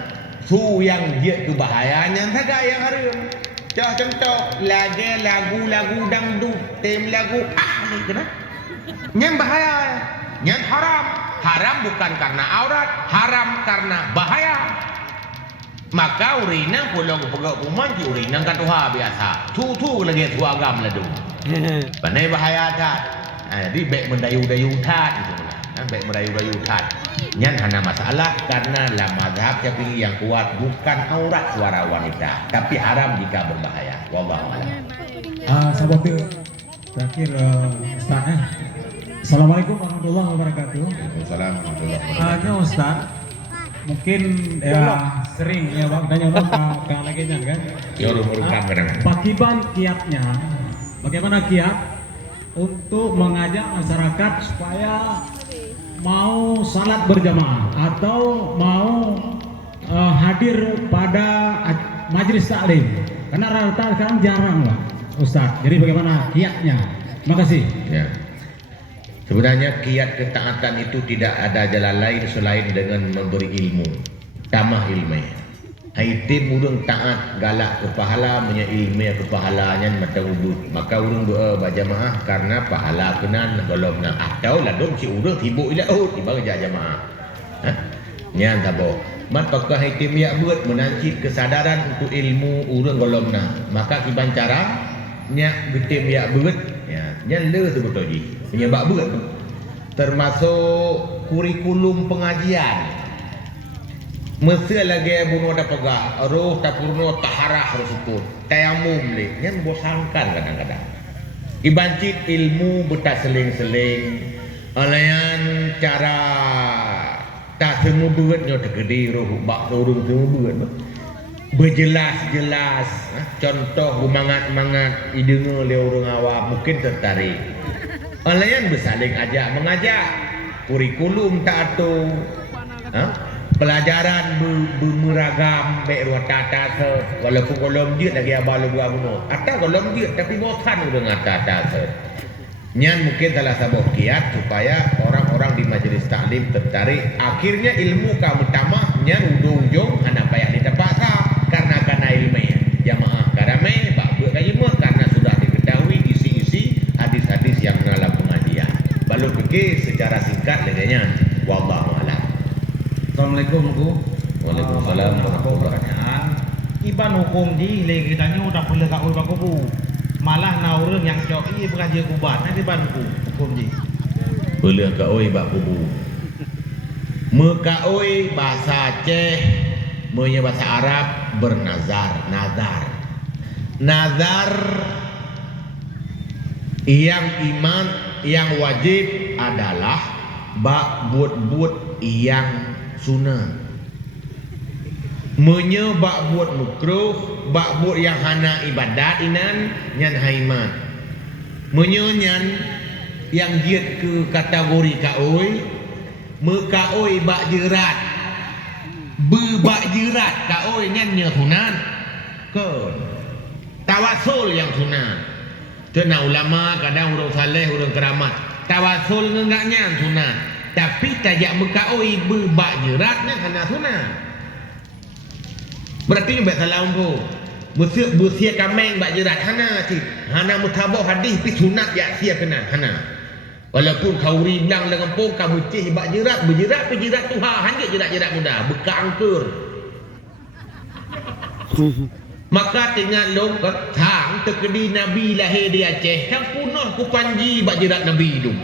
su yang dia tu bahayanya saga yang haram. Contoh lagi lagu-lagu dangdut, tem lagu ni kena. Yang bahaya, yang haram. Haram bukan karena aurat, haram karena bahaya. Maka urina pulang pegak kuman di urina kan tuha biasa. Tu lagi tu agam ladu. Pandai bahaya tak. Jadi baik mendayu-dayu tak itu lah. Baik mendayu-dayu tak. Nyan hanya masalah karena dalam mazhab Syafi'i yang kuat bukan aurat suara wanita, tapi haram jika berbahaya. Wallahu a'lam. Sahabat terakhir Ustaz Assalamualaikum warahmatullahi wabarakatuh. Waalaikumsalam warahmatullahi wabarakatuh. Ustaz, mungkin ya sering ya tanya orang ke lagi kan. Ya urut-urutan kadang. Pakiban kiatnya, bagaimana kiat untuk mengajak masyarakat supaya mau salat berjamaah atau mau hadir pada majelis taklim? Karena rata-rata sekarang jarang lah Ustaz. Jadi bagaimana kiatnya? Terima kasih. Ya. Sebenarnya kiat ketaatan itu tidak ada jalan lain selain dengan memberi ilmu. Tamah ilmu. Haitim urang taat galak ke pahala punya ilmu ke pahalanya mata wudud. Maka urang doa berjamaah karena pahala kenan belum nak atau ladum si urang tibuk ila tiba kerja jamaah. Nyan tabo. mat pakah itim ya buat menancip kesadaran untuk ilmu urang golomna maka kiban cara nya getim ya buat ya nya le tu betul ji penyebab buat termasuk kurikulum pengajian mesti lagi bunuh ada pegah roh tapurno taharah harus ukur tayamum le nya bosankan kadang-kadang ibancit ilmu betas seling-seling alayan cara tak semua buat nyo tergede roh bak dorong semua buat berjelas-jelas contoh mangat-mangat idengo le orang awam mungkin tertarik alayan bersaling ajak mengajak kurikulum tak atu pelajaran bermeragam baik ruang tata walaupun kolom dia lagi abal gua bunuh atau kolom dia tapi bosan dengan tata nyan mungkin salah satu kiat supaya orang-orang di majelis taklim tertarik akhirnya ilmu kamu tamah nyan ujung hana payah di tempat karena ilmu jamaah karame bak buat kajimu karena sudah diketahui isi-isi hadis-hadis yang dalam pengajian baru fikir secara singkat leganya wallahu a'lam. Assalamualaikum Bu. Waalaikumsalam warahmatullahi Pertanyaan iban hukum di lagi tanya udah boleh kak ulama kubu malah naurun yang coki pengajian kubat nanti ban hukum di boleh ka oi bak kubu meka oi bahasa Aceh punya bahasa Arab bernazar nazar yang iman yang wajib adalah bak buat yang sunnah menyebak buat mukruh bak buat yang hana ibadat inan nyan haiman menyenyan yang giat ke kategori kaoi mekaoi bak jerat bak jerat kaoi nyan nya sunan ke tawasul yang sunan kena ulama kadang urang saleh urang keramat tawasul enggak nyan sunan tapi tajak mekaoi bak jerat nyan hana sunan berarti baik salah umpu bersia kameng bak jerat hana cik hana mutabah hadis pi sunat ya sia kena hana walaupun kauri bilang dengan pun kamu cih bak jerat berjerat tuha hanjit jerat mudah bekangkur maka tengah long ketang terkedi Nabi lahir di Aceh kan punah ku panji bak jerat Nabi hidup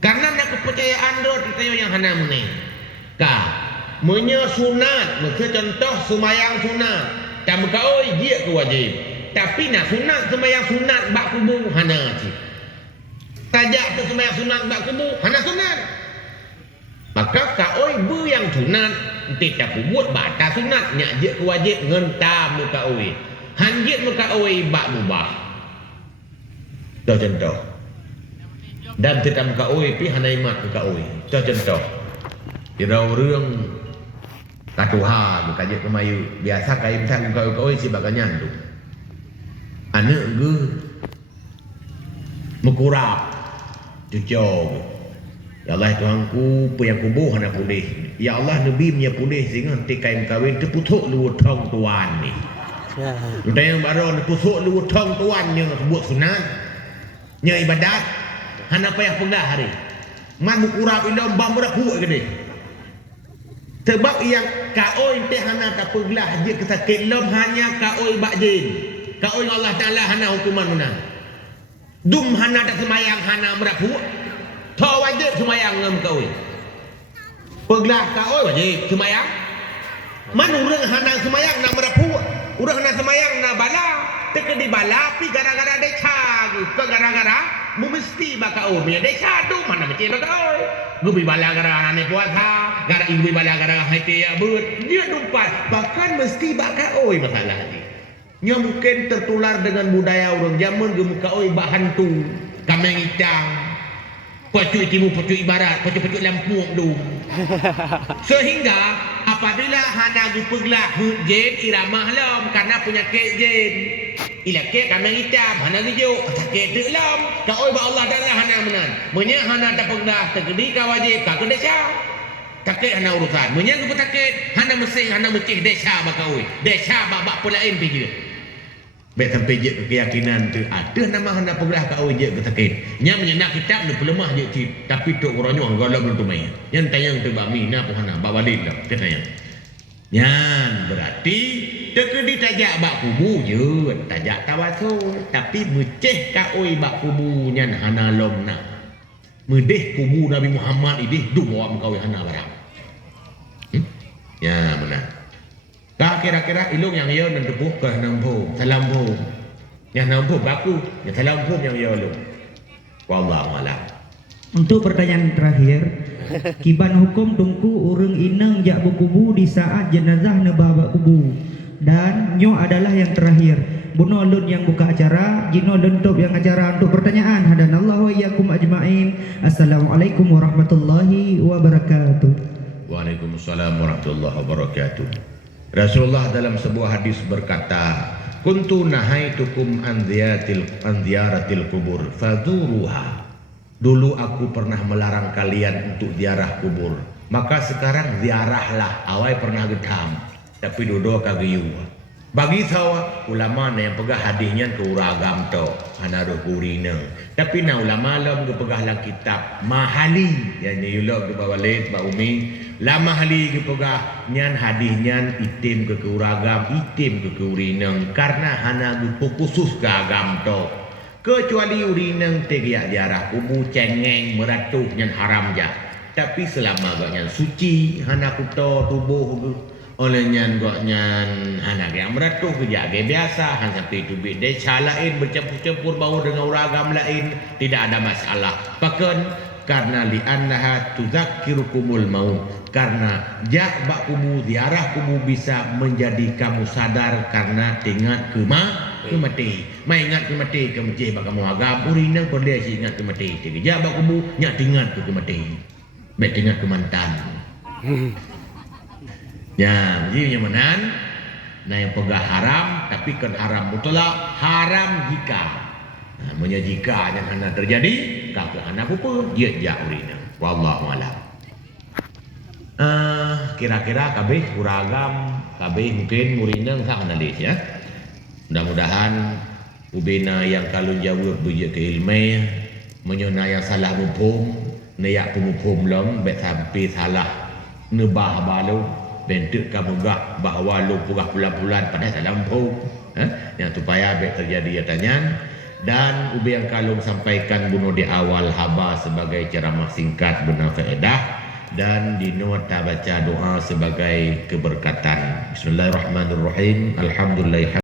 karena nak kepercayaan do kita yang hana meneh ka menye sunat mesti contoh sumayang sunat tak mekaoi dia ke wajib tapi nak sunat sumayang sunat bak kubu hana cik tajak tu sumayang sunat bak kubu hana sunat maka kaoi bu yang sunat nanti tak buat batas sunat nyak je ke wajib ngenta mekaoi hanjit mekaoi bak mubah dah contoh dan tidak mekaoi pi hana imat mekaoi dah contoh irau reung katuha bukaje kemayu biasa kaim sang kau si baganyan tu anak ge mekurap cucok ya Allah Tuhanku puyang kubuh anak pulih ya Allah Nabi punya pulih sehingga nanti kaim kawin terputuk luwut thong tuan ni udah yang baru terputuk luwut thong tuan yang buat sunat nya ibadat hana payah penggah hari man mekurap indom bamrak buat gede sebab yang kaoi teh hana tak peglah dia kesakit lom hanya kaoi bakjin kaoi Allah Taala hana hukuman mana dum hana tak semayang hana merapu tho wajib semayang ngam kaoi peglah kaoi wajib semayang man urang hana semayang na merapu urang hana semayang na bala teka di bala pi gara-gara deca ke gara-gara mesti bakau punya deca tu mana mesti bakau gubi bala gara ane puasa gara ibu bala gara hati ya but dia dumpat bahkan mesti bakau masalah ni nya mungkin tertular dengan budaya orang zaman gemukau bak hantu kameng itang pocuk timu pocuk ibarat pocuk lampu dum sehingga apabila hana gupeglah jen iramah lam karena punya kek jen ilake kameng hitam hana hijau sakit tu lam kau ba Allah dan hana menan menya hana tak peglah tergedi ka wajib ka desa sakit hana urusan menya ke sakit hana mesing hana mecih desa ba kau desa bak pulain pergi Baik sampai je ke keyakinan tu ada nama hendak pergelah kat awal je ke sakit. Nya menyenak kitab ni pelemah je cip tapi tok oranyo anggala belum tu mai. Yang tanya tu bak mi na pohana bak balik dah kita tanya. Nyan berarti tekedi tajak bak kubu je, tajak tawasul tapi meceh kat oi bak kubu nyan hana long na. Medeh kubu Nabi Muhammad idih du bawa mengkau hana barang. Ya benar. Kah kira-kira ilung yang ia dan tepuh ke nampu, salam pu. Yang nampu baku, yang salam pu yang ia ilung. Wallahu a'lam. Untuk pertanyaan terakhir, kiban hukum tungku urang inang jak berkubu di saat jenazah nebah bak kubu. Dan nyo adalah yang terakhir. Buno lun yang buka acara, jino lun top yang acara untuk pertanyaan. Hadanallahu wa iyyakum ajmain. Assalamualaikum warahmatullahi wabarakatuh. Waalaikumsalam warahmatullahi wabarakatuh. Rasulullah dalam sebuah hadis berkata, "Kuntu nahaitukum an ziyaratil kubur fadzuruha." Dulu aku pernah melarang kalian untuk ziarah kubur, maka sekarang ziarahlah. Awai pernah getam, tapi dodo kagiyu. Bagi sawa ulama yang pegah hadisnya ke uragam to, hanaruh kurina. Tapi na ulama lam ke pegah lang kitab mahali, yang yulok ke bawalid, ba umi. Lama hali ke pegah nyan hadisnya itim ke uragam, itim ke urinang karena hana gupo khusus ke agam to. Kecuali urinang tegiak diarah kubu cengeng meratuh nyan haram ja. Tapi selama gak nyan suci hana kuto tubuh oleh nyan gak nyan hana yang meratuh kejage biasa hanya sampai itu beda lain bercampur-campur bau dengan uragam lain tidak ada masalah. Bahkan karena li'annaha tudzakirukumul maut, karena jak bak kubu ziarah kubu bisa menjadi kamu sadar karena ingat ke mati. Mai ingat ke mati ke masjid bak kamu agam urina pernah si ingat ke mati. Jak bak kubu nyak ingat ke mati. Baik ingat ke mantan. Ya, jadi yang menan nah yang pegah haram tapi kan haram mutlak, haram jika menyajikan yang hana terjadi kata anak apa dia jak urina. Wallahu a'lam. Kira-kira kabeh uragam kabeh mungkin urina sak analis ya. Mudah-mudahan ubena yang kalau jawab bujak ke ilmu menyona yang salah mufhum nayak pemufhum lom bet sampai salah nebah balu bentuk kamu gak bahawa lu pugah bulan-bulan pada salah mufhum yang supaya bet terjadi tanya. Dan ubi yang kalung sampaikan bunuh di awal haba sebagai ceramah singkat berfaedah dan di nota baca doa sebagai keberkatan. Bismillahirrahmanirrahim. Alhamdulillah.